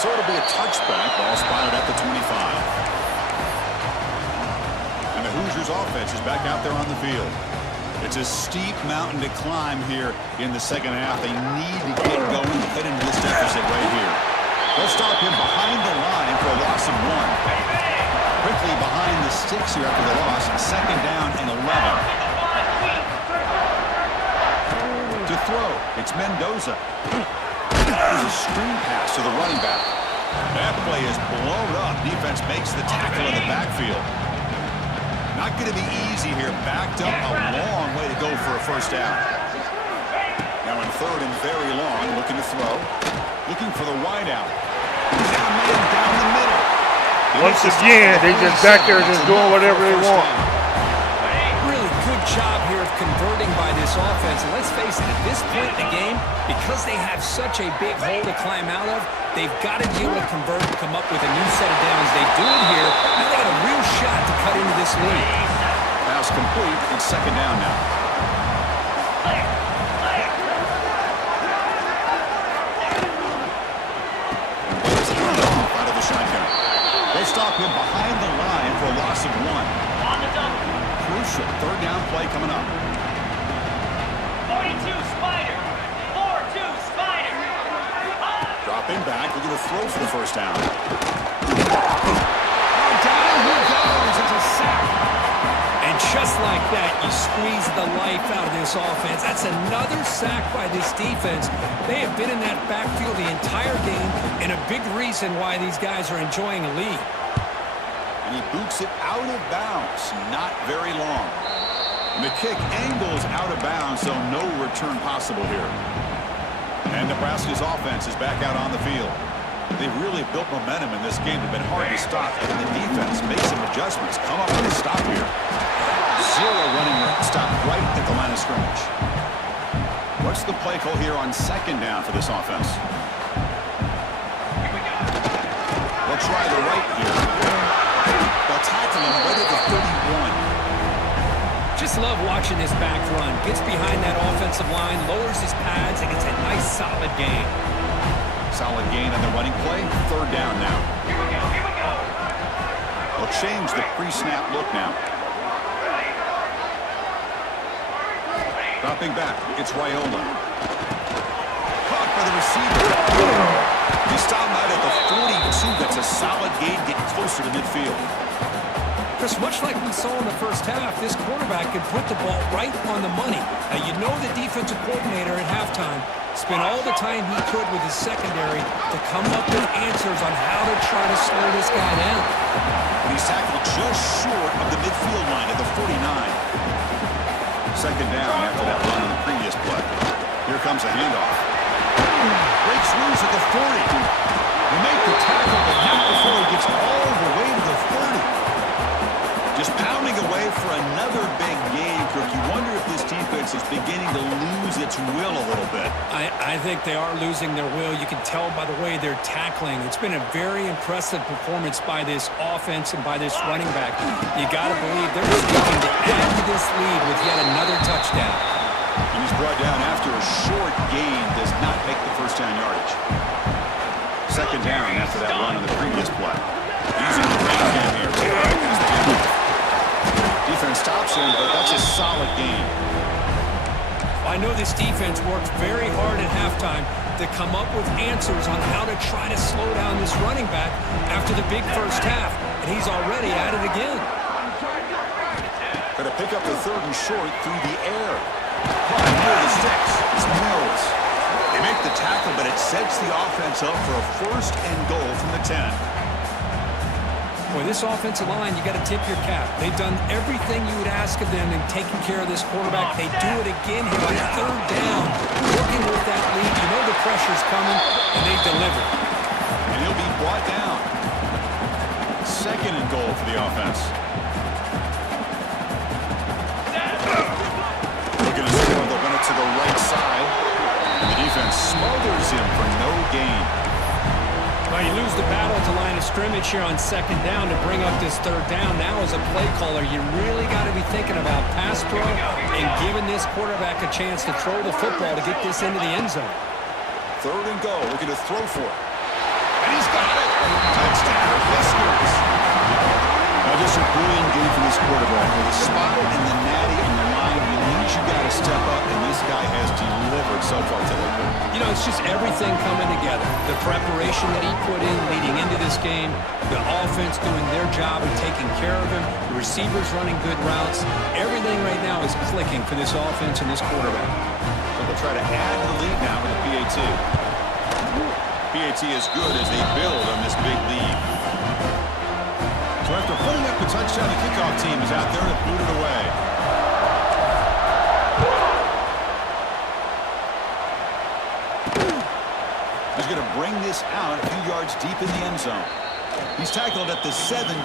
So it'll be a touchback, ball spotted at the 25. And the Hoosiers offense is back out there on the field. It's a steep mountain to climb here in the second half. They need to get going and head into this deficit right here. They'll stop him behind the line for a loss of 1. Quickly behind the sticks here after the loss. Second down and 11. To throw, it's Mendoza. There's a screen pass to the running back. That play is blown up. Defense makes the tackle in the backfield. Not going to be easy here. Backed up a long way to go for a first down. Now in 3rd and very long, looking to throw. Looking for the wideout. Got a man down the middle. Once again, they just back there just doing whatever they want. Really good job here of converting by this offense. And let's face it, at this point in the game, because they have such a big hole to climb out of, they've got to be able to convert and come up with a new set of downs. They do it here. Now they got a real shot to cut into this lead. Pass complete, and second down now. Out of the shotgun. They stop him behind the line for a loss of 1. Crucial third down play coming up. 42 Spider. 4-2 Spider. Dropping back, we're going to throw for the first down. Down he goes. It's a sack. And just like that, you squeeze the life out of this offense. That's another sack by this defense. They have been in that backfield the entire game, and a big reason why these guys are enjoying a lead. And he boots it out of bounds. Not very long. And the kick angles out of bounds, so no return possible here. And Nebraska's offense is back out on the field. They've really built momentum in this game. They've been hard to stop. And the defense makes some adjustments. Come up with a stop here. Zero running stop right at the line of scrimmage. What's the play call here on second down for this offense? They'll try the right here. They'll tackle him right at the 31. Just love watching this back run. Gets behind that offensive line, lowers his pads, and it's a nice solid gain. Solid gain on the running play. Third down now. Here we go. Here we go. They'll change the pre-snap look now. Dropping back, it's Raiola. Caught by the receiver. He stopped out at the 42. That's a solid gain, getting closer to midfield. Chris, much like we saw in the first half, this quarterback can put the ball right on the money. Now, you know the defensive coordinator at halftime spent all the time he could with his secondary to come up with answers on how to try to slow this guy down. And he's tackled just short of the midfield line at the 49. Second down after that run on the previous play. Here comes a handoff. Breaks loose at the 40. They make the tackle, but not before he gets all the way to the 30. Just pounding away for another big game, Kirk. You wonder if this defense is beginning to lose its will a little bit. I think they are losing their will. You can tell by the way they're tackling. It's been a very impressive performance by this offense and by this running back. You got to believe they're just looking to add to this lead with yet another touchdown. And he's brought down after a short gain, does not make the first down yardage. Second down after that run on the previous play. Using the ground game here. Defense stops him, but that's a solid game. I know this defense worked very hard at halftime to come up with answers on how to try to slow down this running back after the big first half, and he's already at it again. Going to pick up the third and short through the air. Near the sticks. It's Mills. They make the tackle, but it sets the offense up for a first and goal from the 10. Boy, this offensive line, you got to tip your cap. They've done everything you would ask of them in taking care of this quarterback. They do it again here on third down. Working with that lead, you know the pressure's coming, and they deliver. And he'll be brought down. Second and goal for the offense. Looking to score, they'll run it to the right side. And the defense smothers him for no gain. Well, you lose the battle at the line of scrimmage here on second down to bring up this third down. Now as a play caller, you really got to be thinking about pass pro and giving this quarterback a chance to throw the football to get this into the end zone. Third and goal, looking to throw for it. And he's got it! Touchdown, Huskers! Now just a brilliant game for this quarterback. With a spot and the natty on the line, you need you got to step up, and this guy has delivered so far today. You know, it's just everything coming together. The preparation that he put in leading into this game, the offense doing their job and taking care of him, the receivers running good routes. Everything right now is clicking for this offense and this quarterback. So they'll try to add the lead now with the PAT. PAT is good as they build on this big lead. So after putting up the touchdown, the kickoff team is out there to boot it away. He's going to bring this out a few yards deep in the end zone. He's tackled at the 17,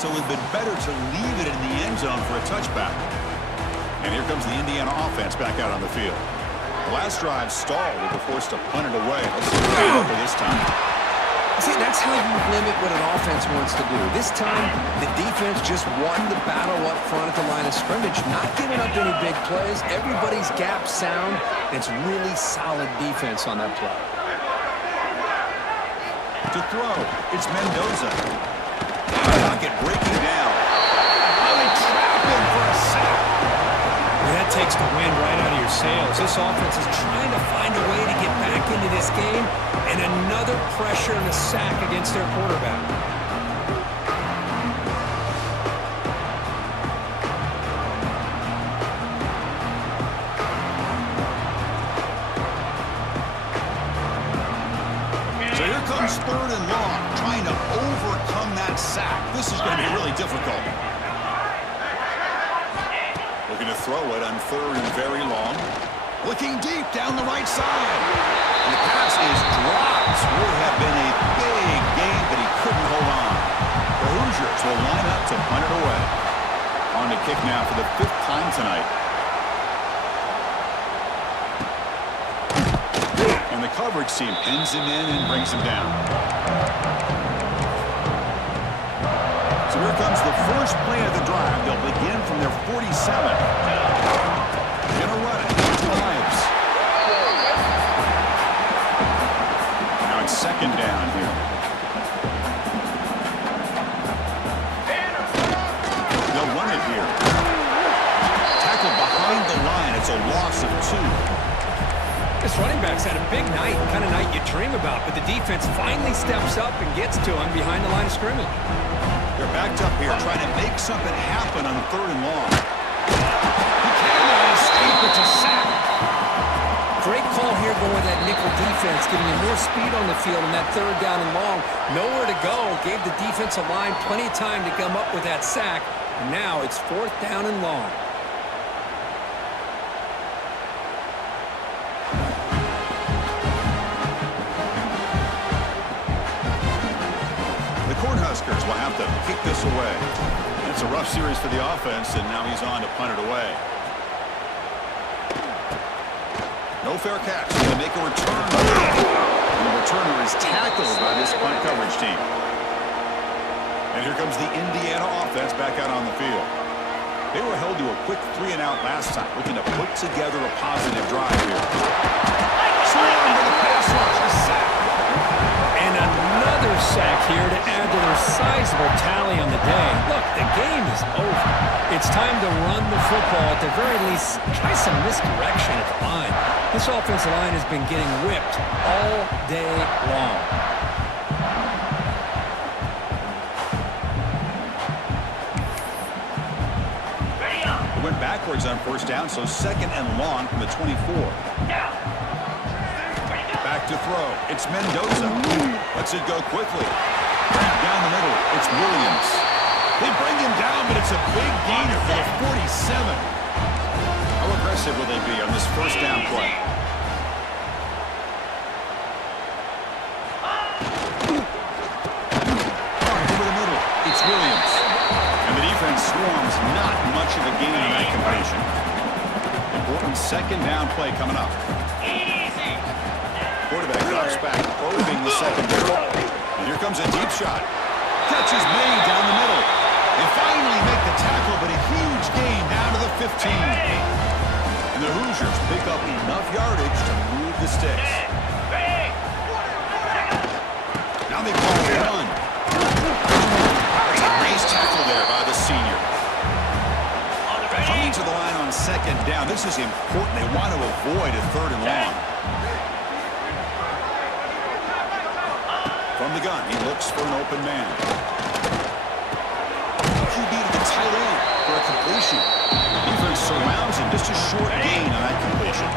so it would have been better to leave it in the end zone for a touchback. And here comes the Indiana offense back out on the field. The last drive stalled. They were forced to punt it away. Let's see what they go for this time. See, that's how you limit what an offense wants to do. This time, the defense just won the battle up front at the line of scrimmage, not giving up any big plays. Everybody's gap sound. It's really solid defense on that play. To throw, it's Mendoza. Pocket breaking down. Oh, they trap him for a sack. That takes the wind right out of your sails. This offense is trying to find a way to get back into this game, and another pressure and a sack against their quarterback. So here comes 3rd and long, trying to overcome that sack. This is going to be really difficult. Looking to throw it on 3rd and very long. Looking deep down the right side. And the pass is dropped. Would have been a big game, but he couldn't hold on. The Hoosiers will line up to punt it away. On to kick now for the 5th time tonight. And the coverage team pins him in and brings him down. So here comes the first play of the drive. They'll begin from their 47. Gonna run it. Drives. Now it's 2nd down here. They'll run it here. Tackled behind the line. It's a loss of 2. This running back's had a big night, kind of night you dream about, but the defense finally steps up and gets to him behind the line of scrimmage. They're backed up here trying to make something happen on 3rd and long. He can't escape. It's a sack. Great call here going with that nickel defense, giving you more speed on the field on that 3rd down and long. Nowhere to go. Gave the defensive line plenty of time to come up with that sack. And now it's 4th down and long. The Cornhuskers will have to kick this away. It's a rough series for the offense, and now he's on to punt it away. No fair catch. They make a return. And the returner is tackled by this punt coverage team. And here comes the Indiana offense back out on the field. They were held to a quick 3-and-out last time, looking to put together a positive drive here. Swarm to the pass rush. A sack. And another sack here to add to their sizable tally on the day. Look, the game is over. It's time to run the football. At the very least, try some misdirection at the line. This offensive line has been getting whipped all day long. It went backwards on 1st down, so 2nd and long from the 24. Back to throw. It's Mendoza. Lets it go quickly. Down the middle, it's Williams. They bring him down, but it's a big gainer for the 47. How aggressive will they be on this 1st down play? Over the middle, it's Williams. And the defense swarms not much of a gain on that completion. Important 2nd down play coming up. Quarterback drops back, probing the secondary. And here comes a deep shot. Catch is made down the middle. They finally make the tackle, but a huge gain down to the 15. And the Hoosiers pick up enough yardage to move the sticks. Now they call it run. It's a nice tackle there by the senior. Coming to the line on 2nd down. This is important. They want to avoid a 3rd and long. From the gun, he looks for an open man. QB to the tight end for a completion. Defense surrounds him. Just a short gain on that completion.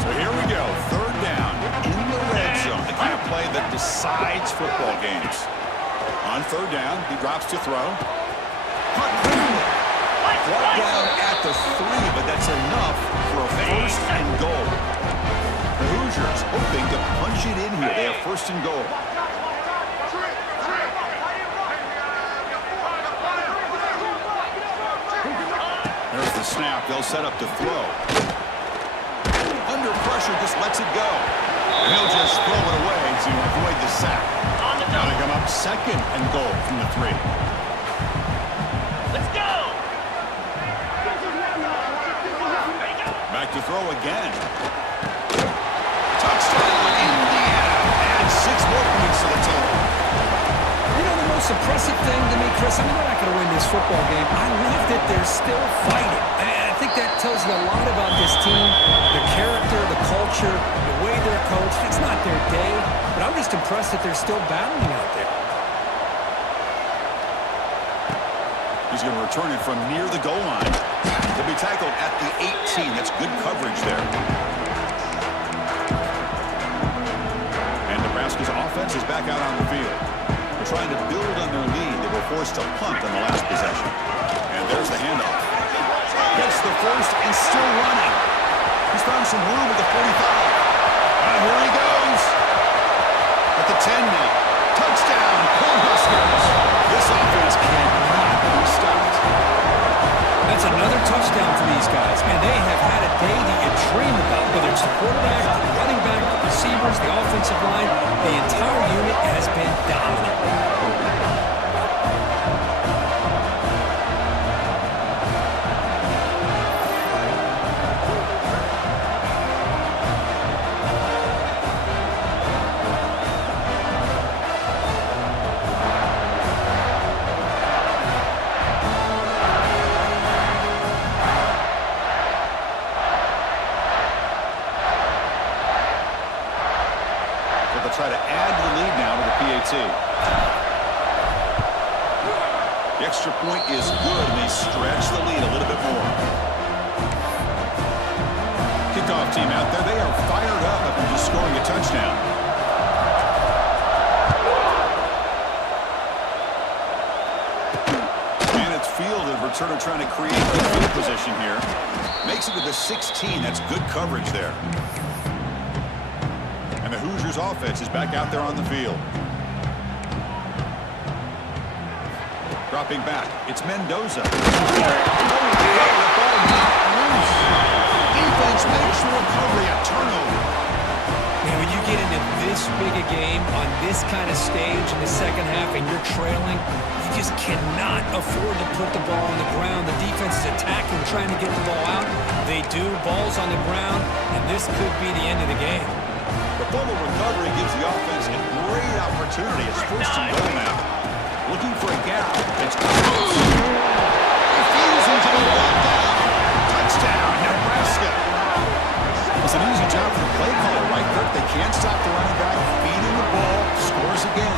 So here we go. 3rd down in the red zone. The kind of play that decides football games. On 3rd down, he drops to throw. Brought down at the 3, but that's enough for a 1st and goal. The Hoosiers hoping to punch it in here. They have 1st and goal. There's the snap they'll set up to throw. Under pressure, just lets it go. And he'll just throw it away to avoid the sack. Now they come up 2nd and goal from the 3. Let's go! Back to throw again. Touchdown, Indiana. And 6 more points to the total. You know, the most impressive thing to me, Chris, I mean, they're not going to win this football game. I love that they're still fighting. I think that tells you a lot about this team, the character, the culture, the way they're coached. It's not their day, but I'm just impressed that they're still battling out there. He's going to return it from near the goal line. He'll be tackled at the 18. That's good coverage there. And Nebraska's offense is back out on the field. They're trying to build on their lead. They were forced to punt on the last possession. And there's the handoff. Gets the first and still running. He's found some room at the 45. And here he goes. At the 10 now. Touchdown, Cornhuskers. This offense cannot be stopped. That's another touchdown for these guys. Man, they have had a day that you dream about. Whether it's the quarterback, the running back, the receivers, the offensive line, the entire unit has been dominant. Try to add the lead now to the PAT. The extra point is good, and they stretch the lead a little bit more. Kickoff team out there. They are fired up after just scoring a touchdown. And it's fielded. Returner trying to create the field position here. Makes it to the 16. That's good coverage there. And the Hoosiers offense is back out there on the field. Dropping back, it's Mendoza. Defense makes the recovery, a turnover. Man, when you get into this big a game on this kind of stage in the second half and you're trailing, you just cannot afford to put the ball on the ground. The defense is attacking, trying to get the ball out. They do, balls on the ground, and this could be the end of the game. The fumble recovery gives the offense a great opportunity. It's 1st and goal now. Looking for a gap. It's close. Refusing to be brought down. Touchdown, Nebraska. It's an easy job for the play caller, right, Kirk? They can't stop the running back. Feeding the ball. Scores again.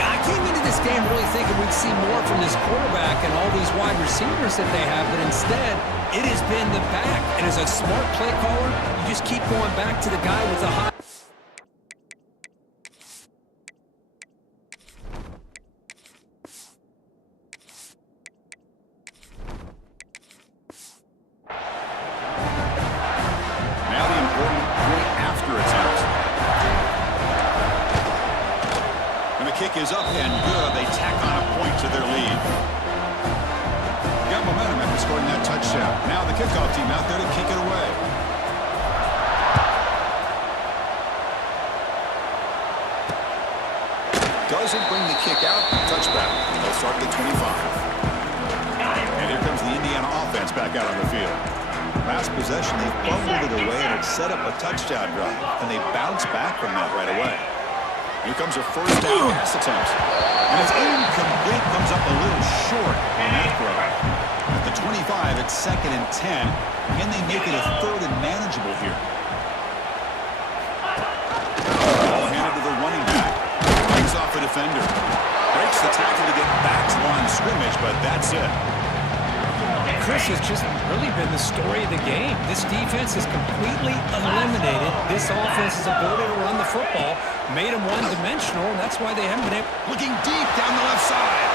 Yeah, I came into this game really thinking we'd see more from this quarterback and all these wide receivers that they have, but instead, it has been the back. And as a smart play caller, you just keep going back to the guy with the high. Is up and good. They tack on a point to their lead. Got momentum after scoring that touchdown. Now the kickoff team out there to kick it away. Doesn't bring the kick out. Touchback. They'll start at the 25. And here comes the Indiana offense back out on the field. Last possession, they fumbled it away and it set up a touchdown drive. And they bounce back from that right away. Here comes a 1st down pass attempt. And it's incomplete, comes up a little short on that throw. At the 25, it's 2nd and 10. Can they make it a 3rd and manageable here? Ball handed to the running back. Breaks off the defender. Breaks the tackle to get back to line scrimmage, but that's it. Chris has just really been the story of the game. This defense has completely eliminated this offense's ability to run the football, made them one-dimensional, and that's why they haven't been able. Looking deep down the left side.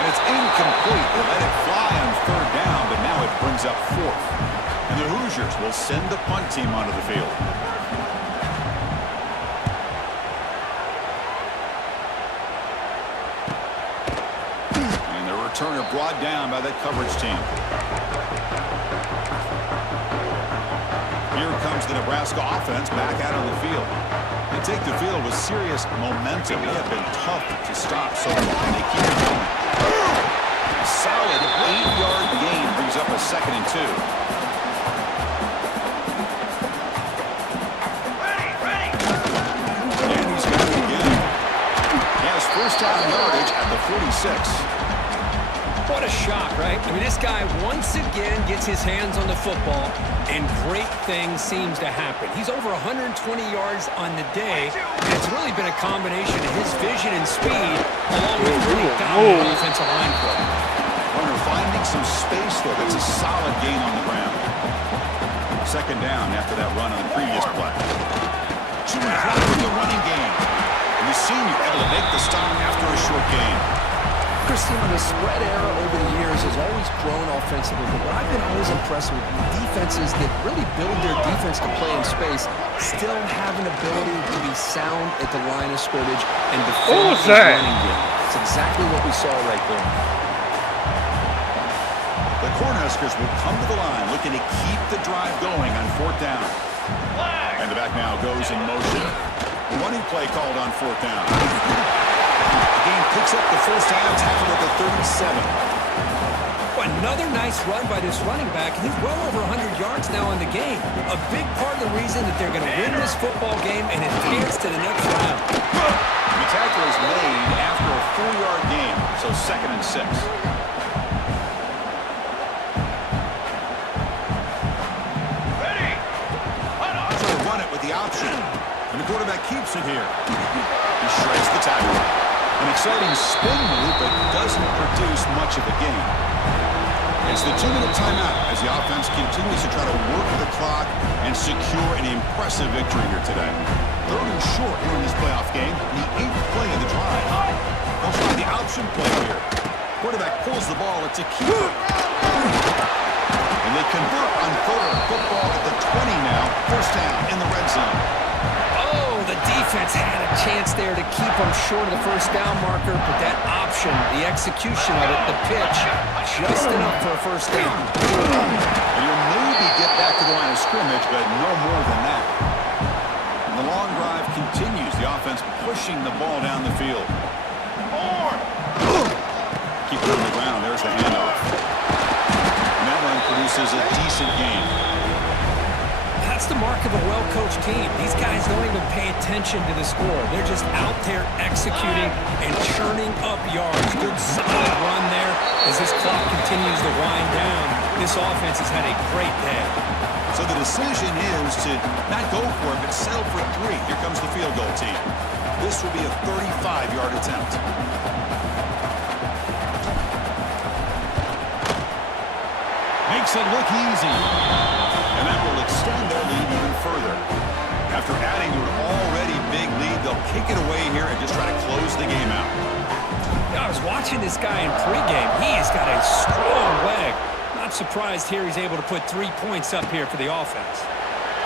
And it's incomplete. They let it fly on 3rd down, but now it brings up 4th. And the Hoosiers will send the punt team onto the field. Turner brought down by that coverage team. Here comes the Nebraska offense back out on the field. They take the field with serious momentum. They have been tough to stop so far, and they keep it going. A solid 8-yard gain brings up a 2nd and 2. And he's got it again. He has first down yardage at the 46. What a shock, right? I mean, this guy once again gets his hands on the football, and great things seems to happen. He's over 120 yards on the day, and it's really been a combination of his vision and speed, along with really dominant offensive line play. Runner finding some space there. That's a solid gain on the ground. 2nd down after that run on the previous play. Chewing clock with the running game. And the senior able to make the stop after a short gain. Christian, the spread era over the years has always grown offensively, but what I've been always impressed with defenses that really build their defense to play in space still have an ability to be sound at the line of scrimmage and defend the running game. It's exactly what we saw right there. The Cornhuskers will come to the line looking to keep the drive going on 4th down. And the back now goes in motion. Running play called on 4th down. The game picks up the first down, tackled at the 37. Another nice run by this running back, and he's well over 100 yards now in the game. A big part of the reason that they're going to win this football game and advance to the next round. The tackle is made after a 4-yard gain, so 2nd and 6. Trying to run it with the option, and the quarterback keeps it here. He shreds the tackle. An exciting spin move, but doesn't produce much of a gain. It's the 2-minute timeout as the offense continues to try to work the clock and secure an impressive victory here today. 3rd and short here in this playoff game, the 8th play of the drive. They'll try the option play here. Quarterback pulls the ball. It's a keeper. And they convert on 3rd. Football at the 20 now. First down in the red zone. The defense had a chance there to keep them short of the first down marker, but that option, the execution of it, the pitch, just enough for a first down. And you'll maybe get back to the line of scrimmage, but no more than that. And the long drive continues. The offense pushing the ball down the field. Keep it on the ground. There's the handoff. And that run produces a decent game. That's the mark of a well-coached team. These guys don't even pay attention to the score. They're just out there executing and churning up yards. Good solid run there as this clock continues to wind down. This offense has had a great day. So the decision is to not go for it, but settle for 3. Here comes the field goal team. This will be a 35-yard attempt. Makes it look easy. And that will extend their lead even further. After adding to an already big lead, they'll kick it away here and just try to close the game out. I was watching this guy in pregame. He has got a strong leg. Not surprised here he's able to put 3 points up here for the offense.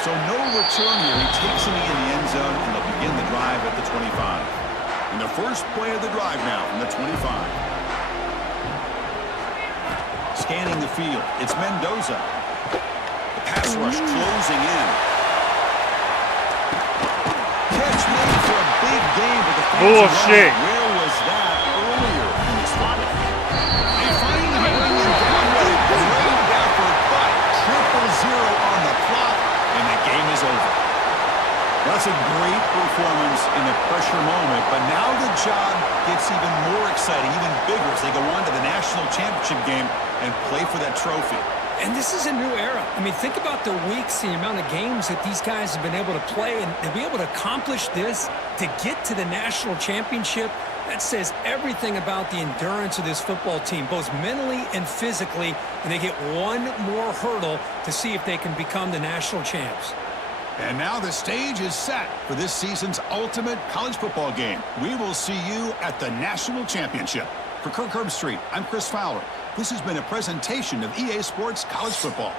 So no return here. He takes it in the end zone, and they'll begin the drive at the 25. And the first play of the drive now from the 25. Scanning the field, it's Mendoza. Pass rush closing in. Catch made for a big game with the bullshit. Where was that earlier in this football? They finally bring him down with a great effort, but 0-0 on the clock, and the game is over. That's a great performance in the pressure moment, but now the job gets even more exciting, even bigger as they go on to the national championship game and play for that trophy. And this is a new era. I mean, think about the weeks, the amount of games that these guys have been able to play, and to be able to accomplish this, to get to the national championship, that says everything about the endurance of this football team, both mentally and physically, and they get one more hurdle to see if they can become the national champs. And now the stage is set for this season's ultimate college football game. We will see you at the national championship. For Kirk Herbstreit, I'm Chris Fowler. This has been a presentation of EA Sports College Football.